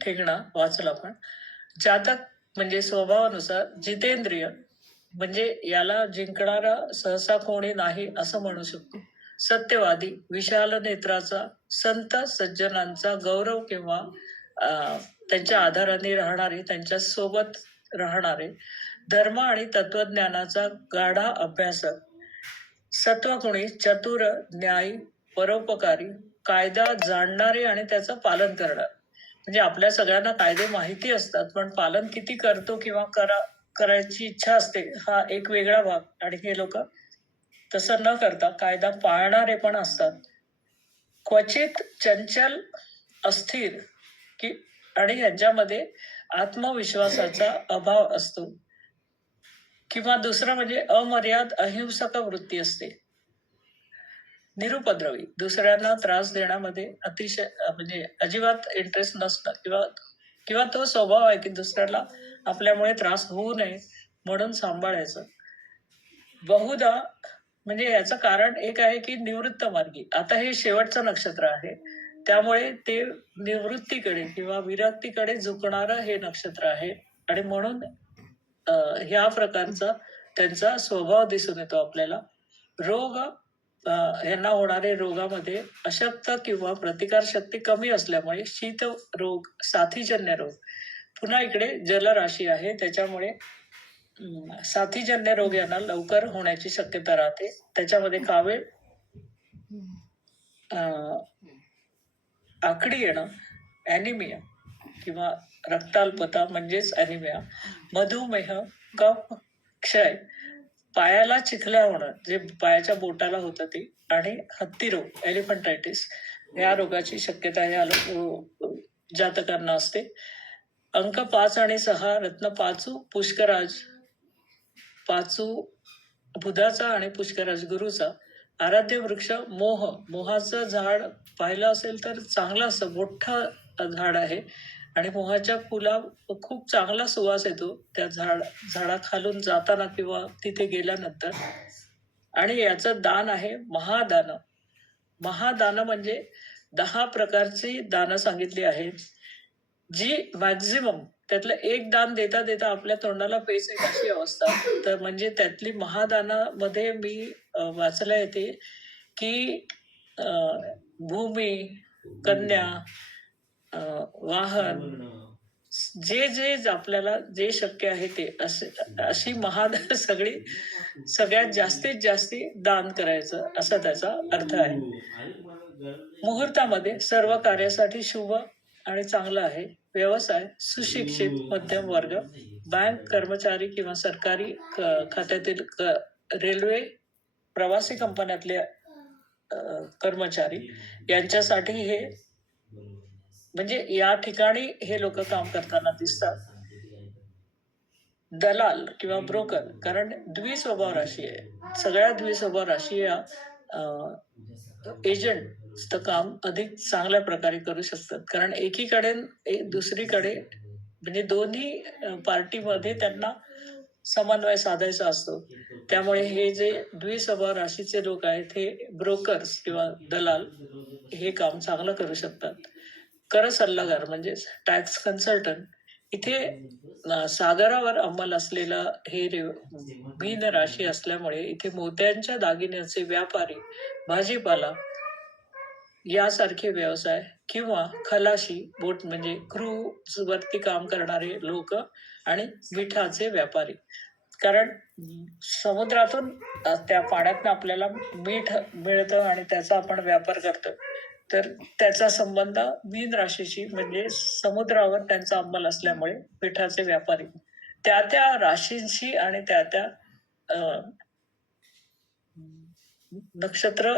ठेंगणा वाचला आपण. जातक म्हणजे स्वभावानुसार जितेंद्रिय, म्हणजे याला जिंकणारा सहसा कोणी नाही असं म्हणू शकतो. सत्यवादी, विशाल नेत्राचा, संत सज्जनांचा गौरव किंवा त्यांच्या आधाराने राहणारे, त्यांच्या सोबत राहणारे, धर्म आणि तत्वज्ञानाचा गाढा अभ्यासक, सत्वगुणी, चतुर, न्यायी, परोपकारी, कायदा जाणणारे आणि त्याचं पालन करणारे. म्हणजे आपल्या सगळ्यांना कायदे माहिती असतात पण पालन किती करतो किंवा करायची इच्छा असते हा एक वेगळा भाग. आणि हे लोक तसं न करता कायदा पाळणारे पण असतात. क्वचित चंचल, अस्थिर आणि यांच्यामध्ये आत्मविश्वासाचा अभाव असतो किंवा दुसरं म्हणजे अमर्याद अहिंसक वृत्ती असते. निरुपद्रवी, दुसऱ्यांना त्रास देण्यामध्ये अतिशय म्हणजे अजिबात इंटरेस्ट नसतं किंवा तो स्वभाव आहे की दुसऱ्याला आपल्यामुळे त्रास होऊ नये म्हणून सांभाळायचं. बहुधा म्हणजे याचं कारण एक आहे की निवृत्त मार्गी. आता हे शेवटचं नक्षत्र आहे त्यामुळे ते निवृत्तीकडे किंवा विरक्तीकडे झुकणारं हे नक्षत्र आहे आणि म्हणून ह्या प्रकारचा त्यांचा स्वभाव दिसून येतो आपल्याला. रोग, यांना होणारे रोगामध्ये अशक्त किंवा प्रतिकारशक्ती कमी असल्यामुळे शीत रोग, साथीजन्य रोग, पुन्हा इकडे जलराशी आहे त्याच्यामुळे साथीजन्य रोग यांना लवकर होण्याची शक्यता राहते. त्याच्यामध्ये कावीळ, आकडी येणं, ॲनिमिया किंवा रक्ताल्पता म्हणजेच ॲनिमिया, मधुमेह, कफ, क्षय, पायाला चिखल्या होणं जे पायाच्या बोटाला होतं ते, आणि हत्ती रोग, एलिफंटायटिस या रोगाची शक्यता या जातकांना असते. अंक 5 आणि 6 रत्न पाचू, पुष्कराज पाचू बुधाचा आणि पुष्कराज गुरुचा. आराध्य वृक्ष मोहाचं झाड पाहिलं असेल तर चांगलं असं मोठं झाड आहे आणि मोहाच्या फुला खूप चांगला सुवास येतो त्या झाडाखालून जाताना किंवा तिथे गेल्यानंतर. आणि याचं दान आहे महादान. महादान म्हणजे 10 प्रकारची दानं सांगितली आहेत जी मॅक्झिमम त्यातलं एक दान देता देता आपल्या तोंडाला पेच येईल अशी अवस्था. तर म्हणजे त्यातली महादानामध्ये मी वाचलं येते की भूमी, कन्या, वाहन, जे आपल्याला जे शक्य आहे ते अशी महादान सगळ्यात जास्तीत जास्ती दान करायचं असा त्याचा अर्थ आहे. मुहूर्तामध्ये सर्व कार्यासाठी शुभ आणि चांगलं आहे. व्यवसाय सुशिक्षित मध्यम वर्ग, बँक कर्मचारी किंवा सरकारी खात्यातील, रेल्वे, प्रवासी कंपन्यातले कर्मचारी यांच्यासाठी हे म्हणजे या ठिकाणी हे लोक काम करताना दिसतात. दलाल किंवा ब्रोकर, कारण द्विस्वभाव राशी आहे. सगळ्या द्विस्वभाव राशी या एजंट काम अधिक चांगल्या प्रकारे करू शकतात, कारण एकीकडे दुसरीकडे म्हणजे दोन्ही पार्टीमध्ये त्यांना समन्वय साधायचा असतो. त्यामुळे हे जे द्विस्वभाव राशीचे लोक आहेत हे ब्रोकर्स किंवा दलाल हे काम चांगलं करू शकतात. कर सल्लागार म्हणजे टॅक्स कन्सल्टंट, इथे सागरावर अंमल असलेला हे मीन राशी असल्यामुळे इथे मोत्यांच्या दागिन्याचे व्यापारी, भाजीपाला यासारखे व्यवसाय किंवा खलाशी बोट म्हणजे क्रूज वरती काम करणारे लोक आणि मिठाचे व्यापारी, कारण समुद्रातून त्या पाण्यातनं आपल्याला मीठ मिळतं आणि त्याचा आपण व्यापार करतो. तर त्याचा संबंध मीन राशीशी म्हणजे समुद्रावर त्यांचा अंमल असल्यामुळे मिठाचे व्यापारी त्या त्या राशींशी आणि त्या त्या नक्षत्र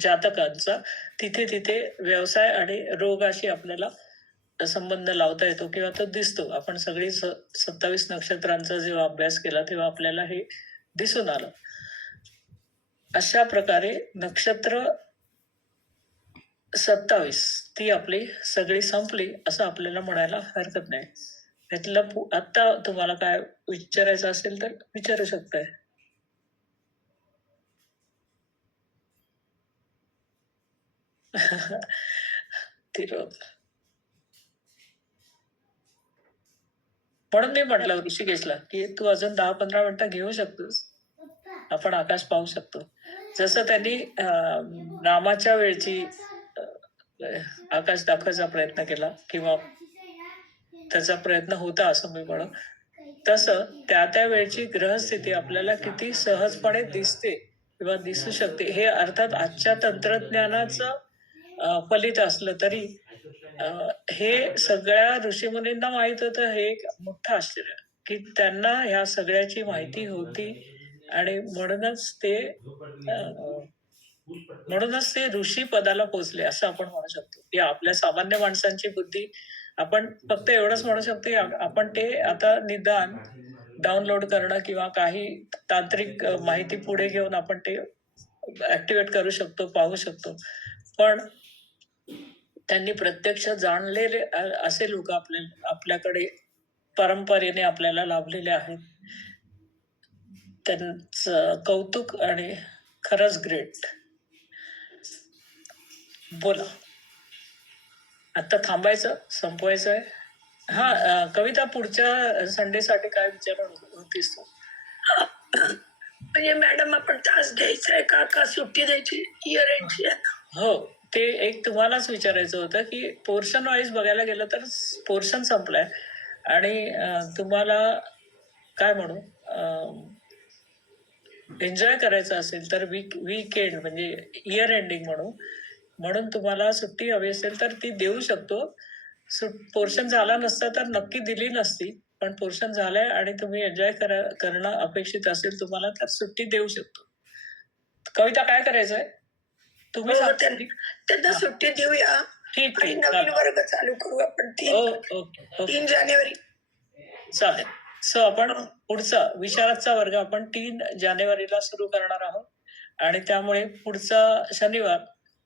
जातकांचा तिथे तिथे व्यवसाय आणि रोगाशी आपल्याला संबंध लावता येतो किंवा तो दिसतो. आपण सगळी 27 नक्षत्रांचा जेव्हा अभ्यास केला तेव्हा आपल्याला हे दिसून आलं. अशा प्रकारे नक्षत्र 27 ती आपली सगळी संपली असं आपल्याला म्हणायला हरकत नाही. त्यातलं आता तुम्हाला काय विचारायचं असेल तर विचारू शकताय. म्हणून मी म्हटलं ऋषिकेशला की तू अजून 10-15 मिनिटं घेऊ शकतोस, आपण आकाश पाहू शकतो. जसं त्यांनी रामाच्या वेळची आकाश दाखवायचा प्रयत्न केला किंवा त्याचा प्रयत्न होता असं मी म्हणू, तसं त्या त्या वेळची ग्रहस्थिती आपल्याला किती सहजपणे दिसते किंवा दिसू शकते. हे अर्थात आजच्या तंत्रज्ञानाचं फलित असलं तरी हे सगळ्या ऋषीमुनींना माहित होतं. हे एक मोठं आश्चर्य की त्यांना ह्या सगळ्याची माहिती होती आणि म्हणूनच ते ऋषी पदाला पोहोचले असं आपण म्हणू शकतो. की आपल्या सामान्य माणसांची बुद्धी, आपण फक्त एवढंच म्हणू शकतो की आपण ते आता निदान डाउनलोड करणं किंवा काही तांत्रिक माहिती पुढे घेऊन आपण ते ऍक्टिव्हेट करू शकतो, पाहू शकतो. पण त्यांनी प्रत्यक्ष जाणलेले असे लोक आपल्याकडे परंपरेने आपल्याला लाभलेले आहेत. त्यांचं कौतुक आणि खरंच ग्रेट. बोला, आता थांबायचं, संपवायचंय. कविता, पुढच्या संडेसाठी काय विचार होतीस तू? म्हणजे मॅडम आपण तास घ्यायचा आहे का सुट्टी द्यायची इयर एंडची? हो, ते एक तुम्हालाच विचारायचं होतं की पोर्शन वाईज बघायला गेलं तर पोर्शन संपलाय आणि तुम्हाला काय म्हणू एन्जॉय करायचं असेल तर वीकेंड म्हणजे इयर एंडिंग म्हणून तुम्हाला सुट्टी हवी असेल तर ती देऊ शकतो. पोर्शन झाला नसता तर नक्की दिली नसती, पण पोर्शन झालंय आणि तुम्ही एन्जॉय करणं अपेक्षित असेल तुम्हाला तर सुट्टी देऊ शकतो. कविता, काय करायचंय तुम्ही? त्यांना सुट्टी देऊया ठीक आणि आहे, नवीन वर्ग चालू करू आपण 3 जानेवारी. चालेल. सो आपण पुढचा विशारदचा वर्ग आपण 3 जानेवारीला सुरू करणार आहोत आणि त्यामुळे पुढचा शनिवार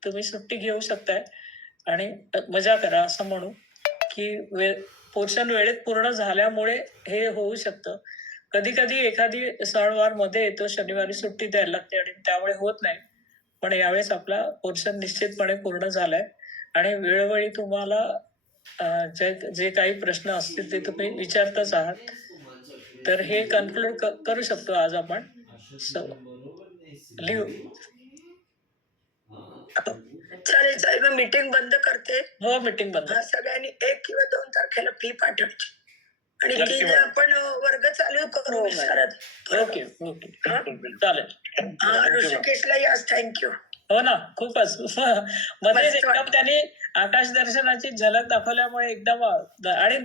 तुम्ही सुट्टी घेऊ शकताय आणि मजा करा असं म्हणू की पोर्शन वेळेत पूर्ण झाल्यामुळे हे होऊ शकतं. कधी कधी एखादी सणवार मध्ये येतो, शनिवारी सुट्टी द्यायला लागते आणि त्यामुळे होत नाही. पण यावेळेस आपला पोर्शन निश्चितपणे पूर्ण झालाय आणि वेळोवेळी तुम्हाला जे काही प्रश्न असतील ते तुम्ही विचारतच आहात. तर हे कन्क्लूड करू शकतो आज आपण. लिहू. चालेल, मग मीटिंग बंद करते. हो, मीटिंग बंद. सगळ्यांनी 1 किंवा 2 तारखेला फी पाठवायची आणि 3 आपण वर्ग चालू करू. ओके, चालेल. ऋषिकेशला यास थँक्यू. हो ना, खूपच मध्ये एकदम त्यांनी आकाश दर्शनाची झलक दाखवल्यामुळे एकदम आणि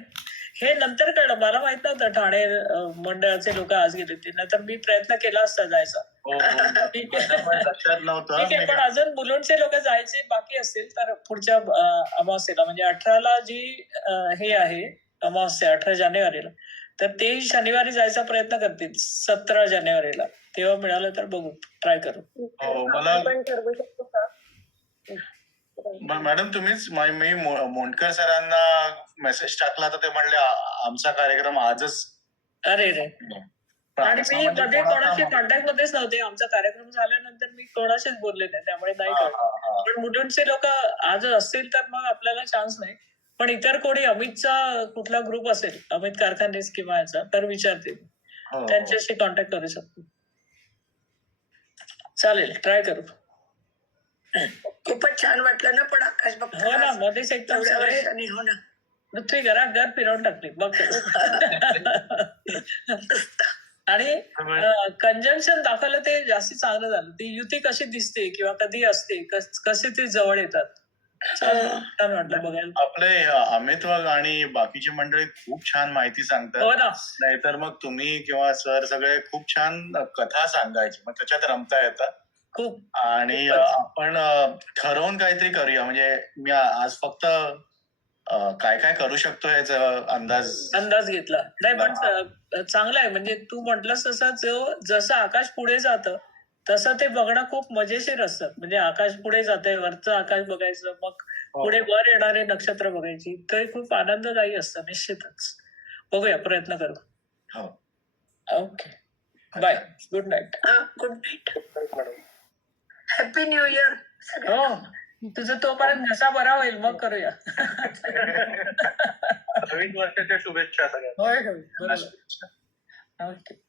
हे नंतर कळलं, मला माहित नव्हतं ठाणे मंडळाचे लोक आज गेले ते, नाहीतर मी प्रयत्न केला असता जायचा. ठीक आहे. माझ्या पण लक्षात नव्हतं. ठीक आहे, पण अजून मुलुंडचे लोक जायचे बाकी असतील तर पुढच्या अमावस्येला म्हणजे 18ला जी हे आहे अमावस्या 18 जानेवारीला, तर ते शनिवारी जायचा प्रयत्न करतील 17 जानेवारीला. तेव्हा मिळालं तर बघू, ट्राय करू. हो, मला आपण ठरवू शकतो का? मॅडम तुम्हीच मी मोंडकर सरांना मेसेज टाकला तर ते म्हणले आमचा कार्यक्रम आजच." अरे रे. पण आणि असं मी म्हणजे मध्ये कोणाचा कोणाशी मग- कॉन्टॅक्ट मध्येच नव्हते. आमचा कार्यक्रम झाल्यानंतर मी कोणाशीच बोलले नाही, त्यामुळे नाही हा, कळलं. हा, हा. पण मुलुंडचे लोक आज असतील तर मग आपल्याला चान्स नाही. पण इतर कोणी अमितचा कुठला ग्रुप असेल, अमित कारखानेस किंवा याचा, तर विचारते, हो, हो. त्यांच्याशी कॉन्टॅक्ट करू शकतो. चालेल, ट्राय करू. खूपच छान वाटलं ना पण आकाश हो ना, बघता मध्येच एकदम एवढ्या सगळे वर्षांनी. हो ना. पृथ्वी घर फिरवून टाकली बघ. आणि कंजंक्शन दाखवलं ते जास्त चांगलं झालं. ती युती कशी दिसते किंवा कधी असते, कसे ते जवळ येतात. छान वाटलं बघायला. आपले अमित आणि बाकीची मंडळी खूप छान माहिती सांगतात. हो ना. नाहीतर मग तुम्ही किंवा सर सगळे खूप छान कथा सांगायची, मग त्याच्यात रमता येतात. खूप आणि खूपच. आपण ठरवून काहीतरी करूया. म्हणजे मी आज फक्त काय काय करू शकतो याचा अंदाज घेतला नाही, पण चांगलं आहे. म्हणजे तू म्हटलंस तसं जसं आकाश पुढे जातं तसं ते बघणं खूप मजेशीर असतं. म्हणजे आकाश पुढे जाते, वरचं आकाश बघायचं, मग पुढे वर येणारे नक्षत्र बघायची, ते खूप आनंददायी असतं. निश्चितच बघूया, प्रयत्न करू. हो. Okay, bye, good night. Good night. Happy new year. हो, तुझं तोपर्यंत घसा बरा होईल, मग करूया. नवीन वर्षाच्या शुभेच्छा सगळ्यांना. होय होय, बरोबर. ओके.